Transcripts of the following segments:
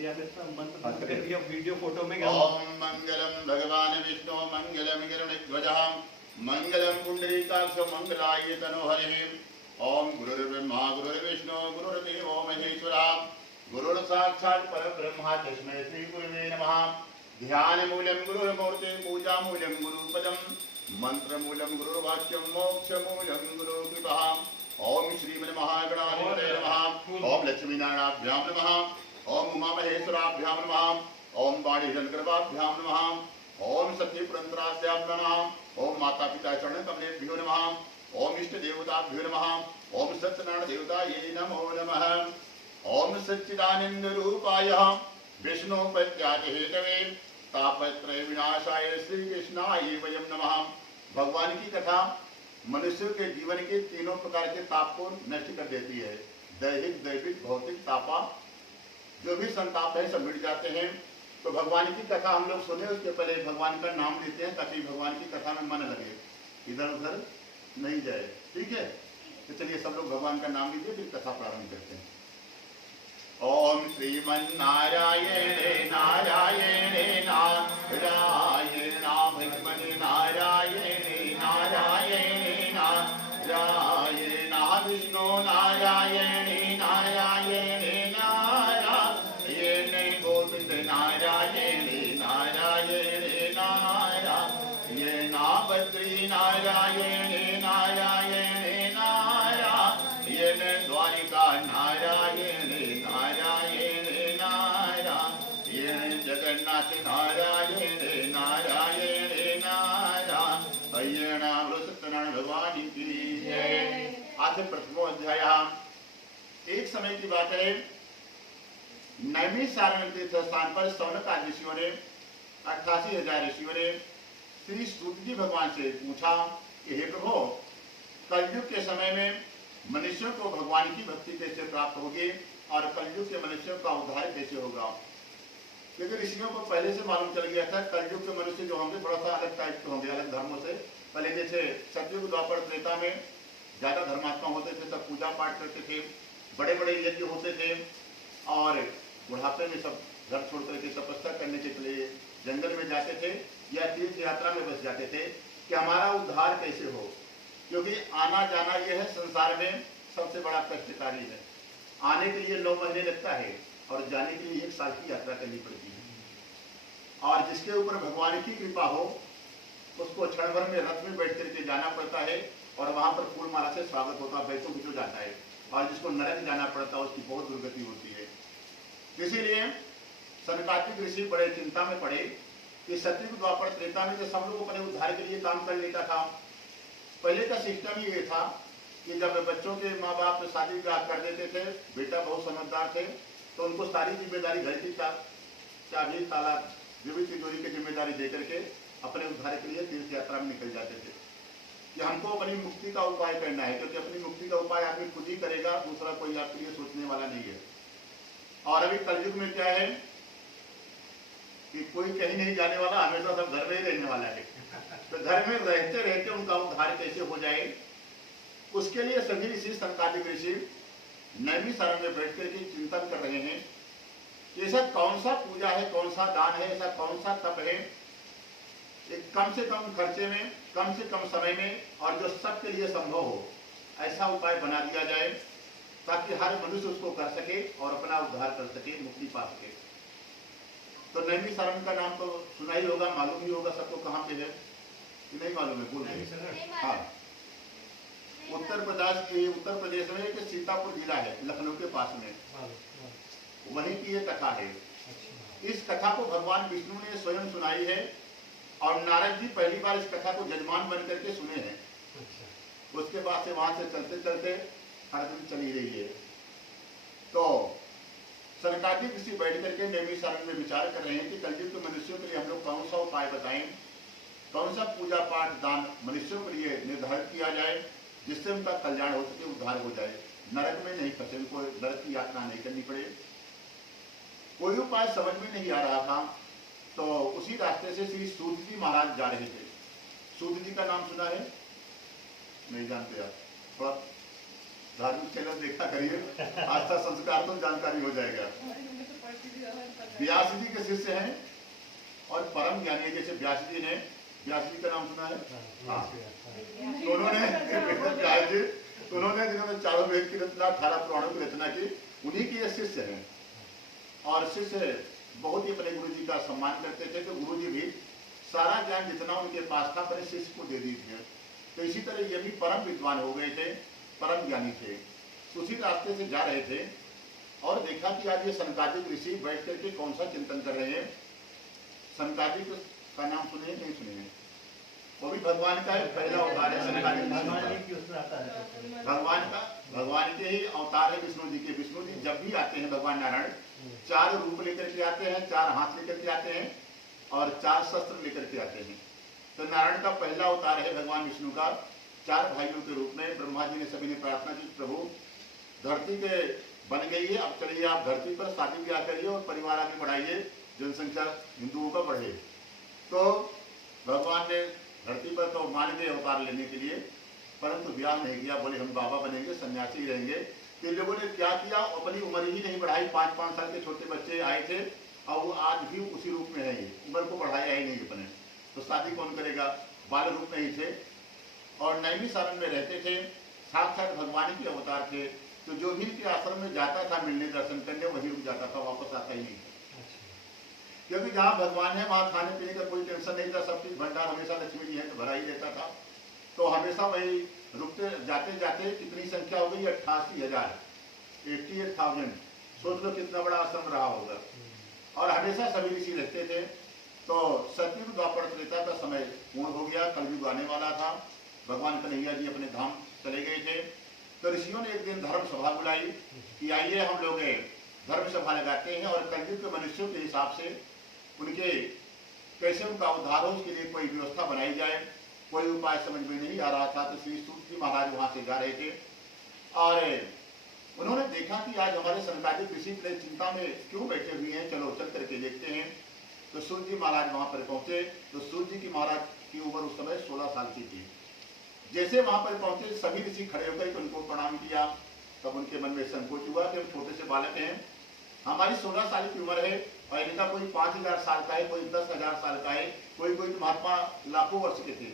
या फिर मंत्र वीडियो फोटो में ओम मंगलम भगवान विष्णु मंगलम गरुड़ध्वजः मंगलम पुंडरीकाक्ष मंगलाय तनोहरे। ओम गुरुर्ब्रह्मा गुरुर्विष्णु गुरुर्देवो महेश्वरः गुरुर् साक्षात् परब्रह्म तस्मै श्री गुरुवे नमः। ध्यान मूलम गुरुर्मूर्ति पूजा मूलम गुरुपदम मंत्र मूलम गुरुर्वाक्यम मोक्ष मूलम गुरुकृपा। ओम श्रीमन्महागणाधिपतये नमः। ओम लक्ष्मीनारायणाभ्यां नमः। ओम उमामहेश्वराभ्यां नमः। ओम बाणीजनकृपाभ्यां नमः। ओम सत्यपुरंदराभ्यां नमः। ओम माता पिता चरण कमलेभ्यो नमः। ओम इष्ट देवताभ्यो नमः। ओम सत्यनारायण देवताये नमो नमः। ओम सच्चिदानंद रूपाय विष्णु पत्यादि हेतवे तापत्रय विनाशाय श्री कृष्णाय वयं नमः। भगवान की कथा मनुष्य के जीवन के तीनों प्रकार के ताप को नष्ट कर देती है। दैहिक दैविक भौतिक तापा जो भी संताप है सब मिट जाते हैं। तो भगवान की कथा हम लोग सुने, उसके पहले भगवान का नाम लेते हैं ताकि भगवान की कथा में मन लगे, इधर उधर नहीं जाए। ठीक है, तो चलिए सब लोग भगवान का नाम लीजिए, फिर कथा प्रारंभ करते हैं। ओम श्रीमन्नारायण नारायण नारायण भगवन् नारायण नारायण नारायण विष्णु नारायण नारायण नारायण गोविंद नारायण नारायण नारायण बद्री नारायण नारायण नारायण द्वारिका नारायण नारायण नारायण जगन्नाथ नारायण नारायण नारायण सत्यनारायण भगवान की जय। आज प्रथमो अध्याय। एक समय की बात है, नैमिषारण्य तीर्थ स्थान पर सौनक आदि ऋषियों ने 88,000 ऋषियों ने श्री सूत जी भगवान से पूछा कि हे प्रभु, कलयुग के समय में मनुष्यों को भगवान की भक्ति कैसे प्राप्त होगी और कलयुग के मनुष्यों का उद्धार कैसे होगा। क्योंकि ऋषियों को पहले से मालूम चल गया था कलयुग के मनुष्य जो होंगे थोड़ा सा अलग टाइप के होंगे, अलग धर्मों से। पहले जैसे सतयुग द्वापर त्रेता में ज्यादा धर्मात्मा होते थे, सब पूजा पाठ करते थे, बड़े बड़े यज्ञ होते थे और बुढ़ापे में सब घर छोड़ करके तपस्या करने के लिए जंगल में जाते थे या तीर्थ यात्रा में बस जाते थे कि हमारा उद्धार कैसे हो। क्योंकि आना जाना यह है संसार में सबसे बड़ा कष्टकारी है। आने के लिए 9 महीने लगता है और जाने के लिए 1 साल की यात्रा करनी पड़ती है। और जिसके ऊपर भगवान की कृपा हो उसको क्षण भर में रथ में बैठ करके जाना पड़ता है और वहां पर फूल माला से स्वागत होता है, बैठो बिठो जाता है। और जिसको नरक जाना पड़ता है उसकी बहुत दुर्गति होती है। इसीलिए सनकादिक ऋषि बड़े चिंता में पड़े कि सतयुग द्वापर त्रेता में जो सब लोग अपने उद्धार के लिए काम कर लेता था। पहले का सिस्टम ये था कि जब बच्चों के माँ बाप शादी विवाह कर देते थे, बेटा बहुत समझदार थे तो उनको सारी जिम्मेदारी घर की चाबी ताला जो भी तिजोरी की जिम्मेदारी दे करके अपने उद्धार के लिए तीर्थ यात्रा में निकल जाते थे कि हमको अपनी मुक्ति का उपाय करना है। क्योंकि अपनी मुक्ति का उपाय आदमी खुद ही करेगा, दूसरा कोई आपके लिए सोचने वाला नहीं है। और अभी कलयुग में क्या है कि कोई कहीं नहीं जाने वाला, हमेशा सब घर में ही रहने वाला है। तो घर में रहते रहते उनका उद्धार कैसे हो जाए, उसके लिए सभी ऋषि सनकादिक ऋषि नैमिषारण्य में बैठ करके चिंतन कर रहे हैं कि ऐसा कौन सा पूजा है, कौन सा दान है, ऐसा कौन सा तप है एक कम से कम खर्चे में, कम से कम समय में और जो सबके लिए संभव हो, ऐसा उपाय बना दिया जाए ताकि हर मनुष्य उसको कर सके और अपना उद्धार कर सके, मुक्ति पा सके। तो नैमिषारण्य का नाम तो सुना ही होगा, मालूम ही होगा सबको कहाँ पे है कि नहीं मालूम है? बोल रहे। हाँ, उत्तर प्रदेश में एक सीतापुर जिला है, लखनऊ के पास में, वहीं की ये कथा है। इस कथा को भगवान विष्णु ने स्वयं सुनाई है और नारद जी पहली बार इस कथा को जजमान बन करके सुने हैं। उसके बाद से वहां से चलते चलते हर दिन चली रही है। तो सनकादिक ऋषि बैठ करके नैमिषारण्य में विचार कर रहे हैं कि कलयुग के मनुष्यों के लिए हम लोग कौन सा उपाय बताएं, कौन सा पूजा पाठ दान मनुष्यों के लिए निर्धारित किया जाए जिससे उनका कल्याण हो सके, उद्धार हो जाए, नरक में नहीं फंसे, उनको नरक की यात्रा नहीं करनी पड़े। कोई उपाय समझ में नहीं आ रहा था। तो उसी रास्ते से श्री सूत जी महाराज जा रहे थे। सूत जी का नाम सुना है? नहीं जानते आप? थोड़ा धार्मिक चैनल देखा करिए, आस्था संस्कार तो जानकारी हो जाएगा। व्यास जी के शिष्य हैं और परम ज्ञानी, जैसे व्यास जी ने, व्यास जी का नाम सुना है? हाँ। तो उन्होंने जिन्होंने चारों वेद की रचना, 18 पुराणों की रचना की, उन्हीं के ये शिष्य हैं। और शिष्य बहुत ही अपने गुरु जी का सम्मान करते थे, तो गुरु जी भी सारा ज्ञान जितना उनके पास था अपने शिष्य को दे दी थे। तो इसी तरह ये भी परम विद्वान हो गए थे, परम ज्ञानी थे। उसी रास्ते से जा रहे थे और देखा कि आज ये सनकादिक ऋषि बैठ करके कौन सा चिंतन कर रहे हैं। सनकादिक का नाम सुने नहीं सुने? वो भी भगवान का पहला अवतार है सनकादिक। भगवान के ही अवतार है विष्णु जी के। विष्णु जी जब भी आते हैं भगवान नारायण 4 रूप लेकर के आते हैं, 4 हाथ लेकर के आते हैं और 4 शस्त्र लेकर के आते हैं। तो नारायण का पहला अवतार है भगवान विष्णु का 4 भाइयों के रूप में। ब्रह्मा जी ने सभी ने प्रार्थना की, प्रभु धरती के बन गई है, अब चलिए आप धरती पर शादी ब्याह करिए और परिवार आगे बढ़ाइए, जनसंख्या हिंदुओं का बढ़े। तो भगवान ने धरती पर तो मान गए अवतार लेने के लिए, परंतु ब्याह नहीं किया। बोले हम बाबा बनेंगे, सन्यासी रहेंगे। तो लोगों ने क्या किया, अपनी उम्र ही नहीं बढ़ाई। 5-5 साल के छोटे बच्चे आए थे और वो आज भी उसी रूप में है, उम्र को बढ़ाया ही नहीं अपने। तो शादी कौन करेगा? बाल रूप में ही थे और नैमी सारण में रहते थे, साक्षात भगवान के अवतार थे। तो जो भी इनके आश्रम में जाता था मिलने दर्शन करने, वही रुक जाता था, वापस आता ही नहीं था। क्योंकि जहाँ भगवान है वहाँ खाने पीने का कोई टेंशन नहीं था, सब चीज भंडार हमेशा लक्ष्मी जी है तो भरा ही रहता था। तो हमेशा वही रुकते जाते जाते कितनी संख्या हो गई? 88,000, 88,000। सोच लो कितना बड़ा आश्रम रहा होगा। और हमेशा सभी ऋषि रहते थे। तो सतयुग द्वापर त्रेता का समय पूर्ण हो गया, कलयुग आने वाला था। भगवान कन्हैया जी अपने धाम चले गए थे। तो ऋषियों ने एक दिन धर्म सभा बुलाई कि आइए हम लोग धर्म सभा लगाते हैं और कलयुग के मनुष्यों के हिसाब से उनके कैसे उनका उद्धार हो, उसके लिए कोई व्यवस्था बनाई जाए। कोई उपाय समझ में नहीं आ रहा था। तो श्री सूत जी महाराज वहां से जा रहे थे और उन्होंने देखा कि आज हमारे सनकादिक ऋषि चिंता में क्यों बैठे हुए हैं, चलो चल करके देखते हैं। तो सूत जी महाराज वहां पर पहुंचे। तो सूत जी की महाराज की उम्र उस समय 16 साल की थी। जैसे वहां पर पहुंचे सभी ऋषि खड़े होकर उनको प्रणाम किया। तब उनके मन में संकोच हुआ कि हम छोटे से बालक हैं, हमारी 16 साल की उम्र है और इनका कोई 5,000 साल का है, कोई 10,000 साल का है, कोई कोई महात्मा लाखों वर्ष के थे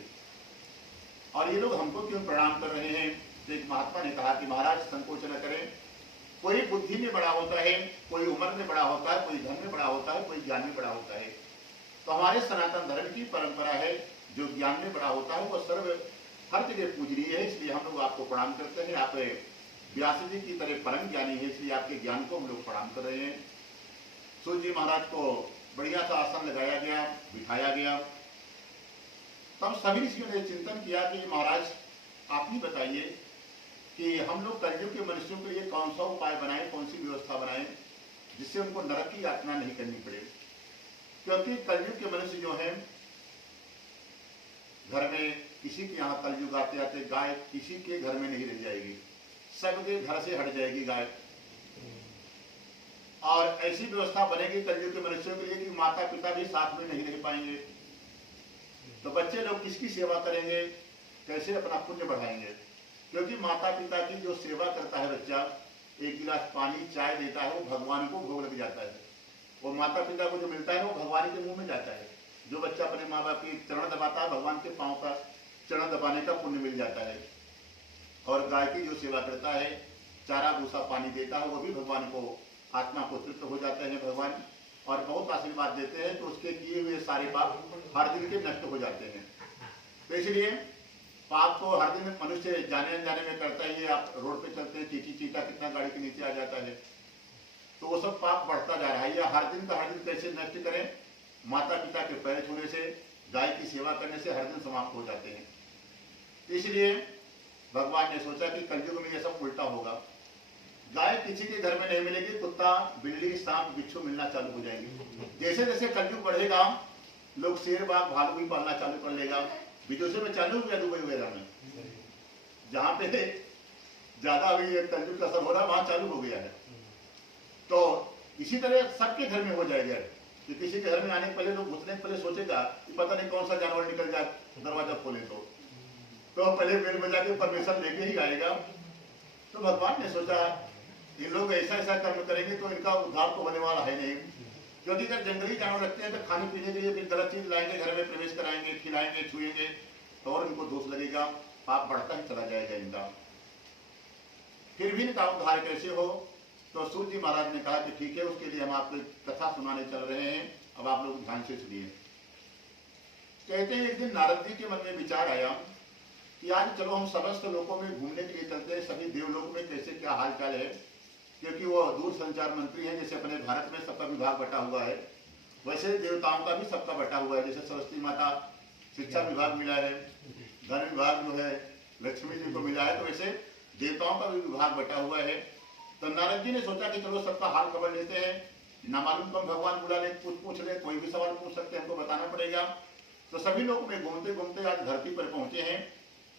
और ये लोग हमको क्यों प्रणाम कर रहे हैं। तो एक महात्मा ने कहा कि महाराज संकोच न करें, कोई बुद्धि में बड़ा होता है, कोई उम्र में बड़ा होता है, कोई धन में बड़ा होता है, कोई ज्ञान में बड़ा होता है। तो हमारे सनातन धर्म की परंपरा है, जो ज्ञान में बड़ा होता है वो सर्व हर जगह पूजनीय है, इसलिए हम लोग आपको प्रणाम करते हैं। आप व्यास जी की तरह परम ज्ञानी है, इसलिए आपके ज्ञान को हम लोग प्रणाम कर रहे हैं। सूत जी महाराज को बढ़िया सा आसन लगाया गया, बिठाया गया। तब सभी ऋषियों ने चिंतन किया कि महाराज आप ही बताइए कि हम लोग कलयुग के मनुष्यों के लिए कौन सा उपाय बनाएं, कौन सी व्यवस्था बनाएं जिससे उनको नरक की यातना नहीं करनी पड़े। क्योंकि कलयुग के मनुष्य जो हैं, घर में किसी के यहाँ कलयुग आते आते गाय किसी के घर में नहीं रह जाएगी, सबके घर से हट जाएगी गाय। और ऐसी व्यवस्था बनेगी कलयुग के मनुष्यों के लिए कि माता पिता भी साथ में नहीं रह पाएंगे। तो बच्चे लोग किसकी सेवा करेंगे, कैसे अपना पुण्य बढ़ाएंगे। क्योंकि माता पिता की जो सेवा करता है बच्चा, एक गिलास पानी चाय देता है, वो भगवान को भोग लग जाता है। वो माता पिता को जो मिलता है वो भगवान के मुंह में जाता है। जो बच्चा अपने माँ बाप की चरण दबाता है, भगवान के पांव का चरण दबाने का पुण्य मिल जाता है। और गाय की जो सेवा करता है, चारा भूसा पानी देता है, वो भी भगवान को आत्मा को तृप्त हो जाते हैं भगवान, और बहुत आशीर्वाद देते हैं। तो उसके किए हुए सारे पाप हर दिन के नष्ट हो जाते हैं। तो इसलिए पाप को हर दिन मनुष्य जाने अनजाने में करता ही है। आप रोड पे चलते हैं, चींटी चीता कितना गाड़ी के नीचे आ जाता है। तो वो सब पाप बढ़ता जा रहा है। या हर दिन का हर दिन कैसे नष्ट करें, माता पिता के पैर छूने से, गाय की सेवा करने से हर दिन समाप्त हो जाते हैं। इसलिए भगवान ने सोचा कि कलयुग में ये सब उल्टा होगा। गाय किसी के घर में नहीं मिलेगी, कुत्ता बिल्ली सांप बिच्छू मिलना चालू हो जाएंगे। जैसे जैसे कलयुग बढ़ेगा, लोग शेर बाघ भालू भी पालना चालू कर लेगा। विदेशों में चालू हो गया, दुबई वगैरह में, जहाँ पे ज्यादा अभी कलयुग का असर हो रहा है, वहां चालू हो गया है। तो इसी तरह सबके घर में हो जाएगा कि किसी के घर में आने के पहले लोग घुसने के पहले सोचेगा कि पता नहीं कौन सा जानवर निकल जाए, दरवाजा खोले तो पहले बेल बजा के परमिशन लेके ही आएगा। तो भगवान ने सोचा ये लोग ऐसा ऐसा कर्म करेंगे तो इनका उद्धार तो होने वाला है नहीं। क्योंकि अगर जंगली जानवर रखते हैं तो खाने पीने के लिए फिर गलत चीज लाएंगे, घर में प्रवेश कराएंगे, खिलाएंगे, छुएंगे तो और इनको दोष लगेगा, पाप बढ़ता ही चला जाएगा इनका। फिर भी इनका उद्धार कैसे हो? तो सूर्य जी महाराज ने कहा कि ठीक है, उसके लिए हम आपको कथा सुनाने चल रहे हैं, अब आप लोग ध्यान से सुनिए। कहते हैं एक दिन नारद जी के मन में विचार आया कि आज चलो हम समस्त लोकों में घूमने के लिए चलते हैं, सभी देवलोक में कैसे क्या हाल चाल है, क्योंकि वो दूर संचार मंत्री हैं। जैसे अपने भारत में सबका विभाग बटा हुआ है, वैसे देवताओं का भी सबका बटा हुआ है। जैसे सरस्वती माता शिक्षा विभाग मिला है, धन विभाग जो है लक्ष्मी जी को मिला है, तो वैसे देवताओं का भी विभाग बटा हुआ है। तो नारद जी ने सोचा कि चलो सबका हाल खबर लेते हैं, ना मालूम कम भगवान बुला ले, कुछ पूछ ले, कोई भी सवाल पूछ सकते हैं, हमको बताना पड़ेगा। तो सभी लोग में घूमते घूमते आज धरती पर पहुंचे हैं,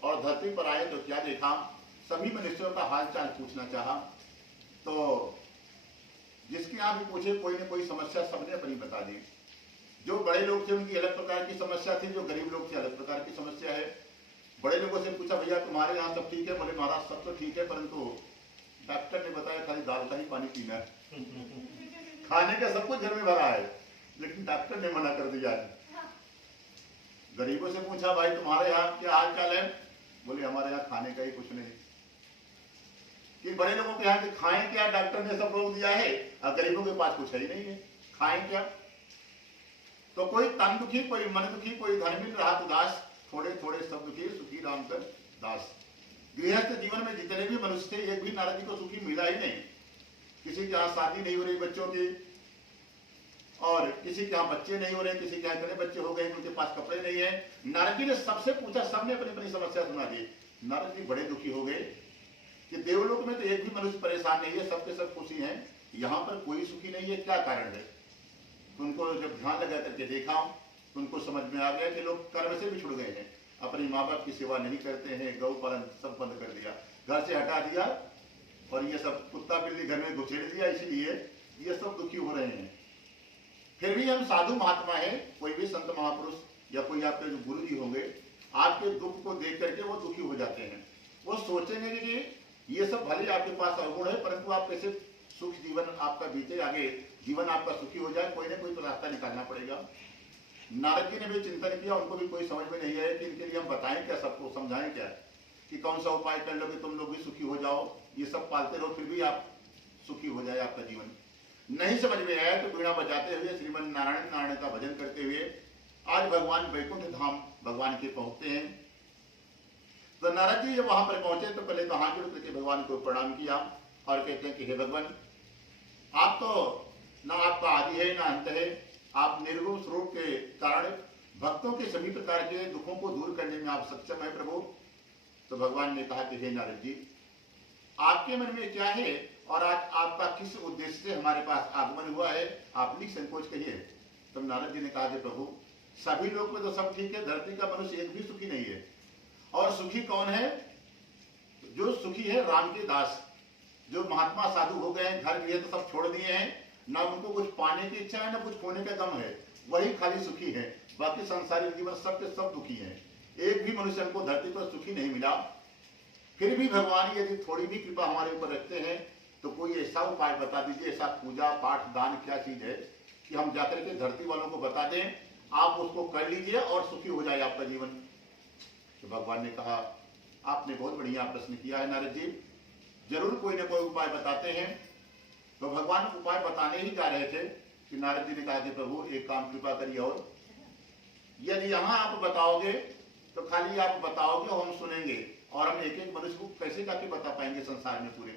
और धरती पर आए तो क्या देखा, सभी मनुष्यों का हाल चाल पूछना चाहा। तो जिसके यहाँ भी पूछे कोई न कोई समस्या सबने अपनी बता दी। जो बड़े लोग थे उनकी अलग प्रकार की समस्या थी, जो गरीब लोग थे अलग प्रकार की समस्या है। बड़े लोगों से पूछा भैया तुम्हारे यहाँ सब ठीक है? बोले महाराज सब तो ठीक है, परंतु डॉक्टर ने बताया खाली दाल का ही पानी पीना है। खाने का सब कुछ घर में भरा है, लेकिन डॉक्टर ने मना कर दिया है। गरीबों से पूछा भाई तुम्हारे यहाँ क्या हाल चाल है? बोले हमारे यहाँ खाने का ही कुछ नहीं। कि बड़े लोगों के यहाँ खाएं क्या, डॉक्टर ने सब रोक दिया है, और गरीबों के पास कुछ है ही नहीं है, खाएं क्या? तो कोई तन दुखी, कोई मन दुखी, कोई धन मिल रहा तो दास, थोड़े थोड़े सब दुखी, सुखी राम कर दास। गृहस्थ जीवन में जितने भी मनुष्य थे, एक भी नारद जी को सुखी मिला ही नहीं। किसी के यहाँ शादी नहीं हो रही बच्चों की, और किसी के यहाँ बच्चे नहीं हो रहे, किसी के यहाँ इतने बच्चे हो गए उनके पास कपड़े नहीं है। नारद जी ने सबसे पूछा, सबने अपनी अपनी समस्या सुना दी। नारद जी बड़े दुखी हो गए कि देवलोक में तो एक भी मनुष्य परेशान नहीं है, सबके सब खुशी हैं, यहाँ पर कोई सुखी नहीं है, क्या कारण है? तो उनको जब ध्यान लगा करके देखा तो उनको समझ में आ गया कि लोग कर्म से भी छुड़ गए हैं, अपनी माँ बाप की सेवा नहीं करते हैं, गौ पालन सब बंद कर दिया, घर से हटा दिया, और ये सब कुत्ता बिल्ली घर में घुसेड़ दिया, इसलिए ये सब दुखी हो रहे हैं। फिर भी हम साधु महात्मा हैं, कोई भी संत महापुरुष या कोई आपके जो गुरु जी होंगे, आपके दुख को देख करके वो दुखी हो जाते हैं। वो सोचेंगे कि ये सब भले आपके पास अवगुण है, परंतु आप कैसे सुख जीवन आपका बीते, आगे जीवन आपका सुखी हो जाए, कोई ना कोई तो रास्ता निकालना पड़ेगा। नारद जी ने भी चिंतन किया, उनको भी कोई समझ में नहीं आया कि इनके लिए हम बताएं क्या, सबको समझाएं क्या, कि कौन सा उपाय कर लो कि तुम लोग भी सुखी हो जाओ, ये सब पालते रहो फिर भी आप सुखी हो जाए आपका जीवन। नहीं समझ में आया तो वीणा बजाते हुए श्रीमन नारायण नारायण का भजन करते हुए आज भगवान वैकुंठ धाम भगवान के पहुंचते हैं। तो नारद जी जब वहां पर पहुंचे तो पहले तो हाथ जोड़ करके भगवान को प्रणाम किया और कहते हैं कि हे भगवान, आप तो ना आपका आदि है ना अंत है, आप निर्गुण स्वरूप के कारण भक्तों के सभी प्रकार के दुखों को दूर करने में आप सक्षम है प्रभु। तो भगवान ने कहा कि हे नारद जी, आपके मन में क्या है और आज आपका किस उद्देश्य से हमारे पास आगमन हुआ है, आप निसंकोच कहिए। तब नारद जी ने कहा कि प्रभु, सभी लोग में तो सब ठीक है, धरती का मनुष्य एक भी सुखी नहीं है। और सुखी कौन है? जो सुखी है राम के दास, जो महात्मा साधु हो गए हैं, घर गृह तो सब छोड़ दिए हैं, ना उनको कुछ पाने की इच्छा है ना कुछ खोने का गम है, वही खाली सुखी है। बाकी संसारिक जीवन सब के सब दुखी हैं। एक भी मनुष्य हमको धरती पर सुखी नहीं मिला। फिर भी भगवान यदि थोड़ी भी कृपा हमारे ऊपर रखते हैं तो कोई ऐसा उपाय बता दीजिए, ऐसा पूजा पाठ दान क्या चीज है कि हम जाकर के धरती वालों को बता दें, आप उसको कर लीजिए और सुखी हो जाए आपका जीवन। तो भगवान ने कहा, आपने बहुत बढ़िया प्रश्न किया है नारद जी, जरूर कोई ना कोई उपाय बताते हैं। तो भगवान उपाय बताने ही जा रहे थे कि नारद जी ने कहा कि प्रभु एक काम कृपा करिए, और यदि यहाँ आप बताओगे तो खाली आप बताओगे और हम सुनेंगे, और हम एक एक मनुष्य को कैसे जाके बता पाएंगे संसार में पूरे,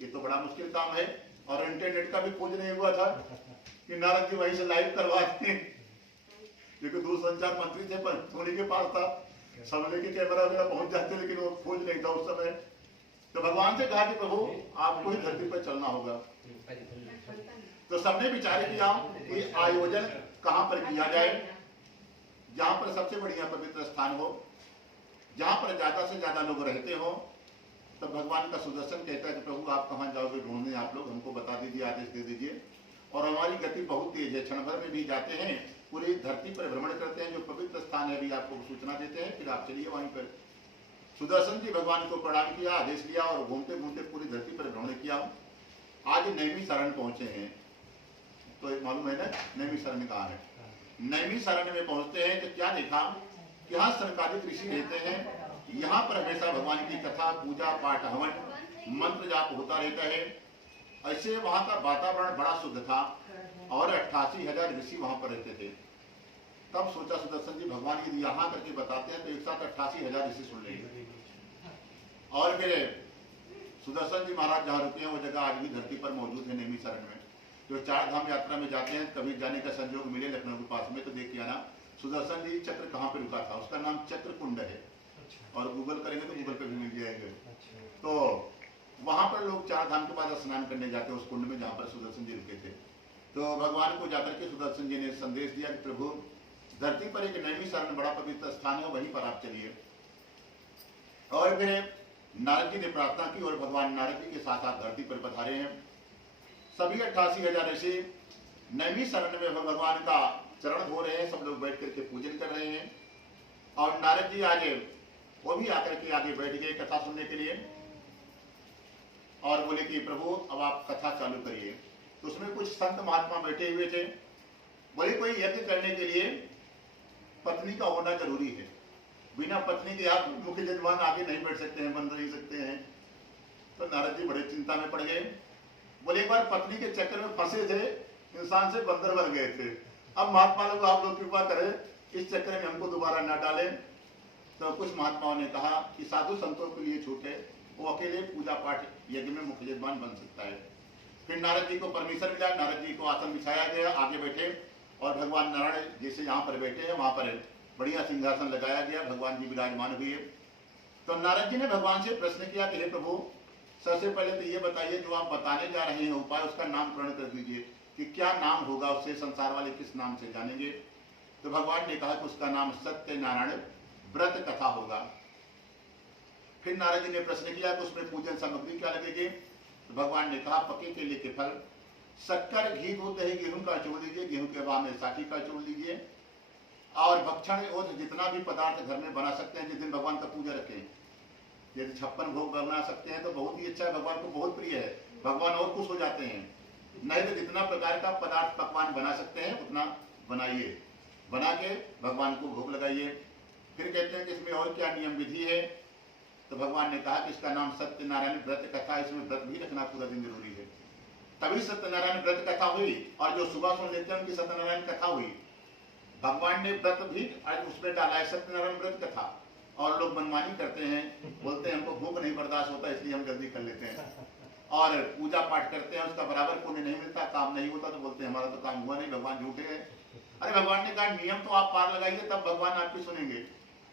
ये तो बड़ा मुश्किल काम है। और इंटरनेट का भी खोज नहीं हुआ था कि नारद जी वहीं से लाइव करवाते, क्योंकि दूरसंचार मंत्री थे पर उन्हीं के पास था, सब लेके कैमरा वगैरह पहुंच जाते, लेकिन वो खोज नहीं था उस समय। तो भगवान से कहा कि प्रभु आपको ही धरती पर चलना होगा। तो सबने विचार किया कि आयोजन कहाँ पर किया जाए, जहाँ पर सबसे बढ़िया पवित्र स्थान हो, जहाँ पर ज्यादा से ज्यादा लोग रहते हो। तब भगवान का सुदर्शन कहता है कि प्रभु आप कहाँ जाओगे ढूंढने, आप लोग हमको बता दीजिए, आदेश दे दीजिए। और हमारी गति बहुत तेज है, क्षण भर में भी जाते हैं, पूरी धरती पर भ्रमण करते हैं, जो पवित्र स्थान है भी आपको सूचना देते हैं, फिर आप चलिए वहीं पर। सुदर्शन जी भगवान को प्रणाम किया, आदेश लिया और घूमते घूमते पूरी धरती पर भ्रमण किया। आज नैमी शरण पहुंचे हैं। तो मालूम है ना, नैमिषारण्य कहाँ है। नैमिषारण्य में पहुंचते हैं तो क्या देखा कि यहाँ सनकादिक ऋषि रहते हैं, यहाँ पर हमेशा भगवान की कथा, पूजा पाठ, हवन, मंत्र जाप होता रहता है। ऐसे वहां का वातावरण बड़ा शुद्ध था और 88,000 ऋषि वहां पर रहते थे। तब सोचा सुदर्शन जी, भगवान यदि यहाँ करके बताते हैं तो एक साथ 88,000 ऋषि सुन लेंगे। और फिर सुदर्शन जी महाराज जहाँ रुके हैं वो जगह आज भी धरती पर मौजूद है, नैमिषारण्य में। जो 4 धाम यात्रा में जाते हैं, कभी जाने का संयोग मिले लखनऊ के पास में तो देखिए आना सुदर्शन जी चक्र कहाँ पे रुका था, उसका नाम चक्र कुंड है। और गूगल करेंगे तो गूगल पे भी मिल जाएंगे। तो वहां पर लोग 4 धाम के बाद स्नान करने जाते हैं उस कुंड में जहाँ पर सुदर्शन जी रुके थे। तो भगवान को जाकर के सुदर्शन जी ने संदेश दिया कि प्रभु, धरती पर एक नैमिषारण्य बड़ा पवित्र स्थान है, वहीं पर आप चलिए। और फिर नारद जी ने प्रार्थना की और भगवान नारद जी के साथ साथ धरती पर पधारे हैं। सभी 88,000 ऋषि नैमिषारण्य में भगवान का चरण धो रहे हैं, सब लोग बैठ करके पूजन कर रहे हैं। और नारद जी आगे वो भी आकर के आगे बैठ गए कथा सुनने के लिए और बोले कि प्रभु अब आप कथा चालू करिए। तो उसमें कुछ संत महात्मा बैठे हुए थे। बोले कोई यज्ञ करने के लिए पत्नी का होना जरूरी है, बिना पत्नी के आप मुख्य यजमान आगे नहीं बैठ सकते हैं, बन नहीं सकते हैं। तो नारद जी बड़े चिंता में पड़ गए। बोले एक बार पत्नी के चक्कर में फंसे थे, इंसान से बंदर बन गए थे। अब महात्मा लोग आप लोग कृपा करें, इस चक्कर में हमको दोबारा न डालें। तो कुछ महात्माओं ने कहा कि साधु संतों के लिए छूट है, वो अकेले पूजा पाठ यज्ञ में मुख्य यजमान बन सकता है। फिर नारद जी को परमिशन मिला, नारद जी को आसन बिछाया गया, आगे बैठे और भगवान नारायण जैसे यहाँ पर बैठे हैं वहां पर बढ़िया सिंहासन लगाया गया, भगवान जी विराजमान हुए। तो नारद जी ने भगवान से प्रश्न किया कि हे प्रभु, सबसे पहले तो ये बताइए जो आप बताने जा रहे हैं उपाय, उसका नामकरण कर दीजिए कि क्या नाम होगा, उससे संसार वाले किस नाम से जानेंगे। तो भगवान ने कहा कि उसका नाम सत्यनारायण व्रत कथा होगा। फिर नारद जी ने प्रश्न किया कि उसमें पूजन सामग्री क्या लगेगी। तो भगवान ने कहा पके केले के फल, शक्कर, घी, दूध, दही, गेहूं का चूर लीजिए, गेहूं के अभाव में साठी का चूर लीजिए। और भक्षण और जितना भी पदार्थ घर में बना सकते हैं जिस दिन भगवान का पूजा रखें, यदि 56 भोग बना सकते हैं तो बहुत ही अच्छा है, भगवान को बहुत प्रिय है, भगवान और खुश हो जाते हैं। नहीं तो जितना प्रकार का पदार्थ पकवान बना सकते हैं उतना बनाइए, बना के भगवान को भोग लगाइए। फिर कहते हैं कि इसमें और क्या नियम विधि है। तो भगवान ने कहा कि इसका नाम सत्यनारायण व्रत कथा, इसमें व्रत भी रखना पूरा दिन जरूरी है, तभी सत्यनारायण व्रत कथा हुई। और जो सुबह सुन लेते हैं उनकी सत्यनारायण कथा हुई। भगवान ने व्रत भी आज उसमें डाला है, सत्यनारायण व्रत कथा। और लोग मनमानी करते हैं, बोलते हैं हमको भूख नहीं बर्दाश्त होता इसलिए हम जल्दी कर लेते हैं। और पूजा पाठ करते हैं, उसका बराबर पुण्य नहीं मिलता, काम नहीं होता तो बोलते हैं हमारा तो काम हुआ नहीं, भगवान झूठे हैं। अरे भगवान ने कहा नियम तो आप पार लगाइए तब भगवान आपकी सुनेंगे।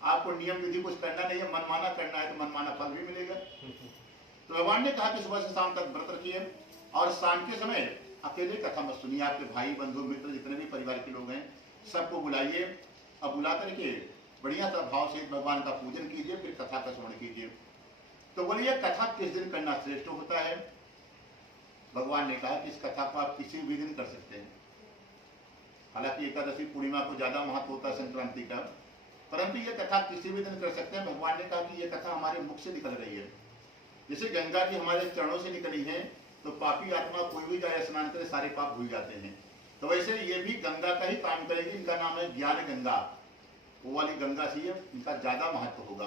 आपको नियम विधि कुछ करना नहीं है, मनमाना करना है तो मनमाना फल भी मिलेगा। तो भगवान ने कहा कि सुबह से शाम तक व्रत रखिए और शाम के समय अकेले कथा मत सुनिए, आपके भाई बंधु मित्र जितने भी परिवार के लोग हैं सबको बुलाइए। अब बुला करके बढ़िया सा भाव से भगवान का पूजन कीजिए, फिर कथा का श्रवण कीजिए। तो बोलिए कथा किस दिन करना श्रेष्ठ होता है। भगवान ने कहा कि इस कथा को आप किसी भी दिन कर सकते हैं। हालांकि एकादशी पूर्णिमा को ज्यादा महत्व होता है संक्रांति का, परंतु ये कथा किसी भी दिन कर सकते हैं। भगवान ने कहा कि ये कथा हमारे मुख से निकल रही है, जैसे गंगा जी हमारे चरणों से निकली है तो पापी आत्मा कोई भी जाए स्नान करे सारे पाप भूल जाते हैं। तो वैसे ये भी गंगा का ही काम करेगी। इनका नाम है ज्ञान गंगा, वो वाली गंगा से इनका ज्यादा महत्व होगा,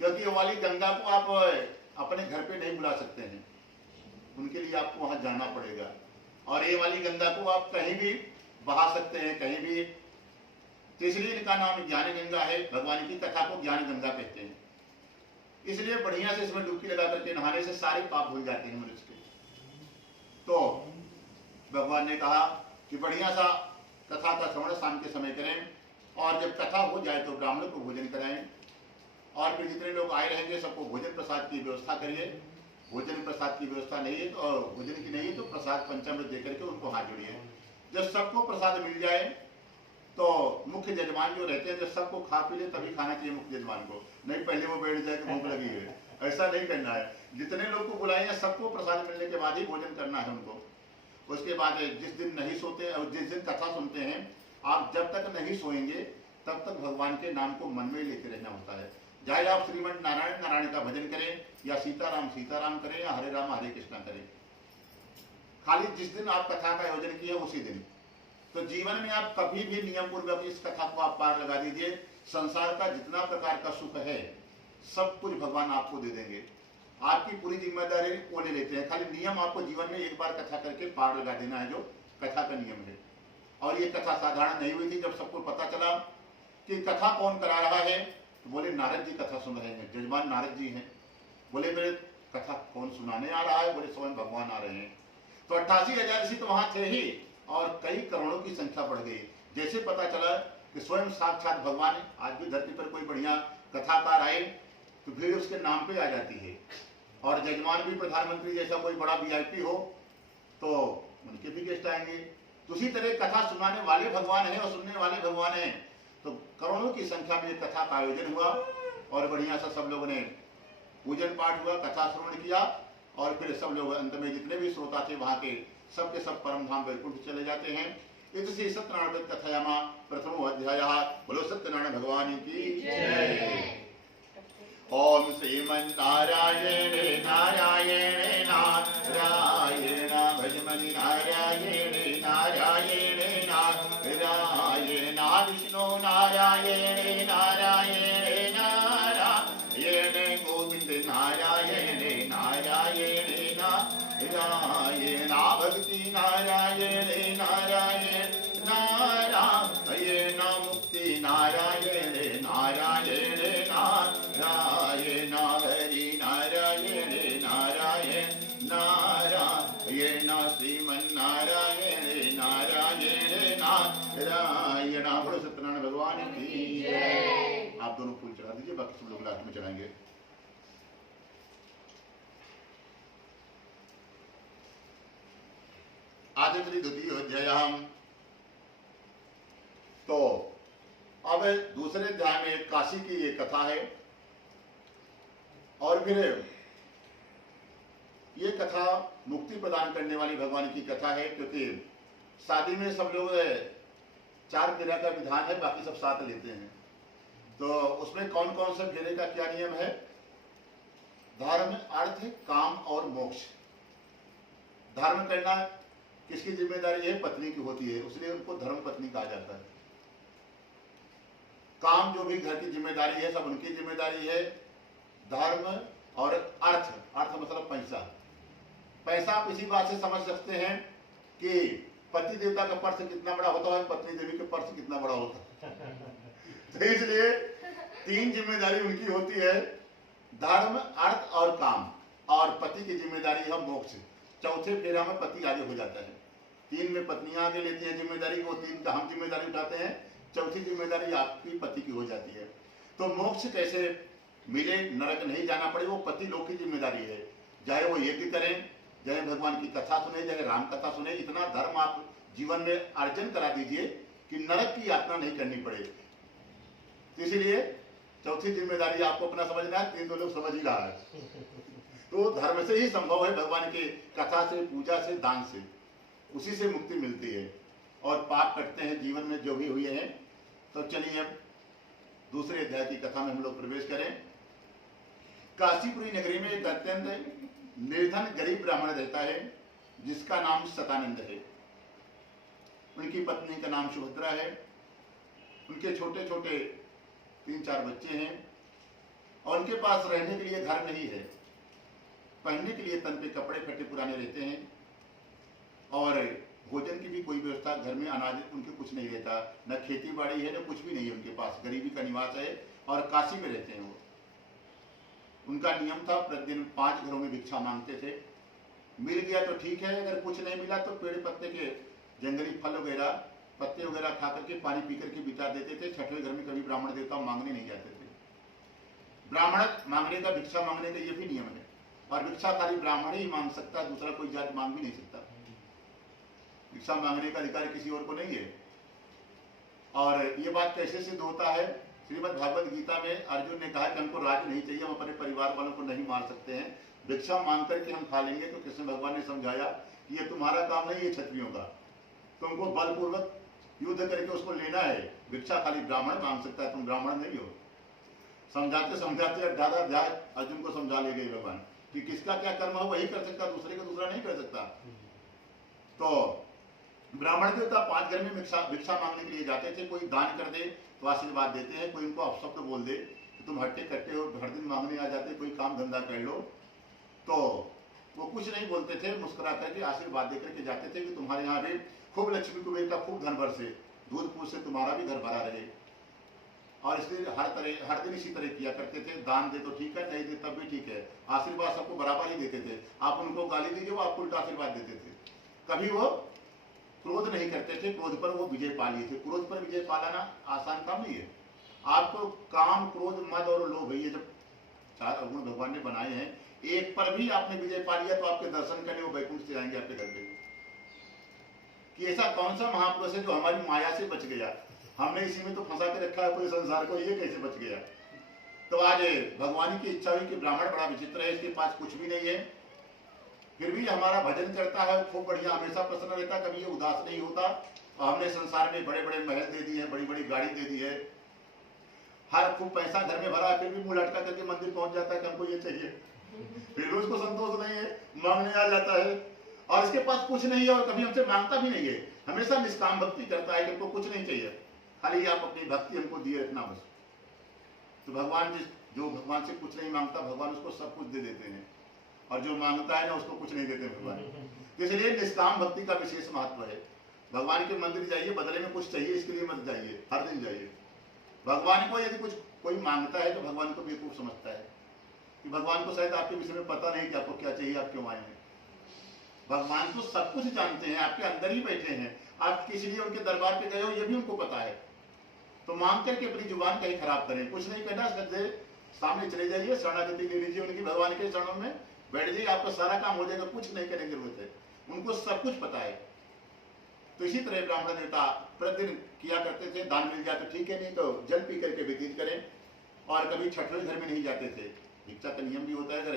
क्योंकि वो वाली गंगा को आप अपने घर पे नहीं बुला सकते हैं, उनके लिए आपको वहां जाना पड़ेगा। और ये वाली गंगा को आप कहीं भी बहा सकते हैं, कहीं भी। तो इसलिए इनका नाम ज्ञान गंगा है। भगवान की कथा को ज्ञान गंगा कहते हैं। इसलिए बढ़िया से इसमें डुबकी लगा करके नहाने से सारे पाप भूल जाते हैं मनुष्य के। तो भगवान ने कहा कि बढ़िया सा कथा का श्रवण शाम के समय करें और जब कथा हो जाए तो ब्राह्मणों को भोजन कराएं। और फिर जितने लोग आए रहेंगे सबको भोजन प्रसाद की व्यवस्था करिए। भोजन प्रसाद की व्यवस्था नहीं है तो भोजन की नहीं है तो प्रसाद पंचामृत देकर के उनको हाथ जोड़िए। जब सबको प्रसाद मिल जाए तो मुख्य यजमान जो रहते हैं जब सबको खा पी ले तभी खाना चाहिए मुख्य यजमान को, नहीं पहले वो बैठ जाए कि भूख लगी है, ऐसा नहीं करना है। जितने लोग को बुलाए हैं सबको प्रसाद मिलने के बाद ही भोजन करना है उनको। उसके बाद जिस दिन नहीं सोते और जिस दिन कथा सुनते हैं आप जब तक नहीं सोएंगे तब तक भगवान के नाम को मन में लेते रहना होता है। चाहे आप श्रीमन नारायण नारायण का भजन करें या सीताराम सीताराम करें या हरे राम हरे कृष्णा करें। खाली जिस दिन आप कथा का आयोजन किए उसी दिन। तो जीवन में आप कभी भी नियम पूर्वक इस कथा को आप पार लगा दीजिए, संसार का जितना प्रकार का सुख है सब कुछ भगवान आपको दे देंगे। आपकी पूरी जिम्मेदारी वो ले लेते हैं, खाली नियम आपको जीवन में एक बार कथा करके पार लगा देना है, जो कथा का नियम है। और ये कथा साधारण नहीं हुई थी। जब सबको पता चला कि कथा कौन करा रहा है तो बोले नारद जी कथा सुन रहे हैं, जजमान नारद जी हैं। बोले मेरे कथा कौन सुनाने आ रहा है? बोले स्वयं भगवान आ रहे हैं। तो 88,000 ऋषि तो वहां थे ही और कई करोड़ों की संख्या बढ़ गई। जैसे पता चला कि स्वयं साक्षात भगवान है, आज भी धरती पर कोई बढ़िया कथाकार आए तो भीड़ उसके नाम पे आ जाती है। और जजमान भी प्रधानमंत्री जैसा कोई बड़ा वीआईपी हो तो उनके भी गेस्ट आएंगे। तो उसी तरह कथा सुनाने वाले भगवान हैं और सुनने वाले भगवान हैं। तो करोड़ों की संख्या में कथा का आयोजन हुआ और बढ़िया सा सब लोगों ने पूजन पाठ हुआ, कथा श्रवण किया और फिर सब लोग अंत में जितने भी श्रोता थे वहां के सबके सब परम धाम वैकुंठ चले जाते हैं। इसी सत्यनारायण कथयामा प्रथमो अध्यायः। बोलो सत्यनारायण भगवान की जय। ओम श्रीमन्नारायण नारायण नारायण भजमनि नारायण नारायण नारायण विष्णु नारायण नारायण नारायण गोविंद नारायण नारायण नारायण भक्ति नारायण नारायण नारायण मुक्ति नारायण नारायण नारायण हरि नारायण नारायण नारायण श्रीमन्नारायण नारायण नारायण। बोलो सत्यनारायण भगवान की जय। आप दोनों फूल चढ़ा दीजिए, बाकी सब लोग लास्ट में चढ़ाएंगे। आदित्य द्वितीयोध्याय। तो अब दूसरे अध्याय में काशी की ये कथा है और फिर ये कथा मुक्ति प्रदान करने वाली भगवान की कथा है। क्योंकि शादी में सब लोग 4 फेरा का विधान है, बाकी सब 7 लेते हैं। तो उसमें कौन कौन से फेरे का क्या नियम है? धर्म, अर्थ, काम और मोक्ष। धर्म करना किसकी जिम्मेदारी है? पत्नी की होती है, इसलिए उनको धर्म पत्नी कहा जाता है। काम जो भी घर की जिम्मेदारी है सब उनकी जिम्मेदारी है। धर्म और अर्थ, अर्थ मतलब पैसा। पैसा आप इसी बात से समझ सकते हैं कि पति देवता का पर्स कितना बड़ा होता है, पत्नी देवी का पर्स कितना बड़ा होता है। तो इसलिए 3 जिम्मेदारी उनकी होती है, धर्म, अर्थ और काम। और पति की जिम्मेदारी है मोक्ष। चौथे फेरा में पति आगे हो जाता है। 3 में पत्नियां आगे लेती है जिम्मेदारी को, 3 का हम जिम्मेदारी उठाते हैं, चौथी जिम्मेदारी आपकी पति की हो जाती है। तो मोक्ष कैसे मिले, नरक नहीं जाना पड़े, वो पति लोग की जिम्मेदारी है। चाहे वो यज्ञ करें, चाहे भगवान की कथा सुने, चाहे राम कथा सुने, इतना धर्म आप जीवन में अर्जन करा दीजिए कि नरक की यात्रा नहीं करनी पड़े। तो इसलिए चौथी जिम्मेदारी आपको अपना समझना है, 3 तो लोग समझ ही रहा है। तो धर्म से ही संभव है, भगवान की कथा से, पूजा से, दान से, उसी से मुक्ति मिलती है और पाप कटते हैं जीवन में जो भी हुए हैं। तो चलिए अब दूसरे अध्याय की कथा में हम लोग प्रवेश करें। काशीपुरी नगरी में एक अत्यंत निर्धन गरीब ब्राह्मण रहता है जिसका नाम सतानंद है। उनकी पत्नी का नाम सुभद्रा है। उनके छोटे छोटे 3-4 बच्चे हैं और उनके पास रहने के लिए घर नहीं है। पहनने के लिए तन पे कपड़े फटे पुराने रहते हैं और भोजन की भी कोई व्यवस्था, घर में अनाज उनके कुछ नहीं रहता, न खेती बाड़ी है न कुछ भी नहीं है उनके पास। गरीबी का निवास है और काशी में रहते हैं वो। उनका नियम था प्रतिदिन 5 घरों में भिक्षा मांगते थे। मिल गया तो ठीक है, अगर कुछ नहीं मिला तो पेड़ पत्ते के जंगली फल वगैरह, पत्ते वगैरह खा करके, पानी पी करके बिता देते थे। 6वें घर में कभी ब्राह्मण देवता मांगने नहीं जाते थे। ब्राह्मण मांगने का, भिक्षा मांगने का ये भी नियम है। और भिक्षा खाली ब्राह्मण ही मांग सकता है, दूसरा कोई जाति मांग भी नहीं सकता। भिक्षा मांगने का अधिकार किसी और को नहीं है। और ये बात कैसे सिद्ध होता है? श्रीमद् भागवत गीता में अर्जुन ने कहा कि हमको राज नहीं चाहिए, हम अपने परिवार वालों को नहीं मार सकते हैं, भिक्षा मांग करके हम खा लेंगे। तो कृष्ण भगवान ने समझाया कि ये तुम्हारा काम नहीं है क्षत्रियों का, तुमको बलपूर्वक युद्ध करके उसको लेना है। भिक्षा खाली ब्राह्मण मांग सकता है, तुम ब्राह्मण नहीं हो। समझाते समझाते 18 अध्याय अर्जुन को समझा ले गए भगवान कि किसका क्या कर्म हो वही कर सकता, दूसरे का दूसरा नहीं कर सकता। तो ब्राह्मण देवता 5 घर में भिक्षा मांगने के लिए जाते थे। कोई दान कर दे तो आशीर्वाद देते हैं, कोई उनको अपशब्द बोल दे तो तुम हट्टे कट्टे हो, हर दिन मांगने आ जाते, कोई काम धंधा कर लो, तो वो कुछ नहीं बोलते थे, मुस्कुरा करके आशीर्वाद दे करके जाते थे कि तुम्हारे यहाँ भी खूब लक्ष्मी कुबेर का खूब धन बरसे, दूध पूछ से तुम्हारा भी घर भरा रहे। और इसलिए हर दिन इसी तरह किया करते थे। दान दे तो ठीक है, नहीं दे तब भी ठीक है, आशीर्वाद सबको बराबर ही देते थे। आप उनको गाली दीजिए, वो आपको उल्टा आशीर्वाद देते थे। कभी वो क्रोध नहीं करते थे, क्रोध पर वो विजय पा लिए थे। क्रोध पर विजय पाना आसान काम नहीं है। आपको काम, क्रोध, मद और लोभ, ये जब 4 अवगुण भगवान ने बनाए हैं, एक पर भी आपने विजय पा लिया तो आपके दर्शन करने वो वैकुंठ से आएंगे आपके घर पे। कि ऐसा कौन सा महापुरुष है जो हमारी माया से बच गया, हमने इसी में तो फंसा के रखा है पूरे संसार को, ये कैसे बच गया। तो आज भगवान की इच्छा हुई कि ब्राह्मण बड़ा विचित्र है, इसके पास कुछ भी नहीं है, फिर भी हमारा भजन करता है, खूब बढ़िया, हमेशा प्रसन्न रहता, कभी ये उदास नहीं होता। और हमने संसार में बड़े बड़े महल दे दिए हैं, बड़ी बड़ी गाड़ी दे दी है, हर खूब पैसा घर में भरा है, फिर भी मुंह लटका करके मंदिर पहुंच जाता है कि हमको ये चाहिए। फिर भी उसको संतोष नहीं है, मांगने आ जाता है और इसके पास कुछ नहीं है और कभी हमसे मांगता भी नहीं है, हमेशा निष्काम भक्ति करता है कि हमको कुछ नहीं चाहिए, खाली आप अपनी भक्ति हमको दिए रखना बस। तो भगवान जो भगवान से कुछ नहीं मांगता, भगवान उसको सब कुछ दे देते हैं, और जो मांगता है ना उसको कुछ नहीं देते भगवान। इसलिए निष्काम भक्ति का विशेष महत्व है। भगवान के मंदिर जाइए, बदले में कुछ चाहिए इसके लिए मत जाइए, हर दिन जाइए। भगवान को यदि कुछ कोई मांगता है तो भगवान को बेवकूफ समझता है कि भगवान को शायद आपके विषय में पता नहीं कि आपको क्या चाहिए, आप क्यों आए हैं। भगवान तो सब कुछ जानते हैं, आपके अंदर ही बैठे हैं, आप किस लिए उनके दरबार पे गए हो ये भी उनको पता है। तो मांग करके अपनी जुबान कहीं खराब करें, कुछ नहीं करना, सज्जे सामने चले जाइए, शरणागति ले लीजिए उनकी, भगवान के चरणों में बैठ जाइए, आपका सारा काम हो जाएगा, कुछ नहीं करने की जरूरत है, उनको सब कुछ पता है। तो इसी तरह ब्राह्मण देवता प्रतिदिन किया करते थे, दान मिल जाए तो ठीक है, नहीं तो जल पी करके व्यतीत करें। और कभी छठवें घर में नहीं जाते थे, भिक्षा का नियम भी होता है, अगर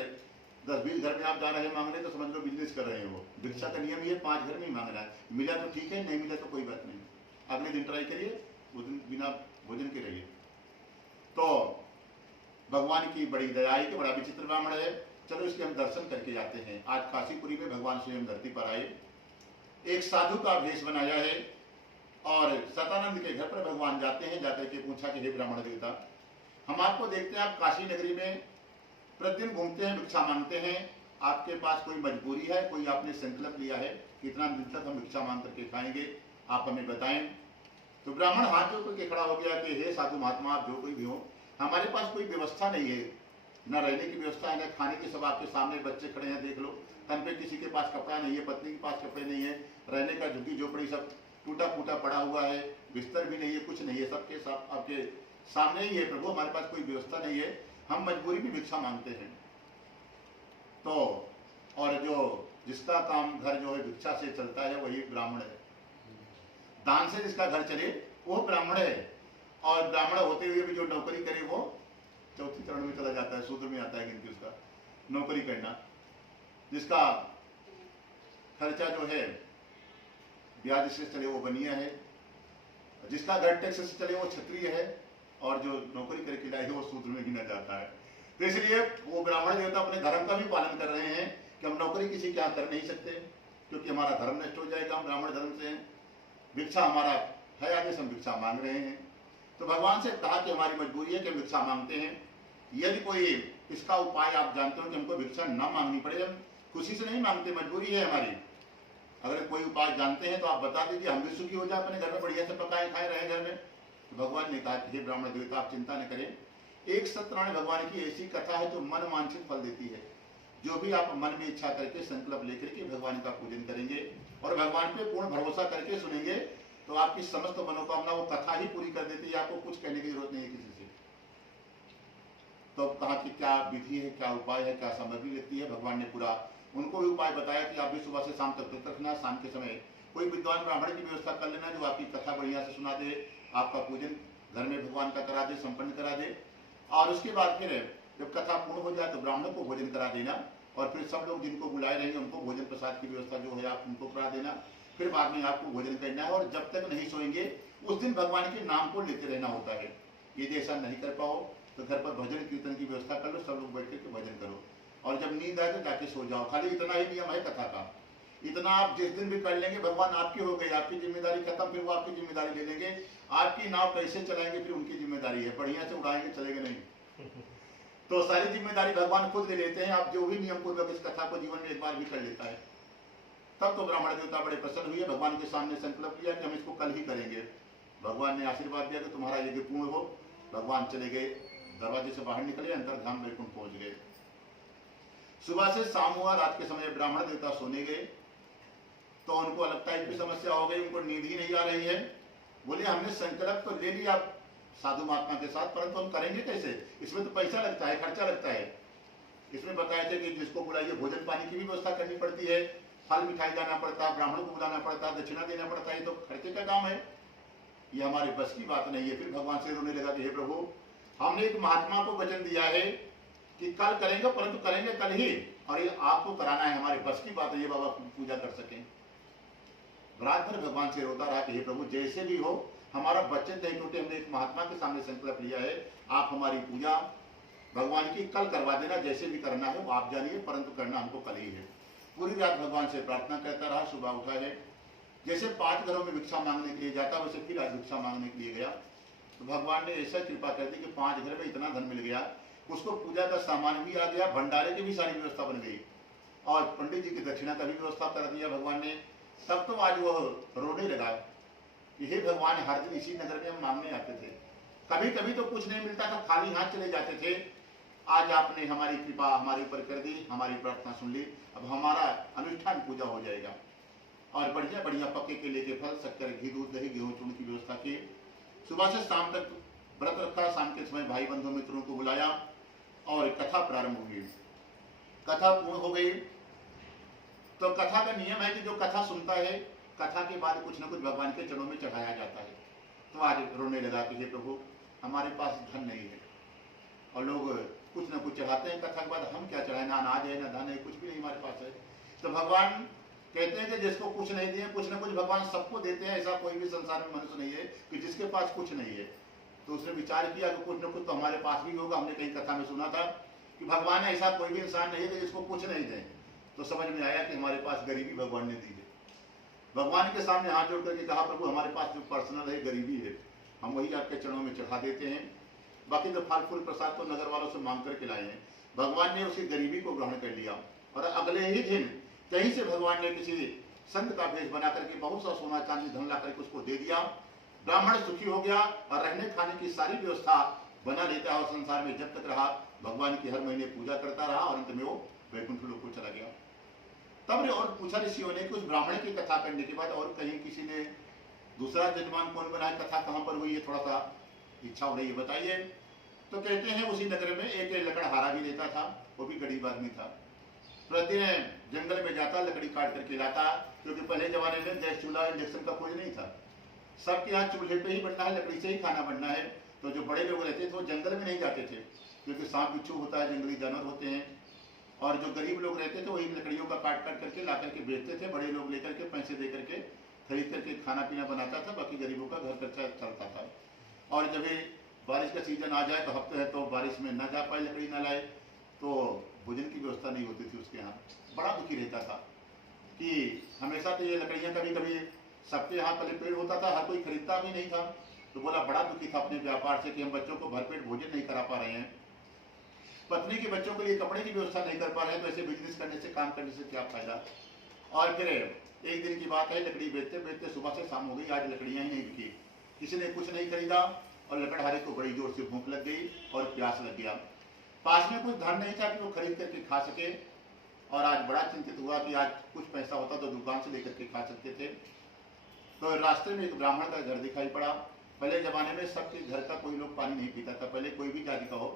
10-20 घर में आप जा रहे हैं मांगने तो समझ लो बिजनेस कर रहे हैं। वो भिक्षा का नियम ये 5 घर में ही मांगना है, मिला तो ठीक है, नहीं मिला तो कोई बात नहीं, अगले दिन ट्राई करिए, उस दिन बिना भोजन के रहिए। तो भगवान की बड़ी दया है कि बड़ा विचित्र ब्राह्मण है। चलो इसके हम दर्शन करके जाते हैं। आज काशीपुरी में भगवान स्वयं धरती पर आए, एक साधु का भेष बनाया है और सतानंद के घर पर भगवान जाते हैं। जाकर के पूछा कि हे ब्राह्मण देवता, हम आपको देखते हैं आप काशी नगरी में प्रतिदिन घूमते हैं, भिक्षा मांगते हैं, आपके पास कोई मजबूरी है, कोई आपने संकल्प लिया है कितना दिन तक हम भिक्षा मांग करके खाएंगे, आप हमें बताएं। तो ब्राह्मण हाथ जोड़ करके खड़ा हो गया कि हे साधु महात्मा, आप जो कोई भी हो, हमारे पास कोई व्यवस्था नहीं है, न रहने की व्यवस्था है, न खाने की, सब आपके सामने बच्चे खड़े हैं, देख लो, तन पे किसी के पास कपड़ा नहीं है, पत्नी के पास कपड़े नहीं है, रहने का झुग्गी झोपड़ी सब टूटा फूटा पड़ा हुआ है, बिस्तर भी नहीं है, कुछ नहीं है, सबके सब आपके सामने ही है प्रभु, हमारे पास कोई व्यवस्था नहीं है, हम मजबूरी में भिक्षा मांगते हैं। तो और जो जिसका काम घर जो है भिक्षा से चलता है वही ब्राह्मण है, दान से जिसका घर चले वो ब्राह्मण है, और ब्राह्मण होते हुए भी जो नौकरी करे वो चौथी चरण में चला जाता है, सूत्र में आता है गिनती उसका, नौकरी करना। जिसका खर्चा जो है ब्याज से चले वो बनिया है, जिसका घर टैक्स से चले वो क्षत्रिय है, और जो नौकरी करके लाए वो सूत्र में गिना जाता है। तो इसलिए वो ब्राह्मण देवता अपने धर्म का भी पालन कर रहे हैं कि हम नौकरी किसी के यहाँ कर नहीं सकते, क्योंकि हमारा धर्म नष्ट हो जाएगा, हम ब्राह्मण धर्म से हैं, भिक्षा हमारा है, आगे से हम भिक्षा मांग रहे हैं। तो भगवान से कहा कि हमारी मजबूरी है कि हम भिक्षा मांगते हैं, यदि कोई इसका उपाय आप जानते हो कि हमको भिक्षा न मांगनी पड़े, हम खुशी से नहीं मांगते, मजबूरी है हमारी, अगर कोई उपाय जानते हैं तो आप बता दीजिए, हम भी सुखी हो जाए, अपने घर में बढ़िया से पकाए खाए रहे घर में। तो भगवान ने कहा कि हे ब्राह्मण देवता, आप चिंता न करें, एक सत्यनारायण भगवान की ऐसी कथा है जो मन वांछित फल देती है। जो भी आप मन में इच्छा करके संकल्प लेकर के भगवान का पूजन करेंगे और भगवान पे पूर्ण भरोसा करके सुनेंगे तो आपकी समस्त मनोकामना वो कथा ही पूरी कर देती है, आपको कुछ कहने की जरूरत नहीं है किसी से। तो कहा कि क्या विधि है, क्या उपाय है, क्या सामग्री लगती है। भगवान ने पूरा उनको भी उपाय बताया कि आप भी सुबह से शाम तक व्रत रखना, शाम के समय कोई विद्वान ब्राह्मण की व्यवस्था कर लेना जो आपकी कथा बढ़िया से सुना दे, आपका पूजन घर में भगवान का करा दे, संपन्न करा दे। और उसके बाद फिर जब कथा पूर्ण हो जाए तो ब्राह्मणों को भोजन करा देना, और फिर सब लोग जिनको बुलाए रहेंगे उनको भोजन प्रसाद की व्यवस्था जो है आप उनको करा देना। फिर बाद में आपको भोजन करना है, और जब तक नहीं सोएंगे उस दिन भगवान के नाम को लेते रहना होता है। यदि ऐसा नहीं कर पाओ तो घर पर भजन कीर्तन की व्यवस्था कर लो, सब लोग बैठ करके भजन करो, और जब नींद आए तो जाके सो जाओ। खाली इतना ही नियम है कथा का। इतना आप जिस दिन भी कर लेंगे भगवान आपकी हो गई, आपकी जिम्मेदारी खत्म, फिर वो आपकी जिम्मेदारी ले लेंगे। आपकी नाव कैसे चलाएंगे फिर उनकी जिम्मेदारी है, बढ़िया से उड़ाएंगे चलेंगे नहीं। तो सारी जिम्मेदारी भगवान खुद ले लेते हैं। आप जो भी नियम पूर्वक इस कथा को जीवन में एक बार भी कर लेता है। तब तो ब्राह्मण देवता बड़े प्रसन्न हुए, भगवान के सामने संकल्प लिया कि हम इसको कल ही करेंगे। भगवान ने आशीर्वाद दिया कि तुम्हारा यज्ञ पूर्ण हो। भगवान चले गए, दरवाजे से बाहर निकले, अंतर्धाम वैकुंठ पहुंच गए। सुबह से शाम हुआ, रात के समय ब्राह्मण देवता सोने गए तो उनको अलग टाइप की समस्या हो गई, उनको नींद ही नहीं आ रही है। बोले हमने संकल्प तो ले लिया साधु महात्मा के साथ, परंतु हम करेंगे कैसे, इसमें तो पैसा लगता है, खर्चा लगता है। इसमें बताए थे कि जिसको बुलाइए भोजन पानी की भी व्यवस्था करनी पड़ती है, फल मिठाई जाना पड़ता है, ब्राह्मण को बुलाना पड़ता है, दक्षिणा देना पड़ता है, तो खर्चे का काम है, ये हमारे बस की बात नहीं है। फिर भगवान से रोने लगा कि हे प्रभु, हमने एक महात्मा को वचन दिया है कि कल करेंगे, परंतु करेंगे कल ही, और ये आपको कराना है, हमारे बस की बात है ये बाबा पूजा कर सकें। रात भर भगवान से रोता रहा कि हे प्रभु, जैसे भी हो हमारा वचन नहीं टूटे, हमने एक महात्मा के सामने संकल्प लिया है, आप हमारी पूजा भगवान की कल करवा देना, जैसे भी करना है वो आप जानिए, परंतु करना हमको कल ही है। पूरी रात भगवान से प्रार्थना करता रहा। सुबह उठा है, जैसे 5 घरों में भिक्षा मांगने के लिए जाता, वैसे फिर आज भिक्षा मांगने के लिए गया। तो भगवान ने ऐसा कृपा कर दी कि 5 घर में इतना धन मिल गया, उसको पूजा का सामान भी आ गया, भंडारे की भी सारी व्यवस्था बन गई, और पंडित जी की दक्षिणा का भी व्यवस्था कर दिया भगवान ने। तब तो आज वो रोने लगा, हे भगवान, हर दिन इसी नगर में हम मांगने आते थे, कभी कभी तो कुछ नहीं मिलता था, खाली हाथ चले जाते थे, आज आपने हमारी कृपा हमारे ऊपर कर दी, हमारी प्रार्थना सुन ली, अब हमारा अनुष्ठान पूजा हो जाएगा। और बढ़िया बढ़िया पक्के केले के फल, शक्कर, घी, दूध, दही, गेहूं, चूर्ण की व्यवस्था की। सुबह से शाम तक व्रत रखा, शाम के समय भाई बंधु मित्रों को बुलाया और कथा प्रारंभ हुई। कथा पूर्ण हो गई तो कथा का नियम है कि जो कथा सुनता है, कथा के बाद कुछ न कुछ भगवान के चरणों में चढ़ाया जाता है। तो आज रोने लगा कि हे प्रभु, हमारे पास धन नहीं है, और लोग कुछ न कुछ चढ़ाते हैं, कथा के बाद हम क्या चढ़ाए, ना अनाज है ना धन है, कुछ भी नहीं हमारे पास है। तो भगवान कहते हैं कि जिसको कुछ नहीं दिए, कुछ न कुछ भगवान सबको देते हैं, ऐसा कोई भी संसार में मनुष्य नहीं है कि जिसके पास कुछ नहीं है। तो उसने विचार किया कि कुछ न कुछ तो हमारे पास भी होगा। हमने कहीं कथा में सुना था कि भगवान ऐसा कोई भी इंसान नहीं है जिसको कुछ नहीं दे। तो समझ में आया कि हमारे पास गरीबी भगवान ने दी है। भगवान के सामने हाथ जोड़ करके कहा, प्रभु हमारे पास जो पर्सनल है गरीबी है, हम वही आपके चरणों में चढ़ा देते हैं, बाकी तो फल फूल प्रसाद तो नगर वालों से मांग करके लाए हैं। भगवान ने उसकी गरीबी को ग्रहण कर लिया, और अगले ही दिन कहीं से भगवान ने किसी संत का भेष बना करके बहुत सा सोना चांदी धन ला करके उसको दे दिया। ब्राह्मण सुखी हो गया और रहने खाने की सारी व्यवस्था बना लेता है, और संसार में जब तक रहा भगवान की हर महीने पूजा करता रहा, और अंत में वो वैकुंठ लोक को चला गया। तब ने और पूछा ऋषियों ने कि उस ब्राह्मण की कथा करने के बाद और कहीं किसी ने दूसरा जजमान कौन बना है, कथा कहाँ पर हुई है, थोड़ा सा इच्छा हो रही है बताइए। तो कहते हैं उसी नगर में एक लकड़हारा भी रहता था, वो भी गरीब आदमी था। प्रतिदिन जंगल में जाता, लकड़ी काट करके लाता, क्योंकि पहले जमाने में गैस चूल्हा इंडक्शन का खोज नहीं था, सबके यहाँ चूल्हे पे ही बनना है, लकड़ी से ही खाना बनना है। तो जो बड़े लोग रहते थे वो जंगल में नहीं जाते थे, क्योंकि सांप बिच्छू होता है, जंगली जानवर होते हैं। और जो गरीब लोग रहते थे वो इन लकड़ियों का काट काट करके ला करके बेचते थे, बड़े लोग लेकर के पैसे दे करके खरीद करके खाना पीना बनाता था, बाकी गरीबों का घर खर्चा चलता था। और जब बारिश का सीजन आ जाए तो हफ्ते है तो बारिश में न जा पाए, लकड़ी न लाए, तो भोजन की व्यवस्था नहीं होती थी उसके यहाँ। बड़ा दुखी रहता था कि हमेशा तो ये लकड़ियाँ कभी कभी सबके यहाँ पहले पेड़ होता था, हर कोई खरीदता भी नहीं था। तो बोला बड़ा दुखी था अपने व्यापार से कि हम बच्चों को भरपेट भोजन नहीं करा पा रहे हैं, पत्नी के बच्चों के लिए कपड़े की व्यवस्था नहीं कर पा रहे हैं, तो ऐसे बिजनेस करने से काम करने से क्या फायदा। और फिर एक दिन की बात है, लकड़ी बेचते बेचते सुबह से शाम हो गई, आज लकड़ियाँ ही नहीं बिकी, किसी ने कुछ नहीं खरीदा, और लकड़हारे को बड़ी जोर से भूख लग गई और प्यास लग गया। पास में कुछ धन नहीं था कि वो खरीद करके खा सके, और आज बड़ा चिंतित हुआ कि आज कुछ पैसा होता तो दुकान से लेकर के खा सकते थे। तो रास्ते में एक ब्राह्मण का घर दिखाई पड़ा। पहले जमाने में सबके घर का कोई लोग पानी नहीं पीता था, पहले कोई भी जाति का हो,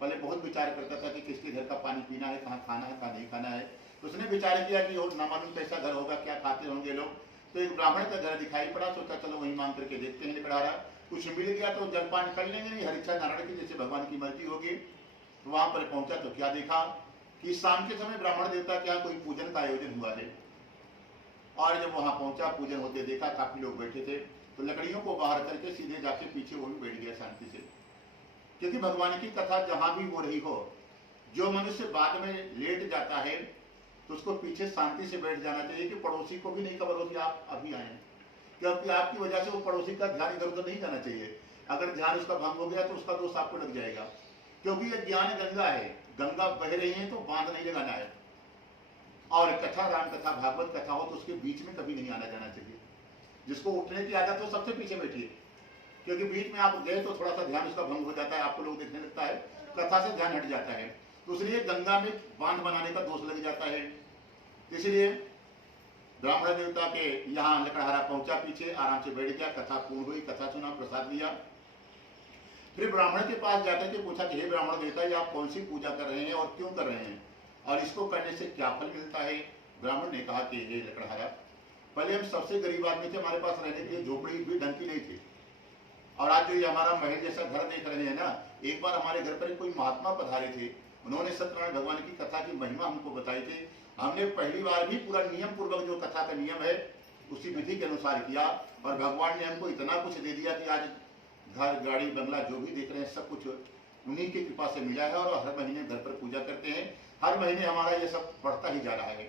पहले बहुत विचार करता था कि किसके घर का पानी पीना है, कहाँ खाना है, कहाँ नहीं खाना है। तो उसने विचार किया कि ना मालूम कैसा घर होगा, क्या खाते होंगे लोग। तो एक ब्राह्मण का घर दिखाई पड़ा, सोचा चलो वहीं मांग करके देखते हैं। लकड़हारा कुछ मिल गया तो जलपान कर लेंगे, नहीं हरिच्छा नारायण की जैसे भगवान की मर्जी होगी। तो वहां पर पहुंचा तो क्या देखा कि शाम के समय ब्राह्मण देवता के यहाँ कोई पूजन का आयोजन हुआ है। और जब वहां पहुंचा, पूजन होते देखा, काफी लोग बैठे थे। तो लकड़ियों को बाहर करके सीधे जाके पीछे वो भी बैठ गया शांति से, क्योंकि भगवान की कथा जहां भी हो रही हो, जो मनुष्य बाद में लेट जाता है तो उसको पीछे शांति से बैठ जाना चाहिए कि पड़ोसी को भी नहीं खबर हो कि आप अभी आए हैं, क्योंकि आपकी वजह से वो पड़ोसी का ध्यान इधर उधर नहीं जाना चाहिए। अगर ध्यान उसका भंग हो गया तो उसका दोष आपको लग जाएगा, क्योंकि ये ज्ञान गंगा है, गंगा बह रही है तो बांध नहीं लगाना है। और कथा, राम कथा, भागवत कथा हो तो उसके बीच में कभी नहीं आना जाना चाहिए। जिसको उठने की आदत हो सबसे पीछे बैठिए, क्योंकि बीच में आप गए तो थोड़ा सा ध्यान उसका भंग हो जाता है, आपको लोग देखने लगता है, कथा से ध्यान हट जाता है, तो इसलिए गंगा में बांध बनाने का दोष लग जाता है। इसलिए ब्राह्मण देवता के यहाँ लकड़हारा पहुंचा, पीछे आराम से बैठ गया, कथा पूर्ण हुई, कथा सुना, प्रसाद लिया। फिर ब्राह्मण के पास जाकर के पूछा कि हे ब्राह्मण देवता, ये आप कौन सी पूजा कर रहे हैं और क्यों कर रहे हैं, और इसको करने से क्या फल मिलता है। ब्राह्मण ने कहा कि हे लकड़हारा, पहले हम सबसे गरीब आदमी थे, हमारे पास रहने के लिए झोपड़ी भी ढंग की नहीं थी, और आज जो ये हमारा महल जैसा घर देख रहे हैं ना, एक बार हमारे घर पर कोई महात्मा पधारे थे, उन्होंने सत्यनारायण भगवान की कथा की महिमा हमको बताई थी। हमने पहली बार भी पूरा नियम पूर्वक जो कथा का नियम है उसी विधि के अनुसार किया, और भगवान ने हमको इतना कुछ दे दिया कि आज घर, गाड़ी, बंगला जो भी देख रहे हैं सब कुछ उन्हीं की कृपा से मिला है, और हर महीने घर पर पूजा करते हैं, हर महीने हमारा ये सब बढ़ता ही जा रहा है।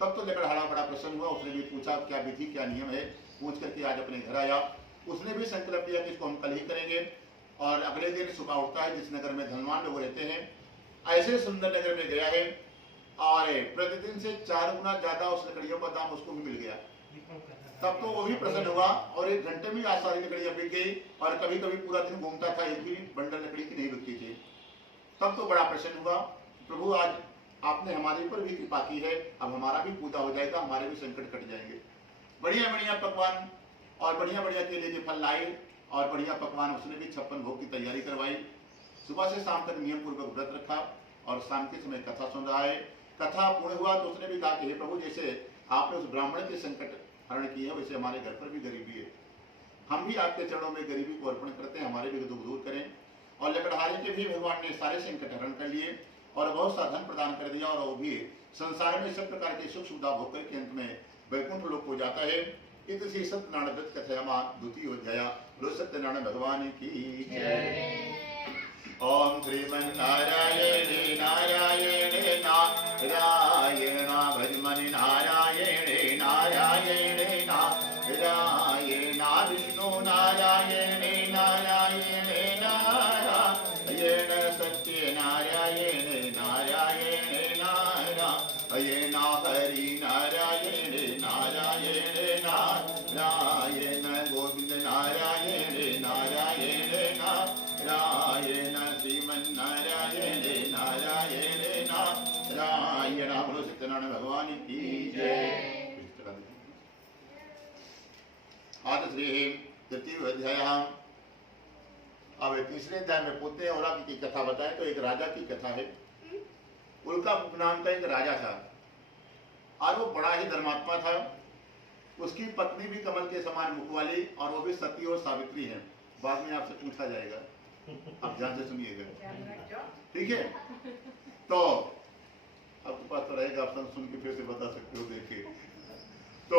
तब तो लकड़हारा बड़ा प्रसन्न हुआ, उसने भी पूछा क्या विधि क्या नियम है, पूछ करके आज अपने घर आया। उसने भी संकल्प लिया कि इसको हम कल ही करेंगे, और अगले दिन सुबह उठता है, जिस नगर में धनवान लोग रहते हैं, ऐसे सुंदर नगर में गया है, और प्रतिदिन से 4 गुना ज्यादा उस लकड़ियों का दाम उसको भी मिल गया। तब तो वो भी प्रसन्न हुआ, और 1 घंटे में आज सारी लकड़ियां बिक गई, और कभी कभी पूरा दिन घूमता था, एक भी बंडल लकड़ी की नहीं बिकती थी। तब तो बड़ा प्रसन्न हुआ, प्रभु आज आपने हमारे ऊपर भी कृपा की है, अब हमारा भी पूजा हो जाएगा, हमारे भी संकट कट जाएंगे। बढ़िया बढ़िया पकवान और बढ़िया बढ़िया केले के फल लाए, और बढ़िया पकवान उसने भी 56 भोग की तैयारी करवाई। सुबह से शाम तक नियम पूर्वक व्रत रखा, और शाम के समय कथा सुन रहा है। कथा पूर्ण हुआ तो उसने भी कहा कि हे प्रभु, जैसे आपने उस ब्राह्मण के संकट हरण किए है, वैसे हमारे घर पर भी गरीबी है, हम भी आपके चरणों में गरीबी को अर्पण करते हैं, हमारे भी दुख दूर करें। और लकड़हारे के भी भगवान ने सारे संकट हरण कर लिए, और बहुत सा धन प्रदान कर दिया, और वो भी संसार में सब प्रकार की सुख सुविधा भोग करके अंत में वैकुंठ लोक हो जाता है। इति सत्यनारायण दत्त कथयामा द्वितीय अध्याय। बोलो सत्यनारायण भगवान की जय। ओम श्रीमन्नारायण नारायण नारायण भजमनि नारायण नारायण नारायण विष्णु नारायण नारायण नारायण सत्य नारायण नारायण नारायण हरि नारायण नारायण नारायण गोविंद नारायण नारायण नारायण श्रीमन्नारायण नारायण नारायण। बोलो सत्यनारायण भगवान की जय। आज श्री तृतीय अध्याय। अब तीसरे अध्याय में पुतने और की कथा बताएं तो एक राजा की कथा है। उल्का नाम का एक राजा था, और वो बड़ा ही धर्मात्मा था। उसकी पत्नी भी कमल के समान मुख वाली, और वो भी सती और सावित्री है। बाद में आपसे पूछा जाएगा, आप ध्यान से सुनिएगा, ठीक है। तो आपके पास तो रहेगा, आप सुन के फिर से बता सकते हो, देखिए। तो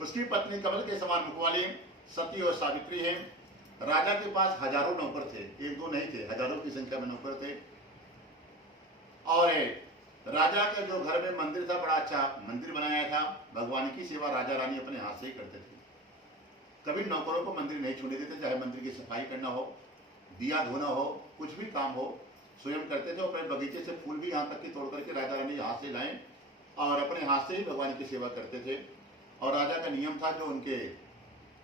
उसकी पत्नी कमल के समान मुख वाली सती और सावित्री है। राजा के पास हजारों नौकर थे, 1-2 नहीं थे, हजारों की संख्या में नौकर थे। और राजा का जो घर में मंदिर था, बड़ा अच्छा मंदिर बनाया था। भगवान की सेवा राजा रानी अपने हाथ से ही करते थे, कभी नौकरों को मंदिर नहीं छूने देते। चाहे मंदिर की सफाई करना हो, दिया धोना हो, कुछ भी काम हो, स्वयं करते थे। अपने बगीचे से फूल भी यहाँ तक कि तोड़ करके राजा रानी हाथ से लाएं, और अपने हाथ से ही भगवान की सेवा करते थे। और राजा का नियम था, जो उनके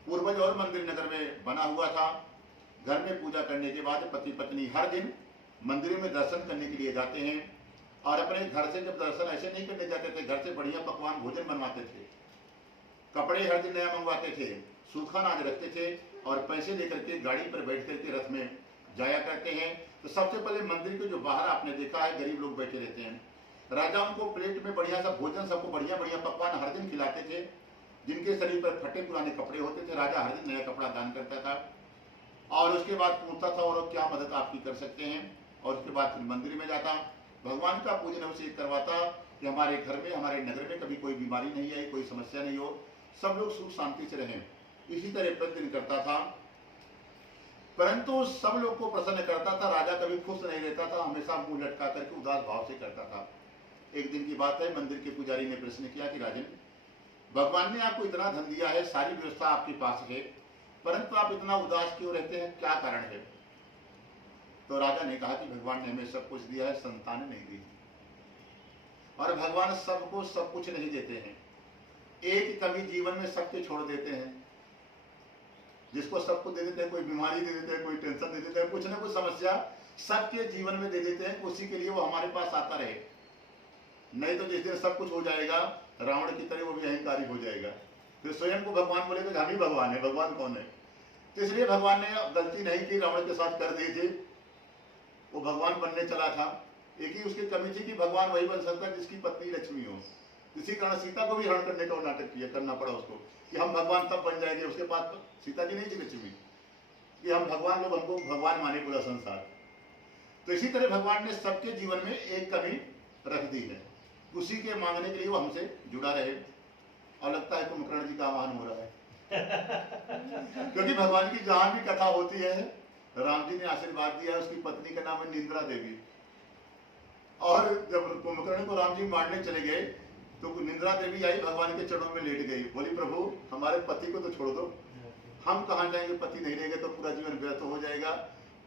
पूर्वज और मंदिर नगर में बना हुआ था, घर में पूजा करने के बाद पति पत्नी हर दिन मंदिर में दर्शन करने के लिए जाते हैं। और अपने घर से जब दर्शन ऐसे नहीं करने जाते थे, घर से बढ़िया पकवान भोजन बनवाते थे, कपड़े हर दिन नया मंगवाते थे, सूखा अनाज रखते थे, और पैसे लेकर के गाड़ी पर बैठ करके रथ में जाया करते हैं। तो सबसे पहले मंदिर के जो बाहर आपने देखा है, गरीब लोग बैठे रहते हैं। राजा उनको प्लेट में बढ़िया सा भोजन, सबको बढ़िया बढ़िया पकवान हर दिन खिलाते थे। जिनके शरीर पर फटे पुराने कपड़े होते थे, राजा हर दिन नया कपड़ा दान करता था। और उसके बाद पूछता था, और क्या मदद आपकी कर सकते हैं। और उसके बाद फिर मंदिर में जाता, भगवान का पूजन उसे करवाता कि हमारे घर में, हमारे नगर में कभी कोई बीमारी नहीं आई, कोई समस्या नहीं हो, सब लोग सुख शांति से रहें। इसी तरह प्रतिदिन करता था, परंतु सब लोग को प्रसन्न करता था। राजा कभी खुश नहीं रहता था, हमेशा मुंह लटका करके उदास भाव से करता था। एक दिन की बात है, मंदिर के पुजारी ने प्रश्न किया कि राजन, भगवान ने आपको इतना धन दिया है, सारी व्यवस्था आपके पास है, परंतु आप इतना उदास क्यों रहते हैं, क्या कारण है? तो राजा ने कहा कि भगवान ने हमें सब कुछ दिया है, संतान नहीं दी, और भगवान सबको सब कुछ नहीं देते हैं। एक कभी जीवन में सबके छोड़ देते हैं। जिसको सब कुछ दे देते हैं, कोई बीमारी दे देते हैं, कोई टेंशन दे देते हैं, कुछ ना कुछ समस्या सबके जीवन में दे देते हैं, उसी के लिए वो हमारे पास आता रहे। नहीं तो जिस दिन सब कुछ हो जाएगा, रावण की तरह वो भी अहंकारी हो जाएगा, फिर स्वयं को भगवान बोलेगा हम ही भगवान है, भगवान कौन है? तो इसलिए भगवान ने गलती नहीं की, रावण के साथ कर दी थी। वो भगवान बनने चला था, एक ही उसकी कमी थी कि भगवान वही बन सकता है जिसकी पत्नी लक्ष्मी हो। इसी कारण सीता को भी हरण करने का नाटक किया, करना पड़ा उसको कि हम भगवान तब बन जाएंगे। उसके पास तो सीता जी नहीं थी, लक्ष्मी, कि हम भगवान लोग, हमको भगवान माने पूरा संसार। तो इसी तरह भगवान ने सबके जीवन में एक कमी रख दी है, उसी के मांगने के लिए वो हमसे जुड़ा रहे। और लगता है कुंभकर्ण जी का आह्वान हो रहा है क्योंकि भगवान की जहां भी कथा होती है, राम जी ने आशीर्वाद दिया है, उसकी पत्नी का नाम है निंद्रा देवी। और जब कुंभकर्ण को राम जी मारने चले गए तो निंद्रा देवी आई, भगवान के चरणों में लेट गई, बोली प्रभु हमारे पति को तो छोड़ दो, हम कहाँ जाएंगे, पति नहीं रहेंगे तो पूरा जीवन व्यर्थ हो जाएगा।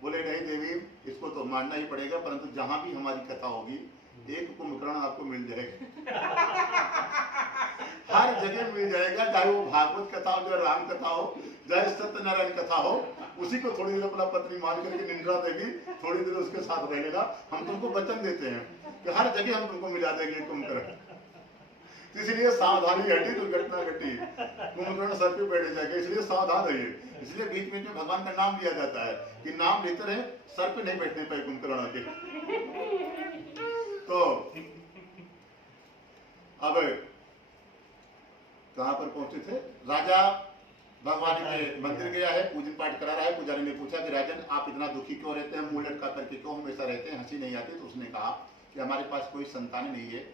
बोले नहीं देवी, इसको तो मारना ही पड़ेगा, परंतु जहां भी हमारी कथा होगी एक कुंभकर्ण आपको मिल जाएगा हर जगह मिल जाएगा, चाहे वो भागवत कथा हो, चाहे राम कथा हो, चाहे सत्यनारायण कथा हो, उसी को थोड़ी देर अपना पत्नी मान करके निंद्रा देवी थोड़ी देर उसके साथ रह लेना, हम तुमको वचन देते हैं कि हर जगह हम तुमको मिला देंगे कुंभकर्ण। इसलिए सावधानी हटी, दुर्घटना घटी, कुंभकर्ण सर पे बैठ जाएगा, इसलिए सावधान रहिए। इसलिए बीच बीच में भगवान का नाम लिया जाता है कि नाम लेते रहे, सर पे नहीं बैठने पाए कुंभकर्ण के। तो अब कहां पर पहुंचे थे? राजा भगवान के मंदिर गया है, पूजन पाठ करा रहा है। पुजारी ने पूछा कि राजन आप इतना दुखी क्यों रहते हैं, मुंह लटका करके क्यों हमेशा रहते हैं, हंसी नहीं आती? तो उसने कहा कि हमारे पास कोई संतान नहीं है,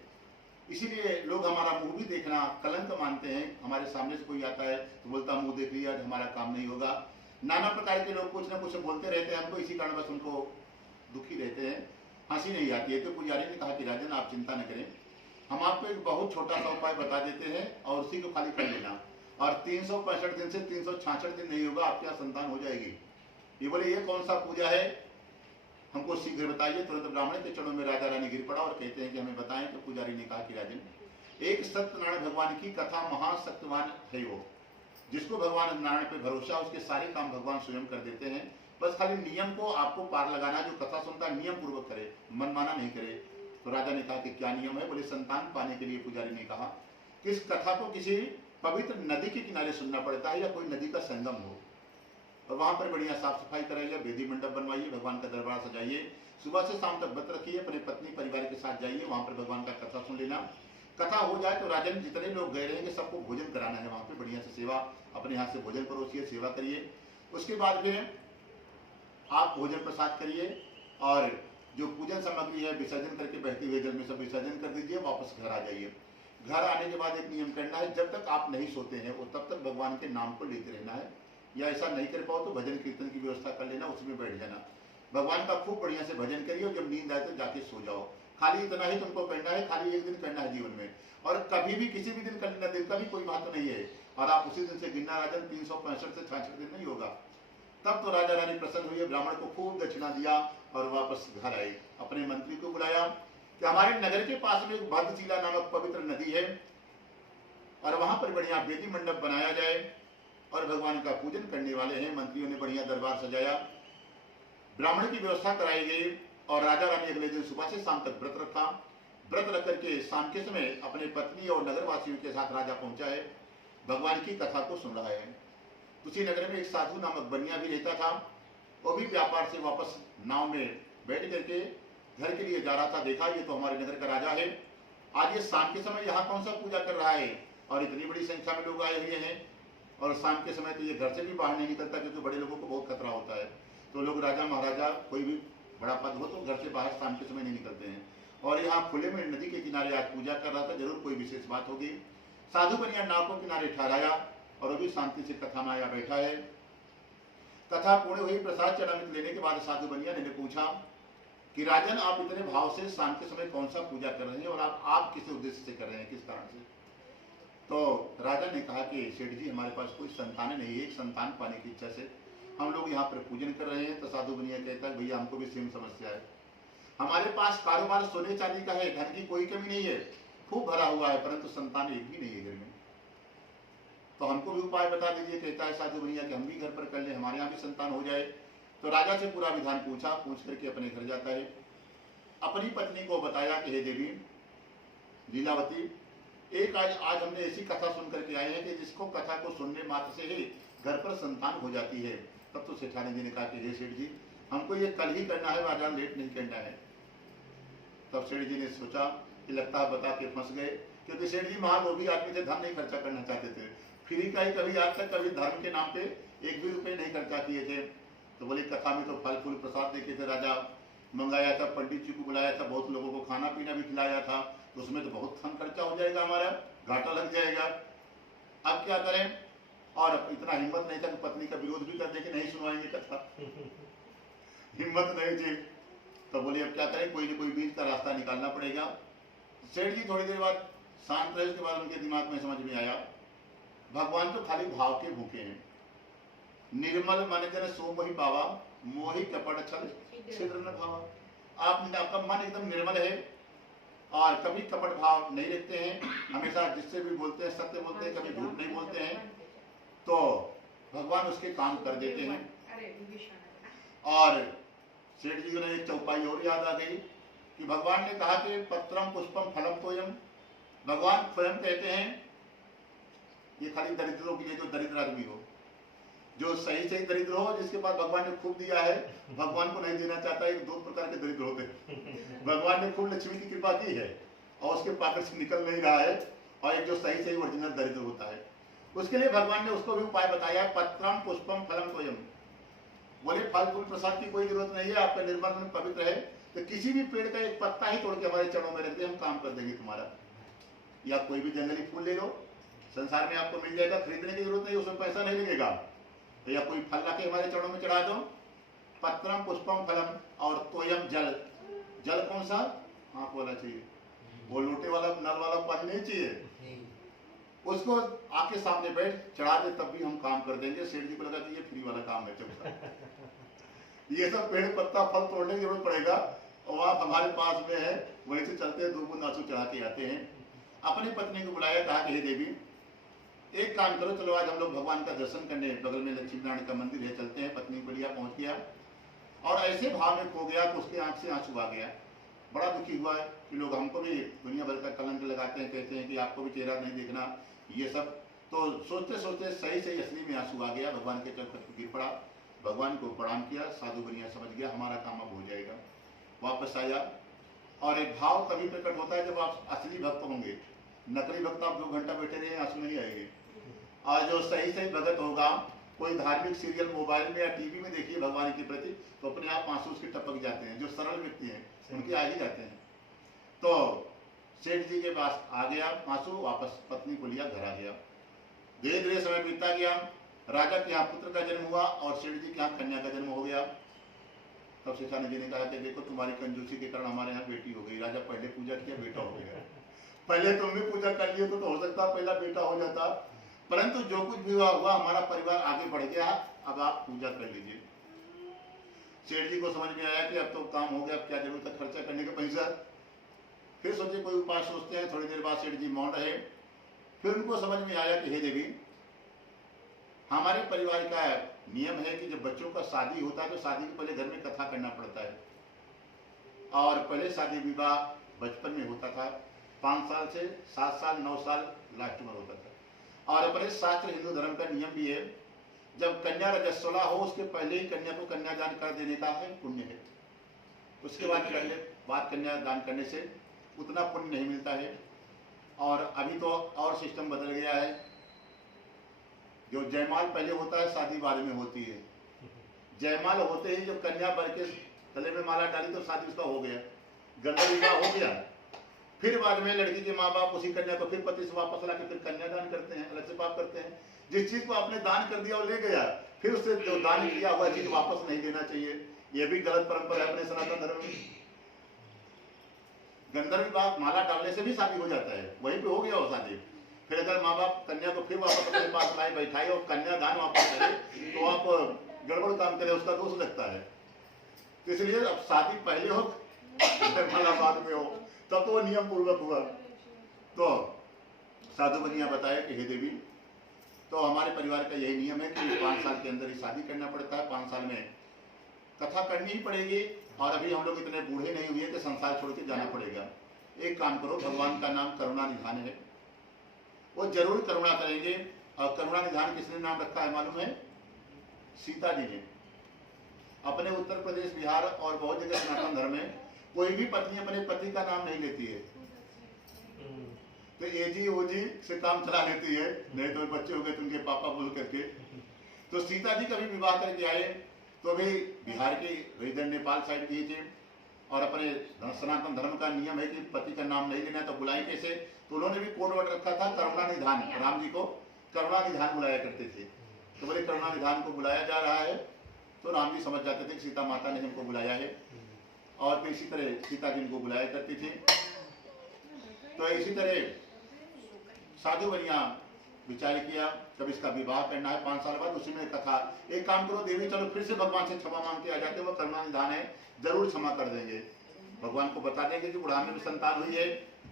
इसीलिए लोग हमारा मुंह भी देखना कलंक मानते हैं। हमारे सामने से कोई आता है तो बोलता मुंह देख लिया, आज हमारा काम नहीं होगा। नाना प्रकार के लोग कुछ ना कुछ बोलते रहते हैं हमको, इसी कारण बस उनको दुखी रहते हैं, हंसी नहीं आती है। तो पुजारी ने कहा कि राजन आप चिंता न करें, हम आपको एक बहुत छोटा सा उपाय बता देते हैं और उसी को खाली कर लेना, और 365 दिन से 366 दिन नहीं होगा, आपके यहाँ संतान हो जाएगी। ये बोले ये कौन सा पूजा है, हमको शीघ्र बताइए। तुरंत ब्राह्मण के चरणों में राजा रानी गिर पड़ा और कहते हैं कि हमें बताएं। तो पुजारी ने कहा कि राजन, एक सत्यनारायण भगवान की कथा महाशक्तिवान है वो, जिसको भगवान नारायण पे भरोसा, उसके सारे काम भगवान स्वयं कर देते हैं। बस खाली नियम को आपको पार लगाना, जो कथा सुनता है नियम पूर्वक करे, मनमाना नहीं करे। तो राजा ने कहा कि क्या नियम है? बोले संतान पाने के लिए पुजारी ने कहा कि इस कथा को किसी पवित्र नदी के किनारे सुनना पड़ता है, या कोई नदी का संगम हो, और वहां पर बढ़िया साफ सफाई कराइए, वेदी मंडप बनवाइए, भगवान का दरबार सजाइए, सुबह से शाम तक व्रत रखिए, अपने पत्नी परिवार के साथ जाइए, वहां पर भगवान का कथा सुन लेना। कथा हो जाए तो राजन जितने लोग गए रहेंगे सबको भोजन कराना है, वहां पे बढ़िया से सेवा, अपने हाथ से भोजन परोसिए, सेवा करिए। उसके बाद फिर आप भोजन प्रसाद करिए, और जो पूजन सामग्री है विसर्जन करके बहते हुए जल में सब विसर्जन कर दीजिए, वापस घर आ जाइए। घर आने के बाद एक नियम करना है, जब तक आप नहीं सोते हैं वो तब तक भगवान के नाम को लेते रहना है, या ऐसा नहीं कर पाओ तो भजन कीर्तन की व्यवस्था कर लेना, उसमें बैठ जाना, भगवान का खूब बढ़िया से भजन करिए, और जब नींद आए तो जाके सो जाओ। खाली इतना ही तुमको करना है, खाली एक दिन करना है जीवन में, और कभी भी किसी भी दिन करना, दिन का भी कोई बात नहीं है, और आप उसी दिन से गिनना राजन, 365 से 66 दिन नहीं होगा। तब तो राजा रानी प्रसन्न हुए, ब्राह्मण को खूब दक्षिणा दिया और वापस घर आए। अपने मंत्री को बुलाया कि हमारे नगर के पास में एक भद्रशिला नामक पवित्र नदी है, और वहां पर बढ़िया वेदी मंडप बनाया जाए, और भगवान का पूजन करने वाले हैं। मंत्रियों ने बढ़िया दरबार सजाया, ब्राह्मण की व्यवस्था कराई गई, और राजा रानी अगले दिन सुबह से शाम तक व्रत रखा। व्रत रख करके शाम के समय अपने पत्नी और नगरवासियों के साथ राजा पहुंचा है, भगवान की कथा को सुन रहा है। उसी नगर में एक साधु नामक बनिया भी रहता था, वो भी व्यापार से वापस नाव में बैठ करके घर के लिए जा रहा था। देखा ये तो हमारे नगर का राजा है, आज ये शाम के समय यहाँ कौन सा पूजा कर रहा है, और इतनी बड़ी संख्या में लोग आए हुए हैं, और शाम के समय तो ये घर से भी बाहर नहीं निकलता, क्योंकि बड़े लोगों को बहुत खतरा होता है। तो लोग राजा महाराजा कोई भी बड़ा पद हो तो घर से बाहर शाम के समय नहीं निकलते हैं, और यहाँ खुले में नदी के किनारे आज पूजा कर रहा था, जरूर कोई विशेष बात होगी। साधु बनिया नाव को किनारे ठहराया, और वो भी शांति से कथा में आया बैठा है। कथा पूर्ण हुई, प्रसाद चढ़ामित लेने के बाद साधु बनिया ने पूछा कि राजन आप इतने भाव से शाम के समय कौन सा पूजा कर रहे हैं और आप किस उद्देश्य से कर रहे हैं, किस कारण से। तो राजा ने कहा कि सेठ जी हमारे पास कोई संतान नहीं है, एक संतान पाने की इच्छा से हम लोग यहाँ पर पूजन कर रहे हैं। तो साधु बनिया कहता है भैया हमको भी सेम समस्या है, हमारे पास कारोबार सोने चांदी का है, धन की कोई कमी नहीं है, खूब भरा हुआ है, परंतु संतान एक भी नहीं है घर में, तो हमको भी उपाय बता दीजिए। कहता है साधु बनिया कि हम भी घर पर कर ले, हमारे यहाँ भी संतान हो जाए। तो राजा से पूरा विधान पूछ करके अपने घर जाता है, अपनी पत्नी को बताया कि हे देवी लीलावती, एक आज हमने ऐसी कथा सुन करके आए हैं कि जिसको कथा को सुनने मात्र से ही घर पर संतान हो जाती है। तब तो सेठानी जी ने कहा कि हे सेठ जी हमको ये कल ही करना है, आज लेट नहीं करना है। तब सेठ जी ने सोचा कि लगता है बता के फंस गए, क्योंकि सेठ जी महालोभी आदमी थे, धन नहीं खर्चा करना चाहते थे, फ्री का ही कभी आज तक कभी धर्म के नाम पे एक भी रुपये नहीं खर्चा किए थे। तो बोले कथा में तो फल फूल प्रसाद देखे थे, राजा मंगाया था, पंडित जी को बुलाया था, बहुत लोगों को खाना पीना भी खिलाया था, तो उसमें तो बहुत धन खर्चा हो जाएगा, हमारा घाटा लग जाएगा, अब क्या करें। और इतना हिम्मत नहीं था कि पत्नी का विरोध भी कर दे कि नहीं सुनवाएंगे कथा, हिम्मत नहीं थी। तो बोले अब क्या करें, कोई ना कोई बीच का रास्ता निकालना पड़ेगा। सेठ जी थोड़ी देर बाद शांत रहे, उसके बाद उनके दिमाग में समझ में आया भगवान तो खाली भाव के भूखे हैं, निर्मल मन जन सो मोहि पावा, मोहि कपट छल छिद्र न भावा। आपका मन एकदम निर्मल है और कभी कपट भाव नहीं रखते हैं, हमेशा जिससे भी बोलते हैं सत्य बोलते हैं, कभी झूठ नहीं बोलते हैं, तो भगवान उसके काम कर देते हैं। और सेठ जी को एक चौपाई और याद आ गई कि भगवान ने कहा कि पत्रम पुष्पम फलम तोयम, भगवान स्वयं कहते हैं ये खाली दरिद्रों के लिए, जो दरिद्र आदमी हो, जो सही सही दरिद्र हो, जिसके पास भगवान ने खूब दिया है, भगवान को नहीं देना चाहता, एक दो प्रकार के दरिद्र होते हैं। भगवान ने खूब लक्ष्मी की कृपा की है और उसके पॉकेट से निकल नहीं रहा है, और एक जो सही सही ओरिजिनल दरिद्र होता है, उसके लिए भगवान ने उसको भी उपाय बताया, पत्रम पुष्पम फलम तोयम। बोले फल फूल प्रसाद की कोई जरूरत नहीं है, आपका निर्मल मन पवित्र है, तो किसी भी पेड़ का एक पत्ता ही तोड़ के हमारे चरणों में रख दे, हम काम कर देंगे तुम्हारा। या कोई भी जंगली फूल ले लो, संसार में आपको मिल जाएगा, खरीदने की जरूरत नहीं, उसमें पैसा नहीं लगेगा। तो या कोई फल लाके हमारे चरणों में चढ़ा दो, पत्रम पुष्पम फलम, और तोयम जल, जल कौन सा, हाँ वाला चाहिए, वो लोटे वाला नल वाला पानी नहीं चाहिए, उसको आके सामने बैठ चढ़ा दे, तब भी हम काम कर देंगे। सेठ जी को लगा कि ये फ्री वाला काम है, चलता ये सब पेड़ पत्ता फल तोड़ने की जरूरत पड़ेगा, और आप हमारे पास में है, वहीं से चलते हैं, 2 बूंद आंसू चढ़ा के आते हैं। अपनी पत्नी को बुलाया, कहा कि हे देवी एक काम करो, चलो आज हम लोग भगवान का दर्शन करने, बगल में लक्ष्मी नारायण का मंदिर है, चलते हैं। पत्नी को लिया, पहुंच गया, और ऐसे भाव में खो गया कि उसके आंख से आंसू आ गया। बड़ा दुखी हुआ है कि लोग हमको भी दुनिया भर का कलंक लगाते हैं, कहते हैं कि आपको भी चेहरा नहीं देखना, ये सब। तो सोचते सोचते सही सही असली में आंसू आ गया, भगवान के चरण पर गिर पड़ा, भगवान को प्रणाम किया। साधु बनिया समझ गया हमारा काम अब हो जाएगा, वापस आया। और एक भाव तभी प्रकट होता है जब आप असली भक्त होंगे, नकली भक्त आप 2 घंटा बैठे रहे, आंसू नहीं आएंगे। और जो सही सही भगत होगा, कोई धार्मिक सीरियल मोबाइल में या टीवी में देखिए भगवान के प्रति, तो अपने आप आंसू उसके टपक जाते हैं। जो सरल व्यक्ति हैं उनके आ ही जाते हैं। तो सेठ जी के पास आ गया आंसू, वापस पत्नी को लिया, घर आ गया। धीरे धीरे समय बीतता गया, राजा के यहाँ पुत्र का जन्म हुआ और सेठ जी के यहाँ कन्या का जन्म हो गया। तब सेठानी जी ने कहा कि देखो तुम्हारी कंजूसी के कारण हमारे यहाँ बेटी हो गई। राजा पहले पूजा किया, बेटा हो गया। पहले तुम भी पूजा कर लिए तो हो सकता पहला बेटा हो जाता, परंतु जो कुछ भी हुआ हमारा परिवार आगे बढ़ गया, अब आप पूजा कर लीजिए। सेठ जी को समझ में आया कि अब तो काम हो गया, अब क्या जरूरत है खर्चा करने का पैसा। फिर सोचे कोई उपाय सोचते हैं। थोड़ी देर बाद सेठ जी मौन रहे, फिर उनको समझ में आया कि हे देवी हमारे परिवार का नियम है कि जब बच्चों का शादी होता है तो शादी के पहले घर में कथा करना पड़ता है, और पहले शादी विवाह बचपन में होता था, 5 साल से 7 साल 9 साल लास्ट में होता था। और अपने शास्त्र हिंदू धर्म का नियम भी है, जब कन्या रजस्वला हो उसके पहले ही कन्या को कन्यादान कर देने का है पुण्य है। उसके बाद कन्यादान करने से उतना पुण्य नहीं मिलता है। और अभी तो और सिस्टम बदल गया है, जो जयमाल पहले होता है शादी बाद में होती है। जयमाल होते ही जब कन्या बर के गले में माला डाली तो शादी उसका हो गया, गंगा विवाह हो गया। फिर बाद में लड़की के माँ बाप उसी कन्या को फिर पति से वापस लाके फिर कन्यादान करते हैं, अलग से पाप करते हैं। जिस चीज को आपने दान कर दिया वो ले गया, फिर उससे जो दान किया हुआ चीज वापस नहीं देना चाहिए। ये भी गलत परंपरा है अपने सनातन धर्म में। गंधर्व विवाह माला डालने से भी शादी हो जाता है, वहीं पे हो गया वो शादी। फिर अगर माँ बाप कन्या को फिर वापस अपने पास लाए बैठाए और कन्या दान वापस करे तो आप गड़बड़ काम करें, उसका दोष लगता है। तो इसलिए अब शादी पहले हो माला बाद में हो, तब तो वो नियम पूर्वक हुआ। तो साधु बनिया बताया कि हे देवी, तो हमारे परिवार का यही नियम है कि 5 साल के अंदर ही शादी करना पड़ता है, 5 साल में कथा करनी ही पड़ेगी, और अभी हम लोग इतने बूढ़े नहीं हुए कि संसार छोड़ के जाना पड़ेगा। एक काम करो, भगवान का नाम करुणा निधान है, वो जरूर करुणा करेंगे। और करुणा निधान किसने नाम रखा है मालूम है? सीता जी ने। अपने उत्तर प्रदेश, बिहार और बहुत जगह सनातन धर्म में कोई भी पत्नी अपने पति का नाम नहीं लेती है, तो एजी ओजी से काम चला लेती है, नहीं तो बच्चे हो गए तो उनके पापा बोल करके। तो सीता जी कभी विवाह करके आए तो अभी बिहार के इधर नेपाल साइड गए थे, और अपने सनातन धर्म का नियम है कि पति का नाम नहीं लेना, तो बुलाए कैसे? तो उन्होंने भी कोड वर्ड रखा था करुणा निधान। राम जी को करुणा निधान बुलाया करते थे, तो बोले करुणा निधान को बुलाया जा रहा है, तो राम जी समझ जाते थे कि सीता माता ने हमको बुलाया है, और फिर इसी तरह सीता जी को बुलाया करती थी। तो इसी तरह साधु बनिया विचार किया जब इसका विवाह करना है 5 साल बाद, उसी में कथा। एक काम करो देवी, चलो फिर से भगवान से क्षमा मांग के आ जाते, वो करुणा निधान है, जरूर क्षमा कर देंगे। भगवान को बता देंगे कि बुढ़ाने में संतान हुई है,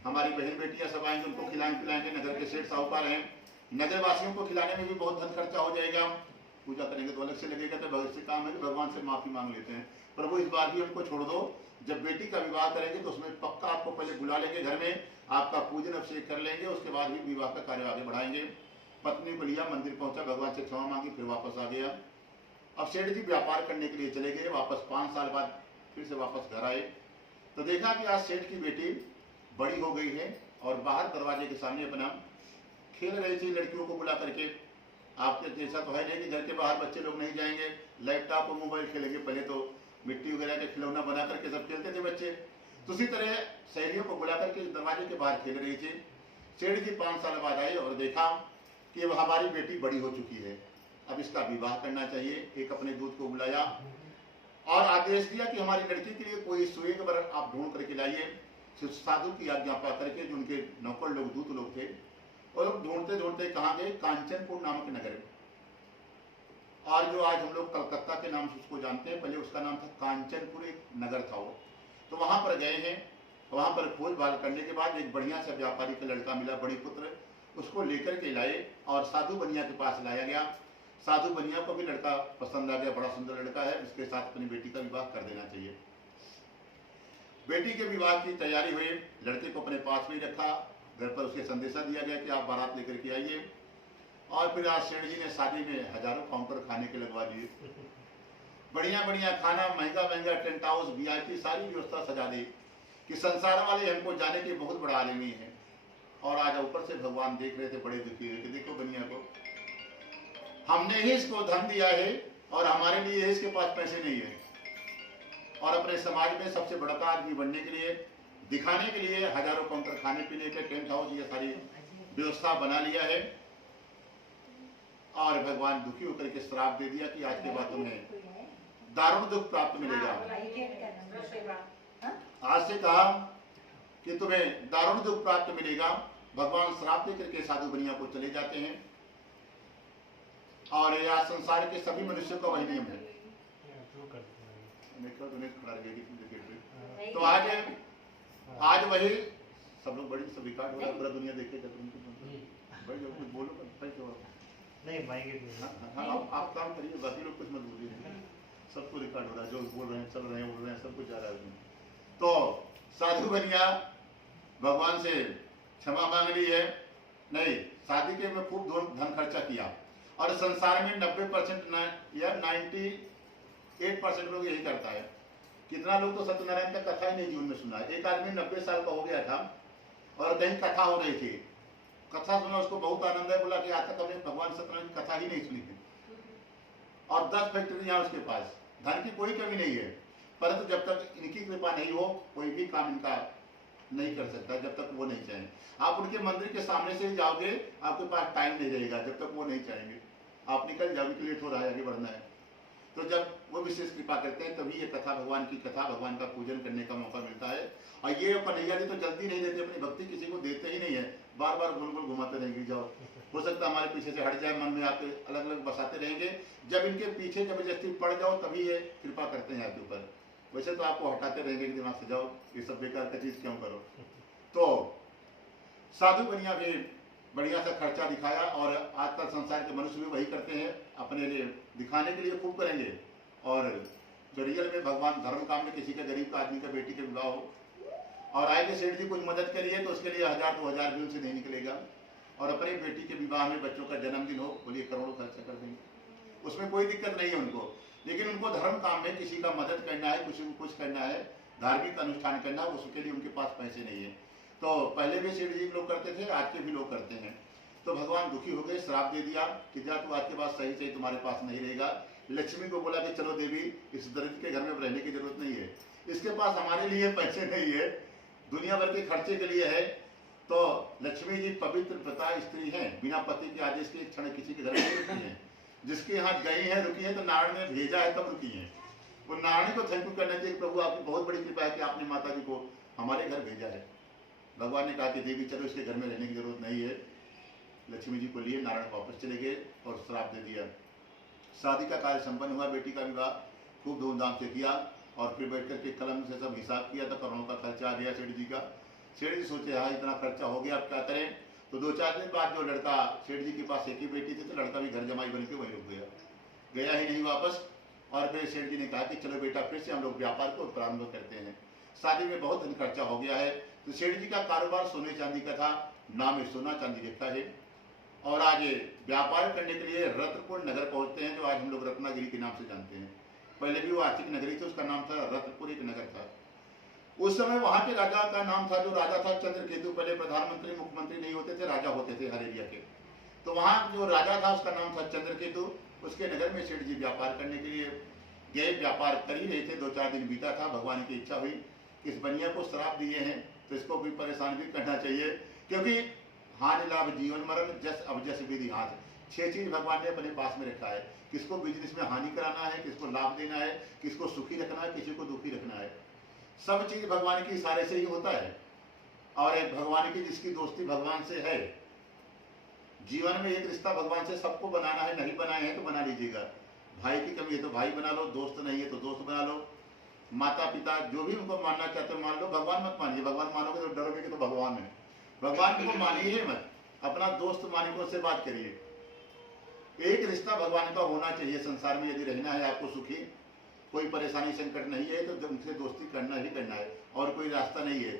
हमारी बहन बेटियां सब आएंगे, उनको खिलाएंगे पिलाएंगे, नगर के सेठ साहूकार हैं, नगर वासियों को खिलाने में भी बहुत धन खर्चा हो जाएगा, पूजा करेंगे तो अलग से लगेगा। तो भगत से काम है कि भगवान से माफी मांग लेते हैं, प्रभु इस बार भी हमको छोड़ दो, जब बेटी का विवाह करेंगे तो उसमें पक्का आपको पहले बुला लेंगे घर में, आपका पूजन अभिषेक कर लेंगे, उसके बाद ही विवाह का कार्य आगे बढ़ाएंगे। पत्नी को लिया, मंदिर पहुंचा, भगवान से क्षमा मांगी, फिर वापस आ गया। अब सेठ जी व्यापार करने के लिए चले गए वापस, 5 साल बाद फिर से वापस घर आए, तो देखा कि आज सेठ की बेटी बड़ी हो गई है और बाहर दरवाजे के सामने अपना खेल रही थी लड़कियों को बुला करके। आपके जैसा तो है नहीं कि घर के बाहर बच्चे लोग नहीं जाएंगे, लैपटॉप और मोबाइल खेलेंगे, पहले तो मिट्टी वगैरह के खिलौना बना करके सब खेलते थे बच्चे, तो उसी तरह सहेलियों को बुला करके दरवाजे के बाहर खेल रही थी। सेठ जी 5 साल बाद आए और देखा कि अब हमारी बेटी बड़ी हो चुकी है, अब इसका विवाह करना चाहिए। एक अपने दूत को बुलाया और आदेश दिया कि हमारी लड़की के लिए कोई सुएगर आप ढूंढ करके लाइए। साधु की आज्ञा पा करके जो उनके नौकर लोग, दूत लोग थे, और ढूंढते ढूंढते कहाँ गए? कांचनपुर नामक नगर। और जो आज हम लोग कलकत्ता के नाम से उसको जानते हैं, पहले उसका नाम था कांचनपुर, एक नगर था वो। तो वहां पर गए हैं, वहां पर खोजभाल करने के बाद एक बढ़िया सा व्यापारी का लड़का मिला, बड़ी पुत्र, उसको लेकर के लाए और साधु बनिया के पास लाया गया। साधु बनिया को भी लड़का पसंद आ गया, बड़ा सुंदर लड़का है, इसके साथ अपनी बेटी का विवाह कर देना चाहिए। बेटी के विवाह की तैयारी हुई, लड़के को अपने पास में रखा, घर पर उसके संदेशा दिया गया कि आप बारात लेकर के आइए। और फिर आज सेठ जी ने शादी में हजारों काउंटर खाने के लगवा दिए, बढ़िया बढ़िया खाना, महंगा महंगा टेंट हाउस, वीआईपी, सारी व्यवस्था सजा दी कि संसार वाले हमको जाने के बहुत बड़ा आदमी है। और आज ऊपर से भगवान देख रहे थे, बड़े दुखी हुए कि देखो बनिया को, हमने ही इसको धन दिया है और हमारे लिए इसके पास पैसे नहीं है, और अपने समाज में सबसे बड़ा आदमी बनने के लिए, दिखाने के लिए हजारों काउंटर खाने पीने के, टेंट हाउस, ये सारी व्यवस्था बना लिया है। और भगवान दुखी होकर के श्राप दे दिया कि आज के बाद तुम्हें दारुण दुख प्राप्त मिलेगा। आज से कहा कि तुम्हें दारुण दुख प्राप्त मिलेगा। भगवान श्राप दे करके साधु बनिया को चले जाते हैं, और यह संसार के सभी मनुष्यों का वही नियम है। खड़ा रहेगी तो आज वही सब लोग बड़ी सब रिकॉर्ड हो रहा है, पूरा दुनिया देखेगा। कुछ बोलो नहीं माइक हाँ, आप काम करिए, बाकी लोग कुछ मत बोलिए, सबको रिकॉर्ड हो रहा है, जो बोल रहे हैं, चल रहे हैं, बोल रहे हैं, सब कुछ जा रहा है उसमें। तो साधु बनिया भगवान से क्षमा मांग ली है, नहीं शादी के में खूब धन खर्चा किया, और संसार में 90% या 98% लोग यही करता है। कितना लोग तो सत्यनारायण का कथा ही नहीं जीवन में सुना है। एक आदमी 90 साल का हो गया था और कहीं कथा हो रही थी, कथा सुना, उसको बहुत आनंद है, बोला कि आज तक हमने भगवान सत्यनारायण की कथा ही नहीं सुनी थी, और 10 फैक्ट्रियां उसके पास, धन की कोई कमी नहीं है, परंतु जब तक इनकी कृपा नहीं हो कोई भी काम इनका नहीं कर सकता, जब तक वो नहीं चाहें। आप उनके मंदिर के सामने से ही जाओगे, आपके पास टाइम नहीं रहेगा जब तक वो नहीं चाहेंगे, आप निकल जाओगे कि लेट हो रहा है, आगे बढ़ना है। तो जब वो विशेष कृपा करते हैं तभी ये कथा, भगवान की कथा, भगवान का पूजन करने का मौका मिलता है। और ये कन्हैया जी तो जल्दी नहीं देते, अपनी भक्ति किसी को देते ही नहीं है, बार बार गोल गोल घुमाते रहेंगे। जाओ, हो सकता है हमारे पीछे से हट जाए, मन में आपके अलग अलग बसाते रहेंगे। जब इनके पीछे जबरदस्ती पड़ जाओ तभी ये कृपा करते हैं आपके ऊपर। वैसे तो आपको हटाते रहेंगे कि दिमाग से जाओ, ये सब बेकार का चीज क्यों करो। तो साधु बनिया भी बढ़िया सा खर्चा दिखाया, और आजकल संसार के मनुष्य भी वही करते हैं, अपने लिए दिखाने के लिए खूब करेंगे। और जो रियल में भगवान धर्म काम में किसी का, गरीब का आदमी का बेटी का विवाह हो और आए कि सेठ जी कुछ मदद करिए, तो उसके लिए 1000 2000 भी उनसे नहीं निकलेगा। और अपनी बेटी के विवाह में, बच्चों का जन्मदिन हो, बोलिए करोड़ों खर्चा कर देंगे, उसमें कोई दिक्कत नहीं है उनको। लेकिन उनको धर्म काम में किसी का मदद करना है, किसी को कुछ करना है, धार्मिक अनुष्ठान करना है, उसके लिए उनके पास पैसे नहीं है। तो पहले भी सेठ जी लोग करते थे, आज के भी लोग करते हैं। तो भगवान दुखी हो गए, श्राप दे दिया कि जा तू आज के बाद सही सही तुम्हारे पास नहीं रहेगा। लक्ष्मी को बोला कि चलो देवी, इस दरिद्र के घर में रहने की जरूरत नहीं है, इसके पास हमारे लिए पैसे नहीं है, दुनिया भर के खर्चे के लिए है। तो लक्ष्मी जी पवित्र व्रता स्त्री हैं, बिना पति के आदेश के एक क्षण किसी के घर में रुकी हैं। जिसके यहाँ गई है, रुकी है, तो नारायण ने भेजा है तब रुकी है। वो नारायण को थैंक यू करना चाहिए, प्रभु आपकी बहुत बड़ी कृपा है कि आपने माता जी को हमारे घर भेजा है। भगवान ने कहा कि देवी चलो, इसके घर में रहने की जरूरत नहीं है। लक्ष्मी जी को लिए नारायण वापस चले गए और श्राप दे दिया। शादी का कार्य संपन्न हुआ, बेटी का विवाह खूब धूमधाम से किया, और फिर बैठ करके कलम से सब हिसाब किया, तो करोड़ों का खर्चा आ गया सेठ जी का। सेठ जी सोचे हाँ इतना खर्चा हो गया, अब क्या करें। तो 2-4 दिन बाद जो लड़का, सेठ जी के पास एक ही बेटी थी, तो लड़का भी घर जमाई बन के वहीं रुक गया ही नहीं वापस। और फिर सेठ जी ने कहा कि चलो बेटा, फिर से हम लोग व्यापार को प्रारंभ करते हैं। शादी में बहुत धन खर्चा हो गया है। तो सेठ जी का कारोबार सोने चांदी का था, नाम में सोना चांदी लिखा है। और आज व्यापार करने के लिए रत्नपुर नगर पहुंचते हैं, जो आज हम लोग रत्नागिरी के नाम से जानते हैं। पहले भी वो आर्थिक नगरी थी, उसका नाम था रत्नपुर, एक नगर था। उस समय वहां के राजा का नाम था, जो राजा था चंद्रकेतु। पहले प्रधानमंत्री मुख्यमंत्री नहीं होते थे, राजा होते थे हर एरिया के। तो वहां जो राजा था उसका नाम था चंद्रकेतु। उसके नगर में सेठ जी व्यापार करने के लिए गए, व्यापार कर ही रहे थे। 2-4 दिन बीता था, भगवान की इच्छा हुई इस बनिया को श्राप दिए हैं, तो इसको भी परेशान भी करना चाहिए, क्योंकि हानि लाभ जीवन मरण जस अवजस विधि हाथ, 6 चीज भगवान ने अपने पास में रखा है। किसको बिजनेस में हानि कराना है, किसको लाभ देना है, किसको सुखी रखना है, किसी को दुखी रखना है। सब चीज भगवान के इशारे से ही होता है। और एक भगवान की जिसकी दोस्ती भगवान से है, जीवन में एक रिश्ता भगवान से सबको बनाना है। नहीं बनाए हैं तो बना लीजिएगा। भाई की कमी है तो भाई बना लो, दोस्त नहीं है तो दोस्त बना लो, माता पिता जो भी उनको मानना चाहते हो मान लो। भगवान मत मानिए, भगवान मानोगे तो डरोगे कि तो भगवान है। भगवान को मानिए मत, अपना दोस्त मानिए, उससे बात करिए। एक रिश्ता भगवान का होना चाहिए संसार में। यदि रहना है आपको सुखी, कोई परेशानी संकट नहीं है, तो उनसे दोस्ती करना ही करना है, और कोई रास्ता नहीं है।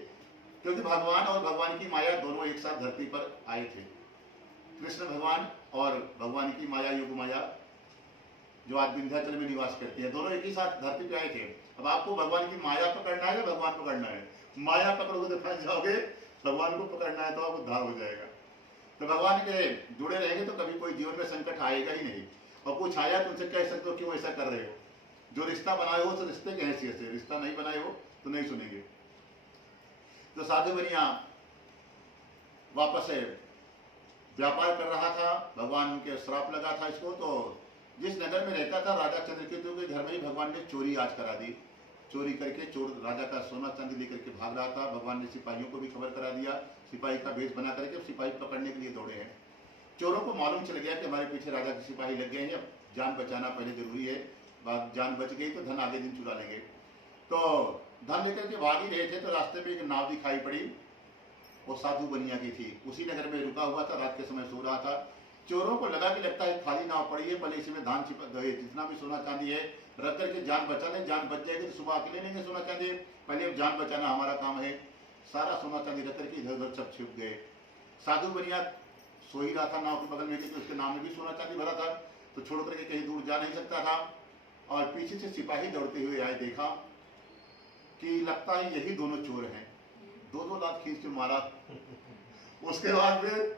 क्योंकि भगवान और भगवान की माया दोनों एक साथ धरती पर आए थे। कृष्ण भगवान और भगवान की माया, युग माया, जो आज विंध्याचल में निवास करती है, दोनों एक ही साथ धरती पे आए थे। अब आपको भगवान की माया पकड़ना है या भगवान पकड़ना है? माया पकड़ोगे तो फंस जाओगे, भगवान को पकड़ना है तो आप उद्धार हो जाएगा। तो भगवान के जुड़े रहेंगे तो कभी कोई जीवन में संकट आएगा ही नहीं। और कुछ आया तो उनसे कह सकते हो क्यों ऐसा कर रहे हो। जो रिश्ता बनाए हो तो रिश्ते की हैसियत से, रिश्ता नहीं बनाए हो तो नहीं सुनेंगे। तो साधु बनिया वापस है, व्यापार कर रहा था, भगवान के श्राप लगा था इसको। तो जिस नगर में रहता था राजा चंद्रकेतु के घर में ही भगवान ने चोरी आज करा दी। चोरी करके चोर राजा का सोना चांदी लेकर के भाग रहा था। भगवान ने सिपाहियों को भी खबर करा दिया, सिपाही का भेष बना करके सिपाही पकड़ने के लिए दौड़े हैं। चोरों को मालूम चल गया कि हमारे पीछे राजा के सिपाही लग गए हैं, अब जान बचाना पहले जरूरी है, बात जान बच गई तो धन आगे दिन चुरा लेंगे। तो धन लेकर के भाग ही रहे थे, तो रास्ते में एक नाव दिखाई पड़ी, वो साधु बनिया की थी। उसी नगर में रुका हुआ था, रात के समय सो रहा था। चोरों को लगा कि लगता है खाली नाव पड़ी है, पहले इसमें धान छिपा गए, जितना भी सोना चांदी है रख करके जान बचा ले, जान बच जाएगी तो सुबह अकेले लेंगे सोना चांदी, पहले जान बचाना हमारा काम है। सारा सोना चांदी रख करके इधर उधर सब छिप गए। साधु बनिया सो ही रहा था नाव के बगल में, क्योंकि उसके नाम में भी सोना चांदी भरा था, तो छोड़ करके कहीं दूर जा नहीं सकता था। और पीछे से सिपाही दौड़ते हुए आए, देखा कि लगता है यही दोनों चोर हैं। 2-2 लात खींच के मारा। उसके बाद फिर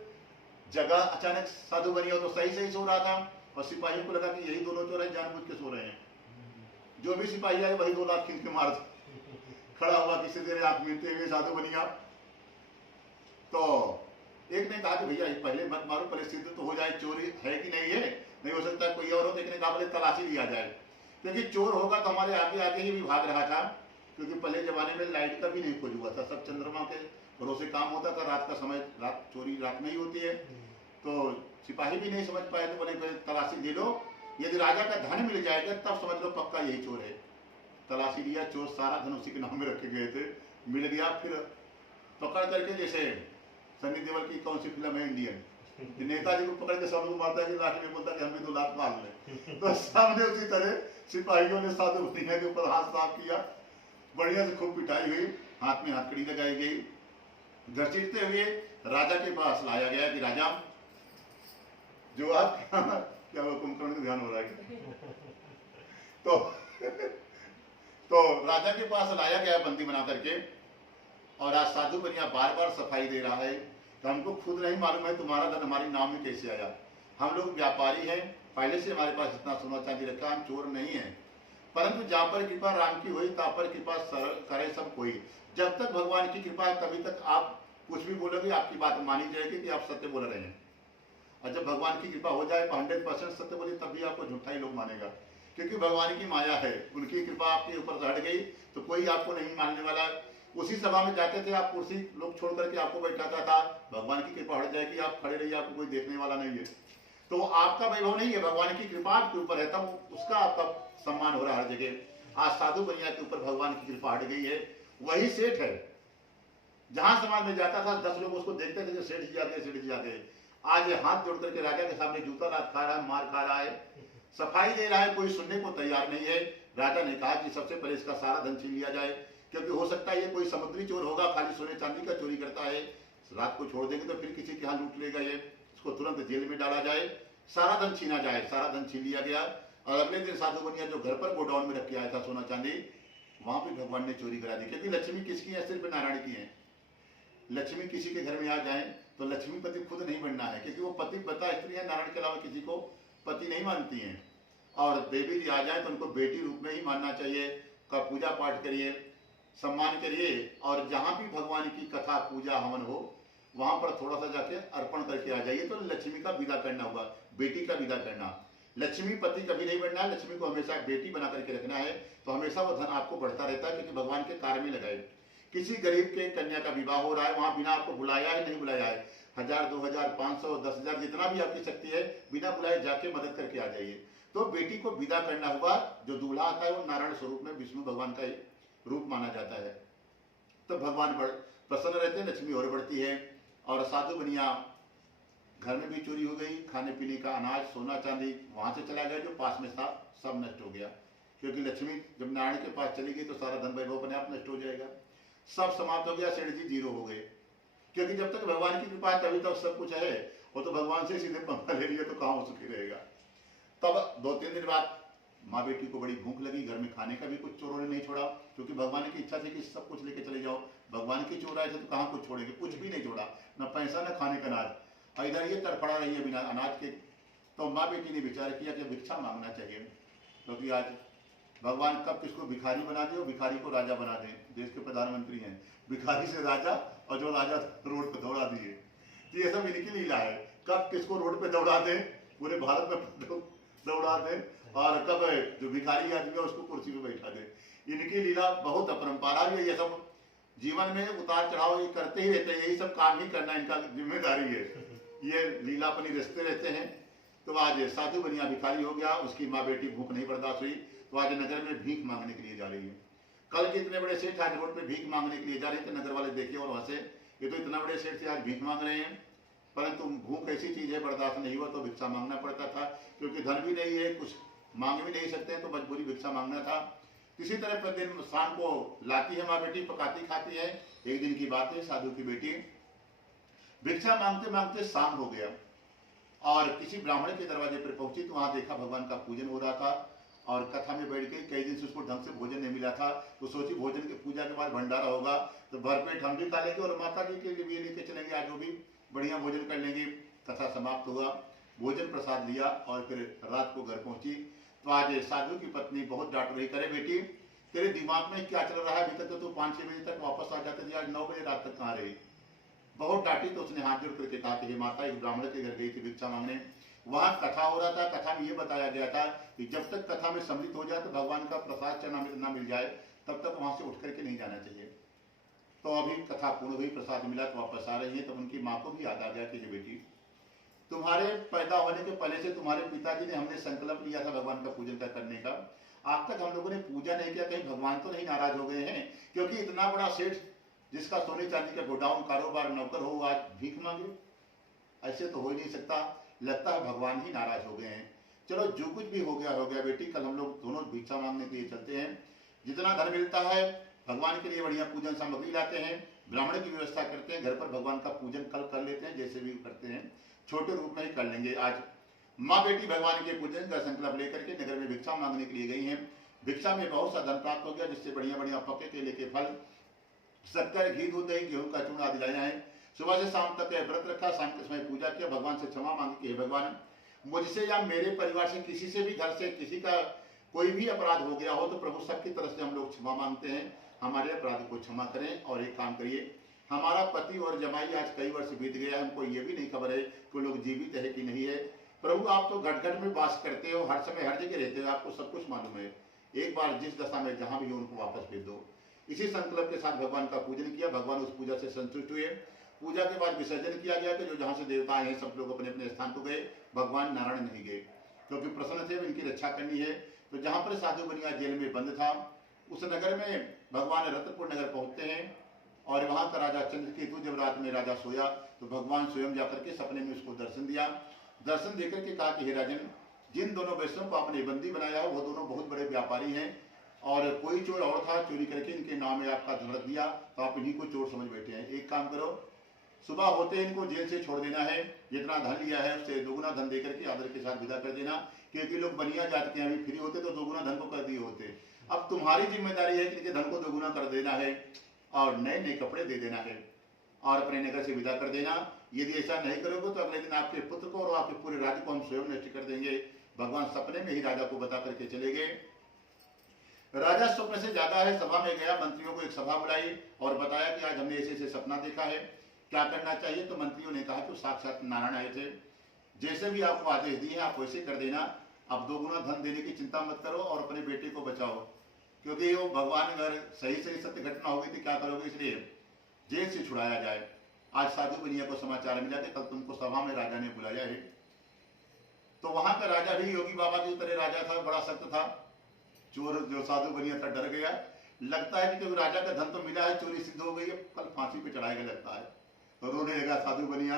जगह अचानक साधु बनिया तो सही सही सो रहा था, और सिपाहियों को लगा कि यही दोनों चोर हैं, जानबूझ के सो रहे हैं। जो भी सिपाही आए वही 2 लात खींच के मार खड़ा हुआ, किसी देर आंख मिलते हुए साधु बनिया। तो एक ने कहा कि भैया पहले मत मारो, परिस्थिति तो हो जाए, चोरी है कि नहीं है, नहीं हो सकता कोई और हो। तो एक ने कहा बोले तलाशी लिया जाए। क्योंकि चोर होगा तो हमारे आगे आगे ही भी भाग रहा था, क्योंकि पहले जमाने में लाइट का भी नहीं खोज हुआ था, सब चंद्रमा के भरोसे काम होता था, रात का समय, रात चोरी रात में ही होती है। तो सिपाही भी नहीं समझ पाए तो बोले तलाशी ले लो, यदि राजा का धन मिल जाएगा तब समझ लो पक्का यही चोर है। तलाशी लिया, चोर सारा धन उसी के नाम में रखे गए थे, मिल गया। फिर पकड़ करके, जैसे सनी देओल की कौन सी फिल्म है इंडियन, नेताजी को पकड़ के सब लोग मारता है कि लास्ट में बोलता है कि हम भी 2 लाख मार ले। तो सामने उसी तरह सिपाहियों ने साधु बनिया के ऊपर हाथ साफ किया, बढ़िया से खूब पिटाई हुई, हाथ में हथकड़ी लगाई गई, घसीटते हुए राजा के पास लाया गया कि राजा जो आप क्या वो कुंभकर्ण का ध्यान हो रहा है तो राजा के पास लाया गया बंदी बना करके। और आज साधु बनिया बार बार सफाई दे रहा है तो हमको खुद नहीं मालूम है तुम्हारा धन हमारी नाम में कैसे आया। हम लोग व्यापारी हैं, पहले से हमारे पास इतना सोना चांदी रखा, हम चोर नहीं है, परंतु जहाँ पर कृपा राम की हुई तहाँ पर कृपा करे सब कोई। जब तक भगवान की कृपा है तभी तक आप कुछ भी बोलोगे आपकी बात मानी जाएगी कि आप सत्य बोल रहे हैं। और जब भगवान की कृपा हो जाए 100% सत्य बोले तभी आपको झूठा ही लोग मानेगा, क्योंकि भगवान की माया है, उनकी कृपा आपके ऊपर हट गई तो कोई आपको नहीं मानने वाला। उसी सभा में जाते थे आप, कुर्सी लोग छोड़ करके आपको बैठाता था, भगवान की कृपा हट जाएगी आप खड़े रहिए, आपको कोई देखने वाला नहीं है। तो आपका वैभव नहीं है, भगवान की कृपा आपके ऊपर है, तब उसका आपका सम्मान हो रहा है हर जगह। आज साधु बनिया के ऊपर भगवान की कृपा हट गई है, वही सेठ है। जहां समाज में जाता था 10 लोग उसको देखते थे, सेठ जी जाते, सेठ जी जाते। आज हाथ जोड़ करके राजा के सामने जूता लात खा रहा है, मार खा रहा है, सफाई दे रहा है, कोई सुनने को तैयार नहीं है। राजा ने कहा कि सबसे पहले इसका सारा धन छीन लिया जाए, क्योंकि हो सकता है ये कोई समुद्री चोर होगा, खाली सोने चांदी का चोरी करता है, रात को छोड़ देंगे तो फिर किसी के यहाँ लूट लेगा ये, इसको तुरंत जेल में डाला जाए, सारा धन छीना जाए। सारा धन छीन लिया गया। और अगले दिन साधु बनिया जो घर पर गोडाउन में रख के आया था सोना चांदी, वहां पर भगवान ने चोरी करा दी। क्योंकि लक्ष्मी किसकी है? सिर्फ नारायण की है। लक्ष्मी किसी के घर में आ जाए तो लक्ष्मीपति खुद नहीं बनना है, क्योंकि वो पति बता स्त्री है, नारायण के अलावा किसी को पति नहीं मानती हैं। और देवी जी आ जाए तो उनको बेटी रूप में ही मानना चाहिए। का पूजा पाठ करिए, सम्मान करिए, और जहाँ भी भगवान की कथा पूजा हवन हो वहां पर थोड़ा सा जाके अर्पण करके आ जाइए। तो लक्ष्मी का विदा करना होगा, बेटी का विदा करना। लक्ष्मी पति कभी नहीं बनना है, लक्ष्मी को हमेशा बेटी बना करके रखना है, तो हमेशा वो धन आपको बढ़ता रहता है, क्योंकि भगवान के कार्य में लगाए। किसी गरीब के कन्या का विवाह हो रहा है, वहां बिना आपको बुलाया है, नहीं बुलाया है, 1000, 2000, 500, 10,000 जितना भी आपकी शक्ति है, बिना बुलाए जाके मदद करके आ जाइए। तो बेटी को विदा करना हुआ। जो दूल्हा आता है वो नारायण स्वरूप में विष्णु भगवान का रूप माना जाता है। तो भगवान प्रसन्न रहते हैं, लक्ष्मी और बढ़ती है। और साधु बनिया घर में भी चोरी हो गई, खाने पीने का अनाज सोना चांदी वहां से चला गया, जो पास में था सब नष्ट हो गया। क्योंकि लक्ष्मी जब नारायण के पास चली गई तो सारा धन वैभव अपने आप नष्ट हो जाएगा, सब समाप्त हो गया। सेठ जी 0 हो गए, क्योंकि जब तक भगवान की कृपा है तभी तक सब कुछ है। वो तो भगवान से सीधे पंखा ले लिया तो कहाँ वो सुखी रहेगा। तब 2-3 दिन बाद माँ बेटी को बड़ी भूख लगी, घर में खाने का भी कुछ चोरों ने नहीं छोड़ा, क्योंकि भगवान की इच्छा थी कि सब कुछ लेके चले जाओ। भगवान की चोर आए थे तो कहाँ कुछ छोड़ेंगे, कुछ भी नहीं छोड़ा, न पैसा न खाने का अनाज। और इधर ये तड़फड़ा रही है बिना अनाज के। तो माँ बेटी ने विचार किया कि भिक्षा मांगना चाहिए, क्योंकि आज भगवान कब किसको भिखारी बना दे और भिखारी को राजा बना दे। देश के प्रधानमंत्री हैं, भिखारी से राजा, और जो राजा रोड पे दौड़ा दिए। तो ये सब इनकी लीला है, कब किसको रोड पे दौड़ा दे, पूरे भारत में दौड़ा दे, और कब जो भिखारी आदमी है उसको कुर्सी पे बैठा दे। इनकी लीला बहुत अपरंपरा है। ये सब जीवन में उतार चढ़ाव ये करते ही रहते हैं, यही सब काम ही करना इनका जिम्मेदारी है। ये लीला अपनी रचते रहते हैं। तो आज साधु बनिया भिखारी हो गया, उसकी माँ बेटी भूख नहीं बर्दाश्त हुई, तो आज नगर में भीख मांगने के लिए जा रही है। कल के इतने बड़े सेठ आज रोड पे भीख मांगने के लिए जा रहे थे, नगर वाले देखे और हंसे, ये तो इतना बड़े सेठ थे आज भीख मांग रहे हैं। परंतु भूख ऐसी चीज है, बर्दाश्त नहीं हुआ तो भिक्षा मांगना पड़ता था, क्योंकि धन भी नहीं है, कुछ मांग भी नहीं सकते, तो मजबूरी भिक्षा मांगना था। इसी तरह प्रतिदिन शाम को लाती है माँ बेटी, पकाती खाती है। एक दिन की बात है, साधु की बेटी भिक्षा मांगते मांगते शाम हो गया और किसी ब्राह्मण के दरवाजे पर पहुंची, तो वहां देखा भगवान का पूजन हो रहा था और कथा में बैठ गई। कई दिन से उसको ढंग से भोजन नहीं मिला था, तो सोची भोजन की पूजा के बाद भंडारा होगा तो भरपेट हम भी खा लेंगे और माता जी के लिए भी लेके चलेंगे, आज वो भी बढ़िया भोजन कर लेंगे। कथा समाप्त हुआ, भोजन प्रसाद लिया और फिर रात को घर पहुंची। तो आज साधु की पत्नी बहुत डांट रही, करे बेटी तेरे दिमाग में क्या चल रहा है, अभी तक तो तू 5-6 बजे तक वापस आ जाते थे, आज 9 बजे रात तक कहाँ रही। बहुत डांटी तो उसने हाथ जोड़ करके कहा कि हे माता, एक ब्राह्मण के घर गई थी भिक्षा मांगने, वहां कथा हो रहा था। कथा में ये बताया गया था कि जब तक कथा में सम्मिलित हो जाए तो भगवान का प्रसाद चना ना मिल जाए तब तक वहां से उठ करके नहीं जाना चाहिए। तो अभी कथा पूर्ण हुई, प्रसाद मिला तो वापस आ रही है। तब उनकी माँ को भी याद आ गया कि बेटी, तुम्हारे पैदा होने के पहले से तुम्हारे पिताजी ने हमने संकल्प लिया था भगवान का पूजन करने का, आज तक हम लोगों ने पूजा नहीं किया, कहीं भगवान तो नहीं नाराज हो गए हैं? क्योंकि इतना बड़ा सेठ जिसका सोने चांदी का गोडाउन कारोबार नौकर हो आज भीख मांगे, ऐसे तो हो ही नहीं सकता। लगता है भगवान ही नाराज हो गए हैं। चलो जो कुछ भी हो गया बेटी, कल हम लोग दोनों भिक्षा मांगने के लिए चलते हैं। जितना धन मिलता है भगवान के लिए बढ़िया पूजन सामग्री लाते हैं, ब्राह्मण की व्यवस्था करते हैं, घर पर भगवान का पूजन कल कर लेते हैं, जैसे भी करते हैं छोटे रूप में ही कर लेंगे। आज माँ बेटी भगवान के पूजन का संकल्प लेकर के नगर में भिक्षा मांगने के लिए गई हैं। भिक्षा में बहुत सा धन प्राप्त हो गया, जिससे बढ़िया बढ़िया पके केले के फल, शक्कर, घी, दूध, दही, गेहूं का चूर्ण आदि लाया है। सुबह से शाम तक व्रत रखा, शाम के समय पूजा किया, भगवान से क्षमा मांगी कि हे भगवान, मुझसे या मेरे परिवार से किसी से भी, घर से किसी का कोई भी अपराध हो गया हो तो प्रभु सबकी तरफ से हम लोग क्षमा मांगते हैं, हमारे अपराध को क्षमा करें। और एक काम करिए, हमारा पति और जमाई आज कई वर्ष बीत गया, हमको ये भी नहीं खबर है कि लोग जीवित है कि नहीं है। प्रभु आप तो घट घट में वास करते हो, हर समय हर जगह रहते हो, आपको सब कुछ मालूम है। एक बार जिस दशा में जहां भी हो उनको वापस भेज दो। इसी संकल्प के साथ भगवान का पूजन किया। भगवान उस पूजा से संतुष्ट हुए। पूजा के बाद विसर्जन किया गया कि जो जहां से देवता हैं सब लोग अपने अपने स्थान को गए, भगवान नारायण नहीं गए, क्योंकि प्रसन्न थे, इनकी रक्षा करनी है। तो जहां पर साधु बनिया जेल में बंद था, उस नगर में भगवान रत्नपुर नगर पहुंचते हैं। और वहां का राजा चंद्रकेतु, जब रात में राजा सोया तो भगवान स्वयं जाकर के सपने में उसको दर्शन दिया। दर्शन देकर के कहा कि हे राजन, जिन दोनों वैष्णव को आपने बंदी बनाया हो वो दोनों बहुत बड़े व्यापारी हैं, और कोई चोर और था, चोरी करके इनके नाम में आपका धन रख दिया, तो आप इन्हीं को चोर समझ बैठे हैं। एक काम करो, सुबह होते इनको जेल से छोड़ देना है, जितना धन लिया है उससे दोगुना धन देकर के आदर के साथ विदा कर देना, क्योंकि लोग बनिया जात के अभी फ्री होते तो दोगुना धन को कर दिए होते। अब तुम्हारी जिम्मेदारी है कि इनके धन को दोगुना कर देना है और नए नए कपड़े दे देना है और अपने नगर से विदा कर देना। यदि ऐसा नहीं करोगे तो अगले दिन आपके पुत्र को और आपके पूरे राज्य को हम स्वयं नष्ट कर देंगे। भगवान सपने में ही राजा को बता करके चले गए। राजा स्वप्न से जागा है, सभा में गया, मंत्रियों को एक सभा बुलाई और बताया कि आज हमने ऐसे ऐसे सपना देखा है, क्या करना चाहिए। तो मंत्रियों ने कहा कि साक्षात नारायण आए थे, जैसे भी आपको आदेश दिए आप वैसे कर देना, अब दोगुना धन देने की चिंता मत करो और अपने बेटे को बचाओ, क्योंकि वो भगवान अगर सही सही सत्य घटना होगी तो क्या करोगे, इसलिए जेल से छुड़ाया जाए। आज साधु बनिया को समाचार मिला कि कल तुमको सभा में राजा ने बुलाया है। तो वहां का राजा भी योगी बाबा की तरह राजा था, बड़ा सख्त था। चोर जो साधु बनिया था डर गया, लगता है कि क्योंकि राजा का धन तो मिला है, चोरी सिद्ध हो गई है, कल फांसी पे चढ़ाएगा लगता है। तो रोने लगा साधु बनिया,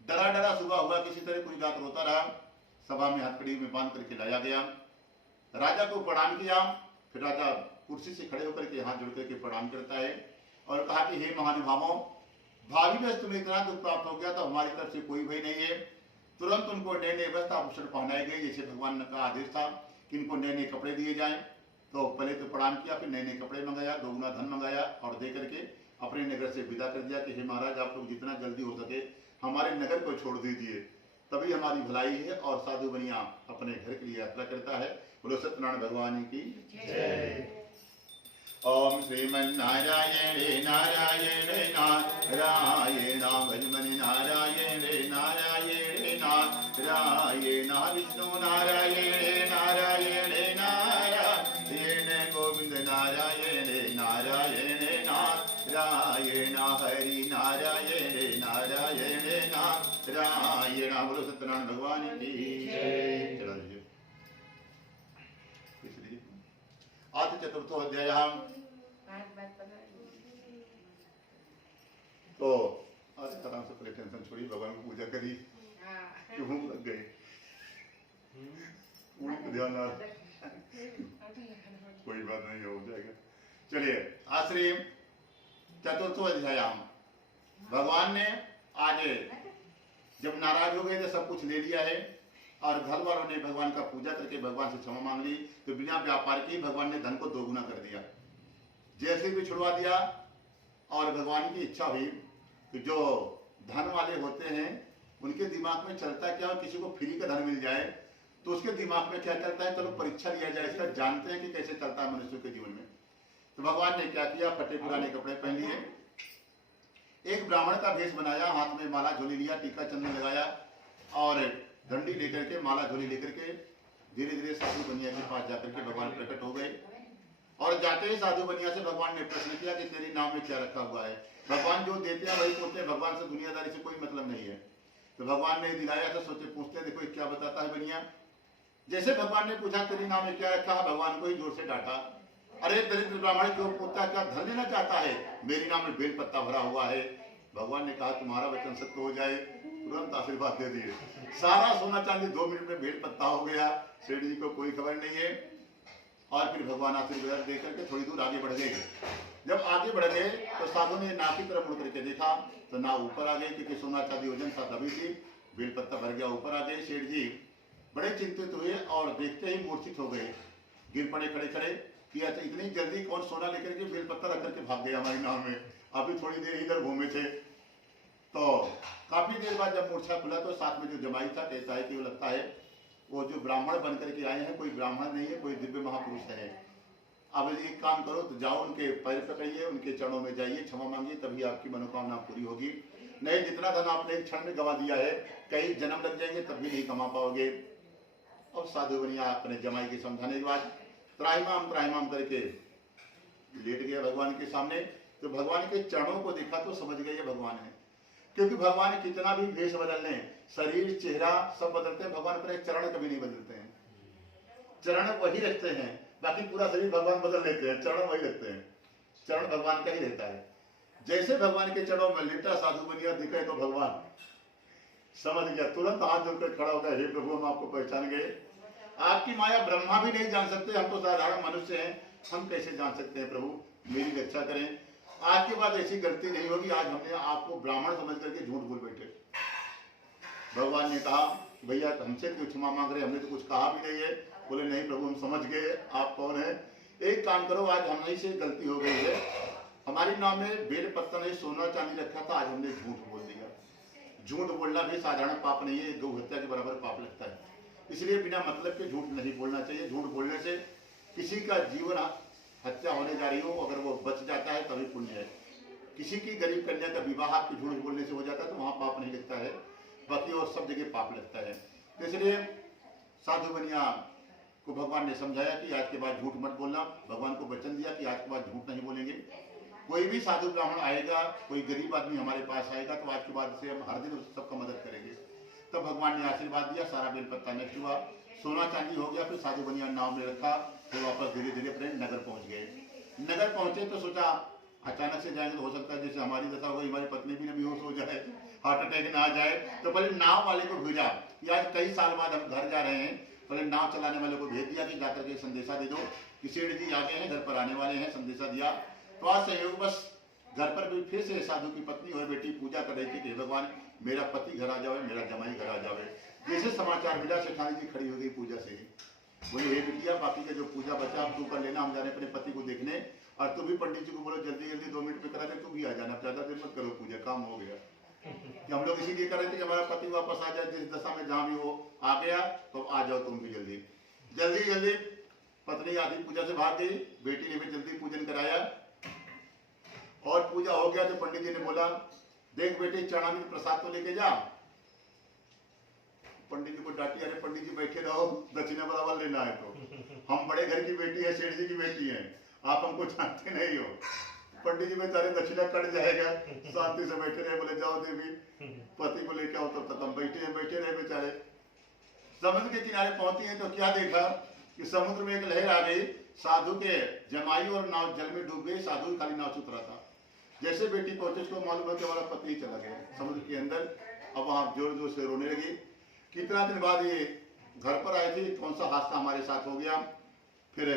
डरा डरा सुबह हुआ, किसी तरह पूरी रात रोता रहा। सभा में हथकड़ी में बांध करके लाया गया, राजा को प्रणाम किया। फिर राजा कुर्सी से खड़े होकर के हाथ जोड़ करके प्रणाम करता है और कहा कि हे महानुभावों, भावी में तुम्हें इतना दुख प्राप्त हो गया तो हमारी तरफ से कोई भय नहीं है। तुरंत उनको नए नए वस्त्र आभूषण पहनाए गए, जैसे भगवान का आदेश था कि इनको नए नए कपड़े दिए जाएं। तो पहले तो प्रणाम किया, फिर नए नए कपड़े मंगाया, दोगुना धन मंगाया और दे करके अपने नगर से विदा कर दिया कि हे महाराज, आप लोग जितना जल्दी हो सके हमारे नगर को छोड़ दीजिए, तभी हमारी भलाई है। और साधु बनिया अपने घर के लिए यात्रा करता है। बोलो सत्यनारायण भगवान की जय। ओम श्रीमन्नारायण नारायण नारायण भजमनि नारायण नारायण नारायण विष्णु नारायण नारायण नारायण गोविंद नारायण नारायण नारायण हरि नारायण नारायण नारायण। बोलो सत्यनारायण भगवान की जय। चलो आदि चतुर्थो अध्याय। तो आज आराम से पहले टेंशन छोड़ी, भगवान को पूजा करी, क्यों लग गए ध्यान आ, कोई बात नहीं, हो जाएगा। चलिए आश्रम चतुर्थो अध्याय। भगवान ने आज जब नाराज हो गए तो सब कुछ ले लिया है और घर वालों ने भगवान का पूजा करके भगवान से क्षमा मांग ली, तो बिना व्यापार के भगवान ने धन को दोगुना कर दिया, जैसे भी छुड़वा दिया। और भगवान की इच्छा हुई कि जो धन वाले होते हैं उनके दिमाग में चलता क्या, किसी को फ्री का धन मिल जाए तो उसके दिमाग में क्या चलता है, चलो परीक्षा लिया जाए, इसका जानते हैं कि कैसे चलता है मनुष्य के जीवन में। तो भगवान ने क्या किया, फटे पुराने कपड़े पहन लिए, एक ब्राह्मण का भेष बनाया, हाथ में माला झोली लिया, टीका चंदन लगाया और डंडी लेकर के, माला झोली लेकर के धीरे धीरे साधु बनिया के पास जाकर के भगवान प्रकट हो गए। और जाते ही साधु बनिया से भगवान ने प्रश्न किया कि तेरी नाम में क्या रखा हुआ है। भगवान जो देते हैं वही पूछते हैं, भगवान से दुनियादारी से कोई मतलब नहीं है। तो भगवान ने दिलाया तो सोचे पूछते देखो क्या बताता है बनिया। जैसे भगवान ने पूछा तेरी नाम में क्या रखा है, भगवान को ही जोर से डांटा, अरे दरिद्र ब्राह्मण क्यों पूछता, क्या धन लेना चाहता है, मेरी नाम में बेल पत्ता भरा हुआ है। भगवान ने कहा तुम्हारा वचन सत्य हो जाए, तुरंत आशीर्वाद दे दिए। सारा सोना चांदी 2 मिनट में बेल पत्ता हो गया। सेठ जी को कोई खबर नहीं है। और फिर भगवान आशीर्वाद देकर के थोड़ी दूर आगे बढ़ गए। जब आगे बढ़ गए तो साधु ने नाव की तरफ मुड़ करके देखा तो नाव ऊपर आ गई, क्योंकि सोना चांदी वजन सा दबी थी, बेल पत्ता भर गया, ऊपर आ गए। सेठ जी बड़े चिंतित हुए और देखते ही मूर्छित हो गए, गिर पड़े खड़े खड़े कि अच्छा इतनी जल्दी कौन सोना लेकर के बेल पत्ता रख करके भाग गया हमारी नाव में, अभी थोड़ी देर इधर घूमे थे। तो काफी देर बाद जब मूर्छा खुला तो साथ में जो जमाई था कहता है कि वो लगता है वो जो ब्राह्मण बन करके आए हैं कोई ब्राह्मण नहीं है, कोई दिव्य महापुरुष है। अब एक काम करो तो जाओ उनके पैर पकड़िए, उनके चरणों में जाइए, क्षमा मांगिए, तभी आपकी मनोकामना पूरी होगी। नहीं जितना धन आपने एक क्षण में गंवा दिया है, कई जन्म लग जाएंगे तब भी नहीं कमा पाओगे। और साधु बनिया अपने जमाई के समझाने के बाद त्राहिमाम करके लेट गया भगवान के सामने। तो भगवान के चरणों को देखा तो समझ गए ये भगवान है, क्योंकि भगवान कितना भी वेश बदल लें, शरीर चेहरा सब बदलते हैं, भगवान पर एक चरण कभी नहीं बदलते हैं। चरण वही रखते हैं, बाकी पूरा शरीर भगवान बदल लेते हैं, चरण वही रखते हैं, चरण भगवान का ही रहता है। जैसे भगवान के चरणों में लेटा साधु बनिया दिखे तो भगवान समझ गया, तुरंत हाथ जोड़कर खड़ा हो गया, हे प्रभु हम आपको पहचान गए, आपकी माया ब्रह्मा भी नहीं जान सकते, हम तो साधारण मनुष्य हैं, हम कैसे जान सकते हैं प्रभु, मेरी रक्षा करें। आज के बाद ऐसी गलती नहीं होगी, आज हमने आपको ब्राह्मण समझ करके झूठ बोल बैठे। भगवान ने कहा भैया हमसे क्यों क्षमा मांग रहे, हमने तो कुछ कहा भी नहीं है। बोले नहीं प्रभु हम समझ गए आप कौन है, एक काम करो आज हमने से गलती हो गई है, हमारी नाम में बेल पत्ता नहीं सोना चांदी रखा था, आज हमने झूठ बोल दिया। झूठ बोलना भी साधारण पाप नहीं है, गौ हत्या के बराबर पाप लगता है, इसलिए बिना मतलब के झूठ नहीं बोलना चाहिए। झूठ बोलने से किसी का जीवन हत्या होने जा रही हो, अगर वो बच जाता है तभी पुण्य है। किसी की गरीब कन्या का विवाह आपके झूठ बोलने से हो जाता है तो वहां पाप नहीं लगता है, बाकी और सब जगह पाप लगता है। तो इसलिए साधु बनिया को भगवान ने समझाया कि आज के बाद झूठ मत बोलना, भगवान को वचन दिया कि आज के बाद झूठ नहीं बोलेंगे। कोई भी साधु ब्राह्मण आएगा, कोई गरीब आदमी हमारे पास आएगा तो आज के बाद से हम हर दिन उस सबका मदद करेंगे। तब भगवान ने आशीर्वाद दिया, सारा बेल पत्ता नष्ट हुआ, सोना चांदी हो गया। फिर साधु बनिया नाव में रखा, फिर वापस धीरे धीरे अपने नगर पहुंच गए। नगर पहुंचे तो सोचा अचानक से जाएंगे तो हो सकता है जैसे हमारी दशा हो गई, हमारी पत्नी भी न बेहोश हो जाए, हार्ट अटैक ना आ जाए। तो पहले नाव वाले को भेजा कि आज कई साल बाद हम घर जा रहे हैं, पहले नाव चलाने वाले को भेज दिया कि जाकर के संदेशा दे दो कि सेठ जी आ गए हैं, घर पर आने वाले हैं, संदेशा दिया। तो आज संयोग बस घर पर भी फिर से साधु की पत्नी और बेटी पूजा कर रही थी कि भगवान मेरा पति घर आ जावे, मेरा जमाई घर आ जावे। जैसे समाचार मिला सेठानी जी खड़ी हो गई पूजा से ही, बोले हे बिटिया बाकी का जो पूजा बचा आप तू कर लेना, हम जा रहे अपने पति को देखने, और तू भी पंडित जी को बोलो जल्दी जल्दी 2 मिनट में करा दे, तू भी आ जाना, ज्यादा देर मत करो पूजा, काम हो गया। कि हम लोग इसीलिए कर रहे थे कि हमारा पति वापस आ जाए, जिस दशा में जहां भी वो आ गया तो आ जाओ तुम भी जल्दी। जल्दी जल्दी पत्नी आधी पूजा से भाग गई, बेटी ने भी जल्दी पूजन कराया और पूजा हो गया। तो पंडित जी ने बोला देख बेटे चरणामृत प्रसाद तो लेके जा। पंडित जी को डांटी, अरे पंडित जी बैठे रहो, दक्षिणा बराबर लेना है, तो हम बड़े घर की बेटी है, सेठ जी की बेटी है, आप हमको जानते नहीं हो। पंडित जी बेचारे दक्षिणा कट जाएगा, शांति से बैठे रहे। बोले जाओ देवी पति को लेके आओ, तब तक हम बैठे रहे बेचारे। समुद्र के किनारे पहुंची है तो क्या देखा कि समुद्र में एक लहर आ गई, साधु के जमाई और नाव जल में डूब गई, साधु खाली नाव से उतरा था। जैसे बेटी पहुंचे उसको मालूम है कि हमारा पति ही चला गया समुद्र के अंदर। अब वहां जोर जोर से रोने लगी। कितना दिन बाद ये घर पर आए थे, कौन सा हादसा हमारे साथ हो गया। फिर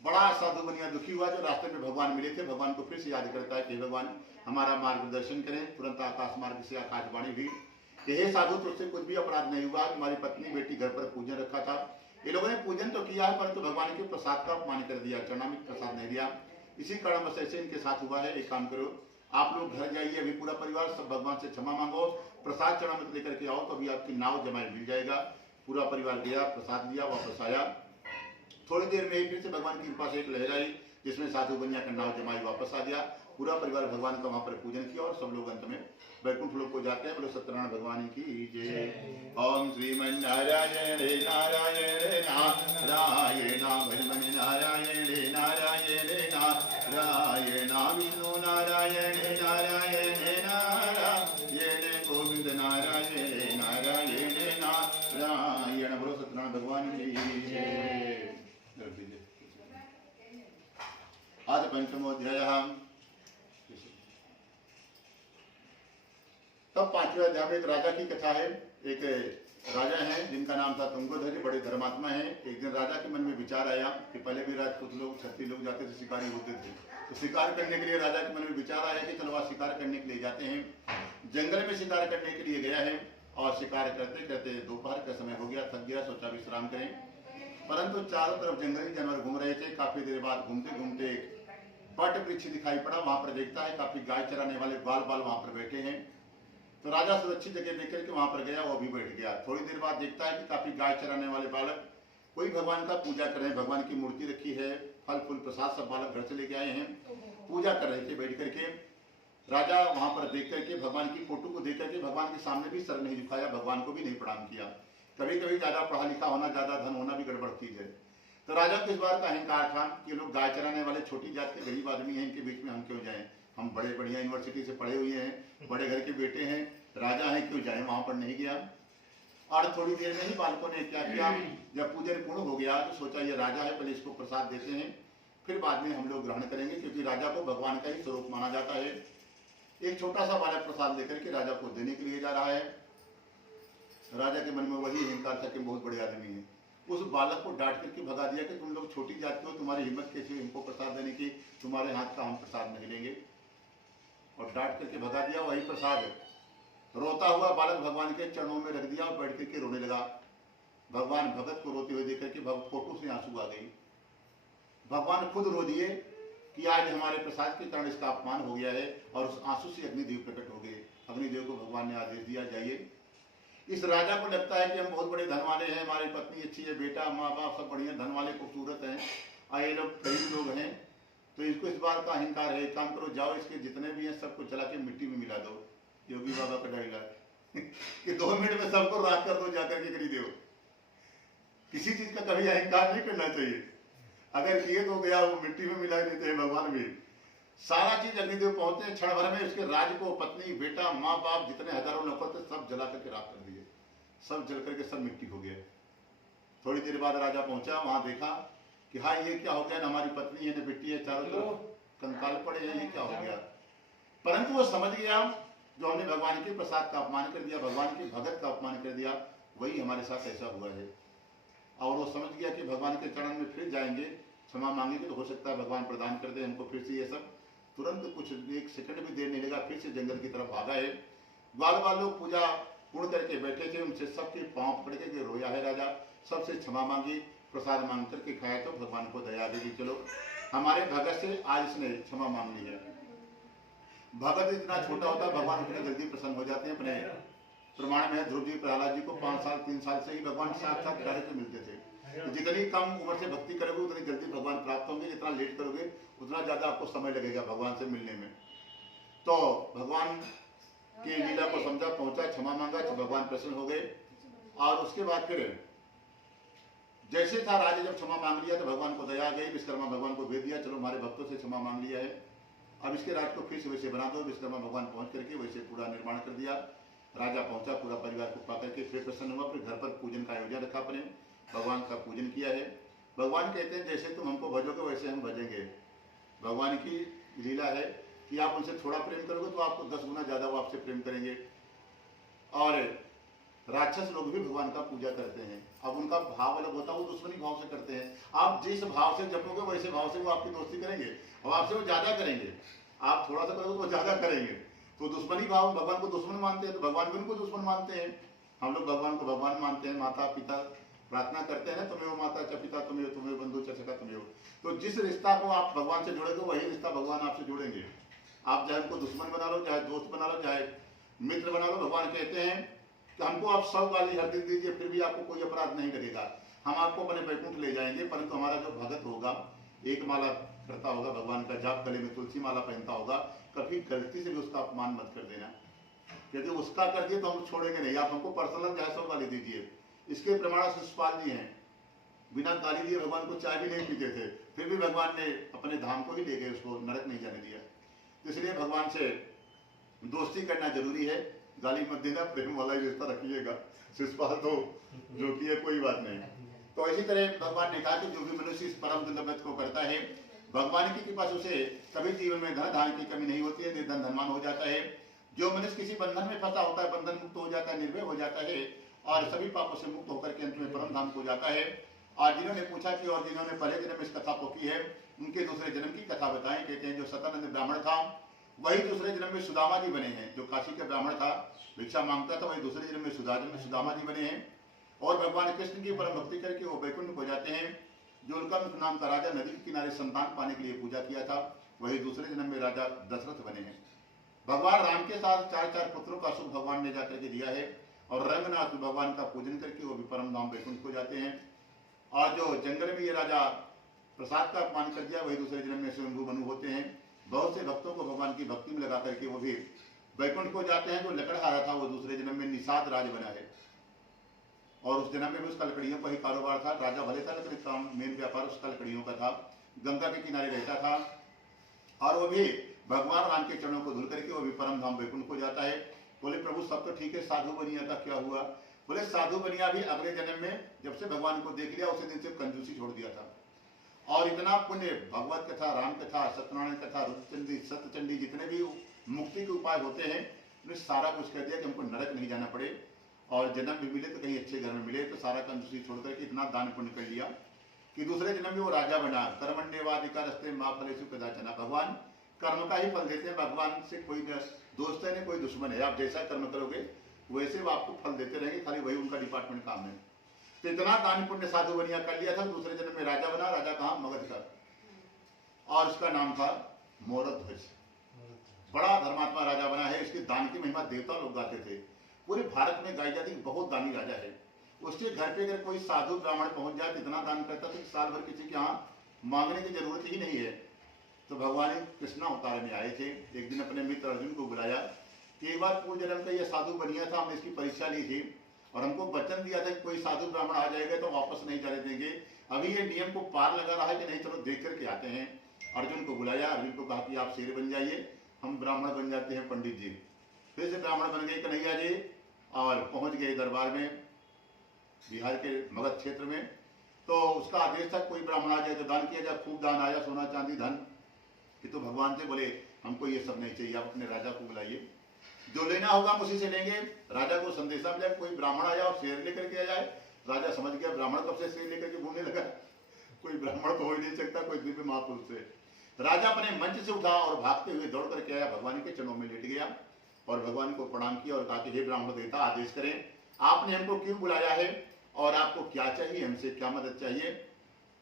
बड़ा साधु बनिया दुखी हुआ, जो रास्ते में भगवान मिले थे, भगवान को फिर से याद करता है कि भगवान हमारा मार्गदर्शन करें। तुरंत आकाश मार्ग से आकाशवाणी हुई कि हे साधु तुझसे कुछ भी अपराध नहीं हुआ, तुम्हारी पत्नी बेटी घर पर पूजन रखा था, ये लोगों ने पूजन तो किया है परंतु भगवान के प्रसाद का अपमान कर दिया, चरणामृत प्रसाद नहीं दिया, इसी कारण बस ऐसे इनके साथ हुआ है। एक काम करो आप लोग घर जाइए, अभी पूरा परिवार सब भगवान से क्षमा मांगो, प्रसाद चरणामृत लेकर के आओ तो अभी आपकी नाव जमाई मिल जाएगा। पूरा परिवार गया, प्रसाद दिया, वापस आया। थोड़ी देर में फिर से भगवान की कृपा से एक लहर आई जिसमें साधु बनिया का नाव जमाई वापस आ गया। पूरा परिवार भगवान का वहां पर पूजन किया और सब लोग अंत में वैकुंठ लोक को जाते हैं। बोलो सत्यनारायण भगवान की जय। ओम श्रीमन्नारायण नारायण नारायण भगवान नारायण नारायण नारायण विष्णु नारायण नारायण नारायण गोविंद नारायण नारायण नारायण। बोलो सत्यनारायण भगवान की जय। आज पंचमोध्याय। तब पांचवें अध्याय में एक राजा की कथा है। एक राजा हैं जिनका नाम था तुंगध्वज, बड़े धर्मात्मा हैं। एक दिन राजा के मन में विचार आया कि पहले भी राजपूत लोग, क्षत्रिय लोग जाते थे, शिकारी होते थे, तो शिकार करने के लिए राजा के मन में विचार आया कि चलो आज शिकार करने के लिए जाते हैं। जंगल में शिकार करने के लिए गया है और शिकार करते करते दोपहर का समय हो गया, थक गया, सोचा विश्राम करें। परंतु चारों तरफ जंगली जानवर घूम रहे थे। काफी देर बाद घूमते घूमते बट वृक्ष दिखाई पड़ा। वहां पर देखता है काफी गाय चराने वाले बाल बाल वहां पर बैठे हैं। तो राजा सुरक्षित जगह देख करके वहां पर गया, वो भी बैठ गया। थोड़ी देर बाद देखता है कि काफी गाय चराने वाले बालक कोई भगवान का पूजा कर रहे हैं। भगवान की मूर्ति रखी है, फल फूल प्रसाद सब बालक घर से लेके आए हैं, पूजा कर रहे थे बैठ करके। राजा वहां पर देख करके भगवान की फोटो को देख करके भगवान के सामने भी सर नहीं झुकाया, भगवान को भी नहीं प्रणाम किया। कभी कभी ज्यादा पढ़ा लिखा होना, ज्यादा धन होना भी गड़बड़ चीज है। तो राजा को इस बार का अहंकार था कि लोग गाय चराने वाले छोटी जात के गरीब आदमी हैं, इनके बीच में हम क्यों जाएं? हम बड़े बढ़िया यूनिवर्सिटी से पढ़े हुए हैं, बड़े घर के बेटे हैं, राजा हैं, क्यों जाएं? वहां पर नहीं गया। और थोड़ी देर में ही बालकों ने क्या किया, जब पूजन पूर्ण हो गया तो सोचा ये राजा है, पहले इसको प्रसाद देते हैं, फिर बाद में हम लोग ग्रहण करेंगे, क्योंकि राजा को भगवान का ही स्वरूप माना जाता है। एक छोटा सा बालक प्रसाद लेकर के राजा को देने के लिए जा रहा है। राजा के मन में वही अहंकार था कि बहुत बड़े आदमी है। उस बालक को डांट करके भगा दिया कि तुम लोग छोटी जाति हो, तुम्हारी हिम्मत कैसी है इनको प्रसाद देने की, तुम्हारे हाथ का हम प्रसाद नहीं लेंगे। और डांट करके भगा दिया। वही प्रसाद रोता हुआ बालक भगवान के चरणों में रख दिया और बैठ करके रोने लगा। भगवान भगत को रोते हुए देख करके फोटो से आंसू आ गई। भगवान खुद रो दिए कि आज हमारे प्रसाद के कारण इसका अपमान हो गया है, और उस आंसू से अग्निदेव प्रकट हो गए। अग्निदेव को भगवान ने आदेश दिया, जाइए। इस राजा को लगता है कि हम बहुत बड़े धन वाले हैं, हमारी पत्नी अच्छी है, बेटा माँ बाप सब बढ़िया धन वाले खूबसूरत हैं, और ये लोग गरीब लोग हैं, तो इसको इस बार का अहंकार है। एक काम करो, जाओ इसके जितने भी हैं सबको चला के मिट्टी में मिला दो। योगी बाबा का डायलॉग कि 2 मिनट में सबको राख कर दो, जाकर के खरीदो। किसी चीज का कभी अहंकार नहीं करना चाहिए। अगर किए तो गया, वो मिट्टी में मिला देते हैं भगवान भी। सारा चीज अग्निदेव पहुंचते हैं, क्षण भर में उसके राज को, पत्नी बेटा माँ बाप जितने हजारों नौकर थे सब जला करके राख कर दिए। सब जल करके सब मिट्टी हो गया। थोड़ी देर बाद राजा पहुंचा, वहां देखा कि हाँ ये क्या हो गया, न हमारी पत्नी है न बेटी है, चारों तरफ कंकाल पड़े हैं, ये क्या हो गया। परंतु वो समझ गया जो हमने भगवान के प्रसाद का अपमान कर दिया, भगवान के भगत का अपमान कर दिया, वही हमारे साथ ऐसा हुआ है। और वो समझ गया कि भगवान के चरण में फिर जाएंगे, क्षमा मांगेंगे तो हो सकता है भगवान प्रदान कर दे हमको फिर से ये सब। तुरंत कुछ 1 सेकंड भी देर नहीं लगा, फिर से जंगल की तरफ भागा है। ग्वाल लोग पूजा पूर्ण करके बैठे थे, उनसे सबके पांव पकड़ के रोया है राजा, सबसे क्षमा मांगी, प्रसाद मांग करके खाया तो भगवान को दया देगी, चलो हमारे भगत से आज इसने क्षमा मांग ली है। भगत इतना छोटा होता है, भगवान उतने जल्दी प्रसन्न हो जाते हैं। अपने प्रमाण में ध्रुव जी प्रहलाद जी को 5 साल 3 साल से ही भगवान साक्षात डायरेक्ट मिलते थे। तो जितनी कम उम्र से भक्ति करोगे उतनी जल्दी भगवान प्राप्त होंगे, जितना लेट करोगे उतना ज्यादा आपको समय लगेगा भगवान से मिलने में। तो भगवान की लीला को समझा, पहुंचा, क्षमा मांगा, तो भगवान प्रसन्न हो गए। और उसके बाद फिर जैसे था राजा जब क्षमा मांग लिया तो भगवान को दया गई, विश्वकर्मा भगवान को भेज दिया, चलो हमारे भक्तों से क्षमा मांग लिया है, अब इसके राज को फिर से वैसे बना दो। विश्वकर्मा भगवान पहुंच करके वैसे पूरा निर्माण कर दिया। राजा पहुंचा, पूरा परिवार को पाकर के फिर प्रसन्न हुआ। फिर घर पर पूजन का आयोजन रखा, अपने भगवान का पूजन किया है। भगवान कहते हैं जैसे तुम हमको भजोगे वैसे हम भजेंगे। भगवान की लीला है कि आप उनसे थोड़ा प्रेम करोगे तो आपको 10 गुना ज्यादा वो आपसे प्रेम करेंगे। और राक्षस लोग भी भगवान का पूजा करते हैं, अब उनका भाव अलग होता है, वो दुश्मनी भाव से करते हैं। आप जिस भाव से जपोगे वैसे भाव से वो आपकी दोस्ती करेंगे और आपसे वो ज्यादा करेंगे। आप थोड़ा सा करोगे तो वो ज्यादा करेंगे। तो दुश्मनी भाव, भगवान को दुश्मन मानते हैं तो भगवान भी उनको दुश्मन मानते हैं। हम लोग भगवान को भगवान मानते हैं, माता पिता प्रार्थना करते हैं, तुम्हें माता च पिता तुम्हें, तुम्हें बंधु च सखा तुम्हें। तो जिस रिश्ता को आप भगवान से जोड़ेंगे वही रिश्ता भगवान आपसे जोड़ेंगे। आप चाहे उनको दुश्मन बना लो, चाहे दोस्त बना लो, चाहे मित्र बना लो, भगवान कहते हैं कि हमको आप सब वाली हरदीप दीजिए फिर भी आपको कोई अपराध नहीं लगेगा। हम आपको अपने वैकुंठ ले जाएंगे, परंतु हमारा जो भगत होगा एक माला करता होगा भगवान का जाप, गले में तुलसी माला पहनता होगा, कभी गलती से भी उसका अपमान मत कर देना। यदि उसका कर दिए तो हम छोड़ेंगे नहीं, आप हमको पर्सनल 250 गाली दीजिए। इसके प्रमाण शिषपाल जी हैं, बिना गाली दिए भगवान को चाय भी नहीं पीते थे, फिर भी भगवान ने अपने धाम को ही ले गए, उसको नरक नहीं जाने दिया। इसलिए भगवान से दोस्ती करना जरूरी है, गाली मत देना, प्रेम वाला ही रिश्ता रखिएगा। शिषपाल तो जो कि है कोई बात नहीं। तो इसी तरह भगवान ने कहा कि जो भी मनुष्य इस परम दुर्लभ व्रत को करता है, भगवान की कृपा से उसे कभी जीवन में धन धान्य की कमी नहीं होती है, निर्धन धनवान हो जाता है। जो मनुष्य किसी बंधन में फंसा होता है, बंधन मुक्त हो जाता है, निर्भय हो जाता है और सभी पापों से मुक्त होकर के अंत में परम धाम को जाता है। और जिन्होंने पूछा कि और जिन्होंने पहले जन्म में इस कथा को की है, उनके दूसरे जन्म की कथा बताएं। कहते हैं जो सतानंद ब्राह्मण था वही दूसरे जन्म में सुदामा जी बने हैं। जो काशी का ब्राह्मण था, भिक्षा मांगता था, वही दूसरे जन्म में सुदामा जी बने हैं। और भगवान कृष्ण की परम भक्ति करके वो वैकुंठ को जाते हैं। जो उनका नाम का राजा नदी के किनारे संतान पाने के लिए पूजा किया था, वही दूसरे जन्म में राजा दशरथ बने हैं। भगवान राम के साथ 4 पुत्रों का सुख भगवान ने जाकर के दिया है। और रंगनाथ भगवान का पूजन करके वो भी परम धाम वैकुंठ को जाते हैं। और जो जंगल में ये राजा प्रसाद का अपमान कर दिया, वही दूसरे जन्म में स्वयंभू मनु होते हैं। बहुत से भक्तों को भगवान की भक्ति में लगा करके वो भी वैकुंठ को जाते हैं। जो लकड़हारा था वो दूसरे जन्म में निषाद राज बना है, और उस जन्म में भी उसका लकड़ियों का ही कारोबार था। राजा भले था लेकिन काम मेन व्यापार उसका लकड़ियों का था। गंगा के किनारे रहता था और वो भी भगवान राम के चरणों को धुल करके वो भी परम धाम वैकुंठ को जाता है। बोले प्रभु सब तो ठीक है, साधु बनिया का क्या हुआ? बोले साधु बनिया भी अगले जन्म में जब से भगवान को देख लिया उसी दिन से कंजूसी छोड़ दिया था। और इतना पुण्य, भगवत कथा, राम कथा, सत्यनारायण कथा, रुद्रचंडी, सत्यचंडी, जितने भी मुक्ति के उपाय होते हैं, उन्हें सारा कुछ कह दिया कि हमको नरक नहीं जाना पड़े और जन्म भी मिले तो कहीं अच्छे घर में मिले। तो सारा कंजूसी छोड़ करके इतना दान पुण्य कर लिया कि दूसरे जन्म में वो राजा बना। कर्मण्येवाधिकार रस्ते माँ फलेषु कदाचन। भगवान कर्म का ही फल देते हैं, भगवान से कोई दोस्त है नहीं, कोई दुश्मन है। आप जैसा कर्म करोगे वैसे वो आपको फल देते रहेंगे, खाली वही उनका डिपार्टमेंट काम है। तो इतना दान पुण्य साधु बनिया कर लिया था, दूसरे जन्म में राजा बना। राजा कहा? मगध का, और उसका नाम था मोरध्वज। बड़ा धर्मात्मा राजा बना है। इसके दान की महिमा देवता लोग गाते थे। पूरे भारत में गाई जाती बहुत दानी राजा है। उसके घर पे अगर कोई साधु ब्राह्मण पहुंच जाए तो इतना दान करता था कि साल भर किसी के यहाँ मांगने की जरूरत ही नहीं है। तो भगवान कृष्णा अवतार में आए थे। एक दिन अपने मित्र अर्जुन को बुलाया कि एक बार पूर्व जन्म का ये साधु बनिया था, हमने इसकी परीक्षा ली थी और हमको वचन दिया था कि कोई साधु ब्राह्मण आ जाएगा तो वापस नहीं जाने देंगे। अभी ये नियम को पार लगा रहा है कि नहीं, चलो देख करके आते हैं। अर्जुन को बुलाया, अर्जुन को कहा कि आप शेर बन जाइए, हम ब्राह्मण बन जाते हैं पंडित जी। फिर से ब्राह्मण बन गए कन्हैया जी और पहुंच गए दरबार में, बिहार के मगध क्षेत्र में। तो उसका आदेश था कोई ब्राह्मण आ जाए तो दान किया जाए। खूब दान आया, सोना चांदी धन। कि तो भगवान से बोले हमको ये सब नहीं चाहिए, आप अपने राजा को बुलाइए, जो लेना होगा हम उसी से लेंगे। राजा को संदेशा मिला कोई ब्राह्मण आया और शेर लेकर के आ जाए। राजा समझ गया ब्राह्मण कब से शेर लेकर के घूमने लगा, कोई ब्राह्मण तो हो ही नहीं सकता, कोई दिव्य महापुरुष से। राजा अपने मंच से उठा और भागते हुए दौड़ करके आया, भगवान के चरणों में लेट गया और भगवान को प्रणाम किया और कहा कि हे ब्राह्मण देवता, आदेश करें, आपने हमको क्यों बुलाया है और आपको क्या चाहिए, हमसे क्या मदद चाहिए?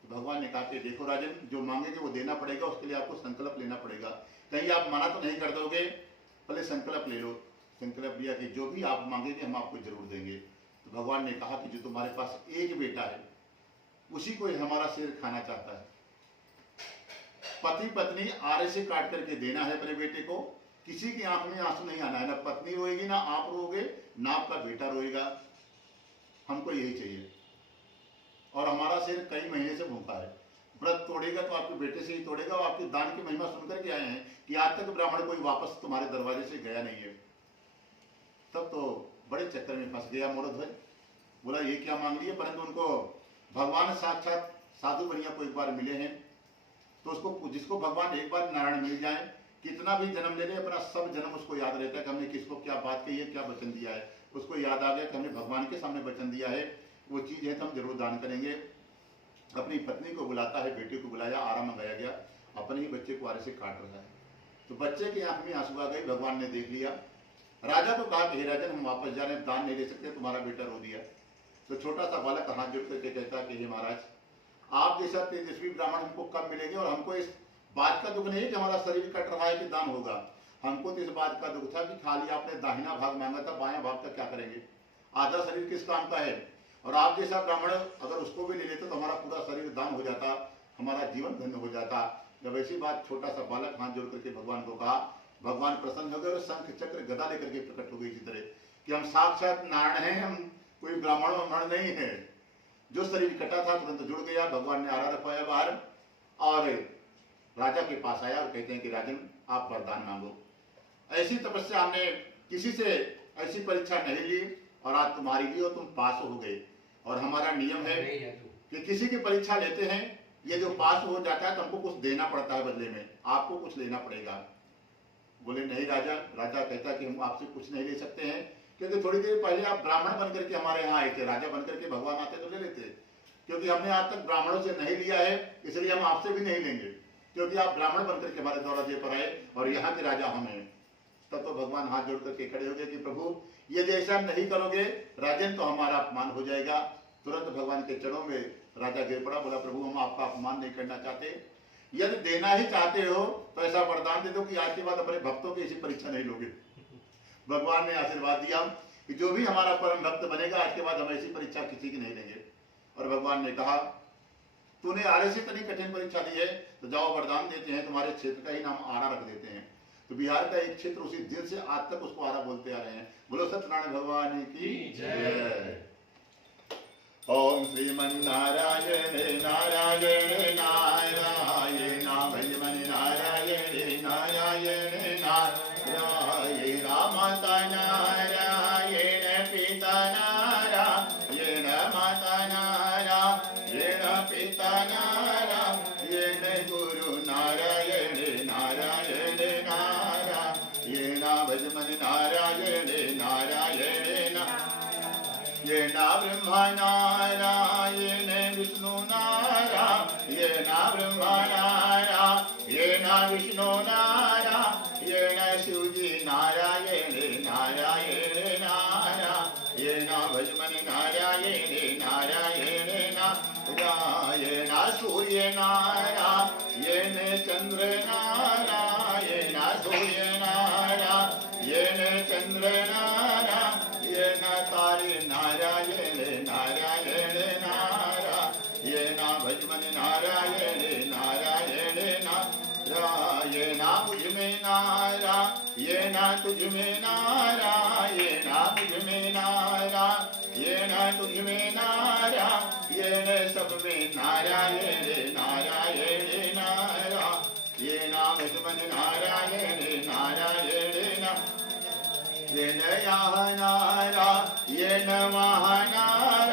तो भगवान ने कहा कि देखो राजन, जो मांगेंगे वो देना पड़ेगा, उसके लिए आपको संकल्प लेना पड़ेगा। कहीं आप मना तो नहीं कर दोगे, पहले संकल्प ले लो। संकल्प लिया कि जो भी आप मांगेंगे हम आपको जरूर देंगे। तो भगवान ने कहा कि जो तुम्हारे पास एक बेटा है उसी को हमारा शेर खाना चाहता है। पति पत्नी आरे से काट करके देना है अपने बेटे को, किसी की आंख में आंसू नहीं आना है, ना पत्नी रोएगी, ना आप रोगे, ना आपका बेटा रोएगा। हमको यही चाहिए। और हमारा शेर कई महीने से भूखा है, व्रत तोड़ेगा तो आपके बेटे से ही तोड़ेगा। और आपके दान की महिमा सुनकर के आए हैं कि आज तक ब्राह्मण कोई वापस तुम्हारे दरवाजे से गया नहीं है। तब तो बड़े चक्कर में फंस गया मोरध्वज। बोला ये क्या मांग लिया, परंतु उनको भगवान साक्षात साधु बनिया को एक बार मिले हैं। तो उसको, जिसको भगवान एक बार नारायण मिल जाए, कितना भी जन्म ले ले, अपना सब जन्म उसको याद रहता है कि हमने किसको क्या बात कही है, क्या वचन दिया है। उसको याद आ गया कि हमने भगवान के सामने वचन दिया है, वो चीज है तो हम जरूर दान करेंगे। अपनी पत्नी को बुलाता है, बेटे को बुलाया, आराम मंगाया गया, अपने ही बच्चे को आरे से काट रहा है। तो बच्चे की आंख में आंसू आ गए, भगवान ने देख लिया। राजा को कहा कि हे राजन, हम वापस जा रहे हैं, दान नहीं दे सकते, तुम्हारा बेटा रो दिया। तो छोटा सा बालक हाथ जोड़ करके कहता कि हे महाराज, आप जैसा तेजस्वी ब्राह्मण हमको कब मिलेंगे? और हमको इस बात का दुख नहीं है कि हमारा शरीर कट रहा है कि दान होगा, हमको तो इस बात का दुख था कि खाली आपने दाहिना भाग मांगा था, बायां भाग का क्या करेंगे? आधा शरीर किस काम का है? और आप जैसा ब्राह्मण अगर उसको भी ले लेते तो हमारा पूरा शरीर दान हो जाता, हमारा हमारा जीवन धन्य हो जाता। जब ऐसी बात छोटा सा बालक हाथ जोड़ करके भगवान को कहा, भगवान प्रसन्न हो गए और शंख चक्र गदा लेकर के प्रकट हो गई इसी तरह कि हम साक्षात नारायण हैं, हम कोई ब्राह्मण नहीं है। जो शरीर कटा था तुरंत जुड़ गया। भगवान ने आरा रखवाया बाहर और राजा के पास आया और कहते हैं कि राजन आप वरदान मांगो। ऐसी तपस्या हमने किसी से ऐसी परीक्षा नहीं ली और आज तुम्हारी ली और तुम पास हो गए। और हमारा नियम है कि किसी की परीक्षा लेते हैं, ये जो पास हो जाता है तो हमको कुछ देना पड़ता है, बदले में आपको कुछ लेना पड़ेगा। बोले नहीं राजा। राजा कहता कि हम आपसे कुछ नहीं ले सकते हैं, क्योंकि थोड़ी देर पहले आप ब्राह्मण बनकर के हमारे यहाँ आए थे। राजा बनकर के भगवान आते तो ले लेते, क्योंकि हमने आज तक ब्राह्मणों से नहीं लिया है, इसलिए हम आपसे भी नहीं लेंगे, क्योंकि आप ब्राह्मण बनकर के हमारे दौराजे पर आए और यहाँ के राजा हम हैं। तब तो भगवान हाथ जोड़ करके खड़े हो गए कि प्रभु यदि ऐसा नहीं करोगे राजन तो हमारा अपमान हो जाएगा। तुरंत भगवान के चरणों में राजा गिर पड़ा, बोला प्रभु हम आपका अपमान नहीं करना चाहते, यदि देना ही चाहते हो तो ऐसा वरदान दे दो कि आज के बाद अपने भक्तों की ऐसी परीक्षा नहीं लोगे। भगवान ने आशीर्वाद दिया कि जो भी हमारा परम भक्त बनेगा आज के बाद हम ऐसी परीक्षा किसी की नहीं लेंगे। और भगवान ने कहा तूने आरे से इतनी कठिन परीक्षा दी है तो जाओ वरदान देते हैं, तुम्हारे क्षेत्र का ही नाम आरा रख देते हैं। तो बिहार का एक क्षेत्र उसी दिन से आज तक उसको आरा बोलते आ रहे हैं। बोलो सत्यनारायण भगवान की जय। ओम श्रीमन्नारायण नारायण नारायण भजमन नारायण नारायण नारायण माता नारायण पिता नारायण माता नारायण पिता नारायण गुरु नारायण नारायण नारायण भजमन नारायण नारायण ये ना ब्रह्मा नारायण विष्णु नारायण ब्रह्मा नारायण विष्णु नारायण शिवजी नारायण नारायण नारायण भजमन नारायण नारायण नारायण सूर्य नारायण चंद्र नारायण सूर्य नारायण चंद्र नारायण तारे नारायण नारायण नारायण भजमन नारायण नारायण नारायण मुझ में नारायण तुझ में नारायण मुझ में नारायण तुझ में नारायण सब में नारायण नारायण नारायण भजमन नारायण नारायण येन याह नारायण महानारायण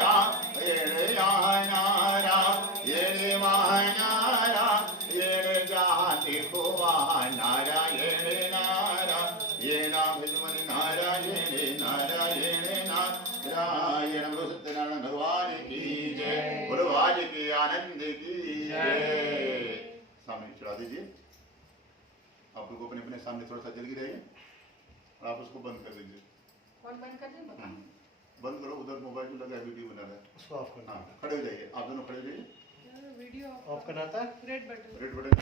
याह नारायण महानारायण जहाँ देखो वहाँ नारायण नारायण भजमन नारायण नारायण नारायण। बोलो सत्यनारायण भगवान की जय। बोलो आज के आनंद की जय। सामने चढ़ा दीजिए। आप लोग अपने अपने सामने थोड़ा सा जल गिराइए और आप उसको बंद कर दीजिए। कौन बंद कर दे? बंद करो। उधर मोबाइल में लगा वीडियो बना रहा है, उसको ऑफ करना। हाँ खड़े हो जाइए, आप दोनों खड़े हो जाइए। वीडियो ऑफ करना था। Red button red button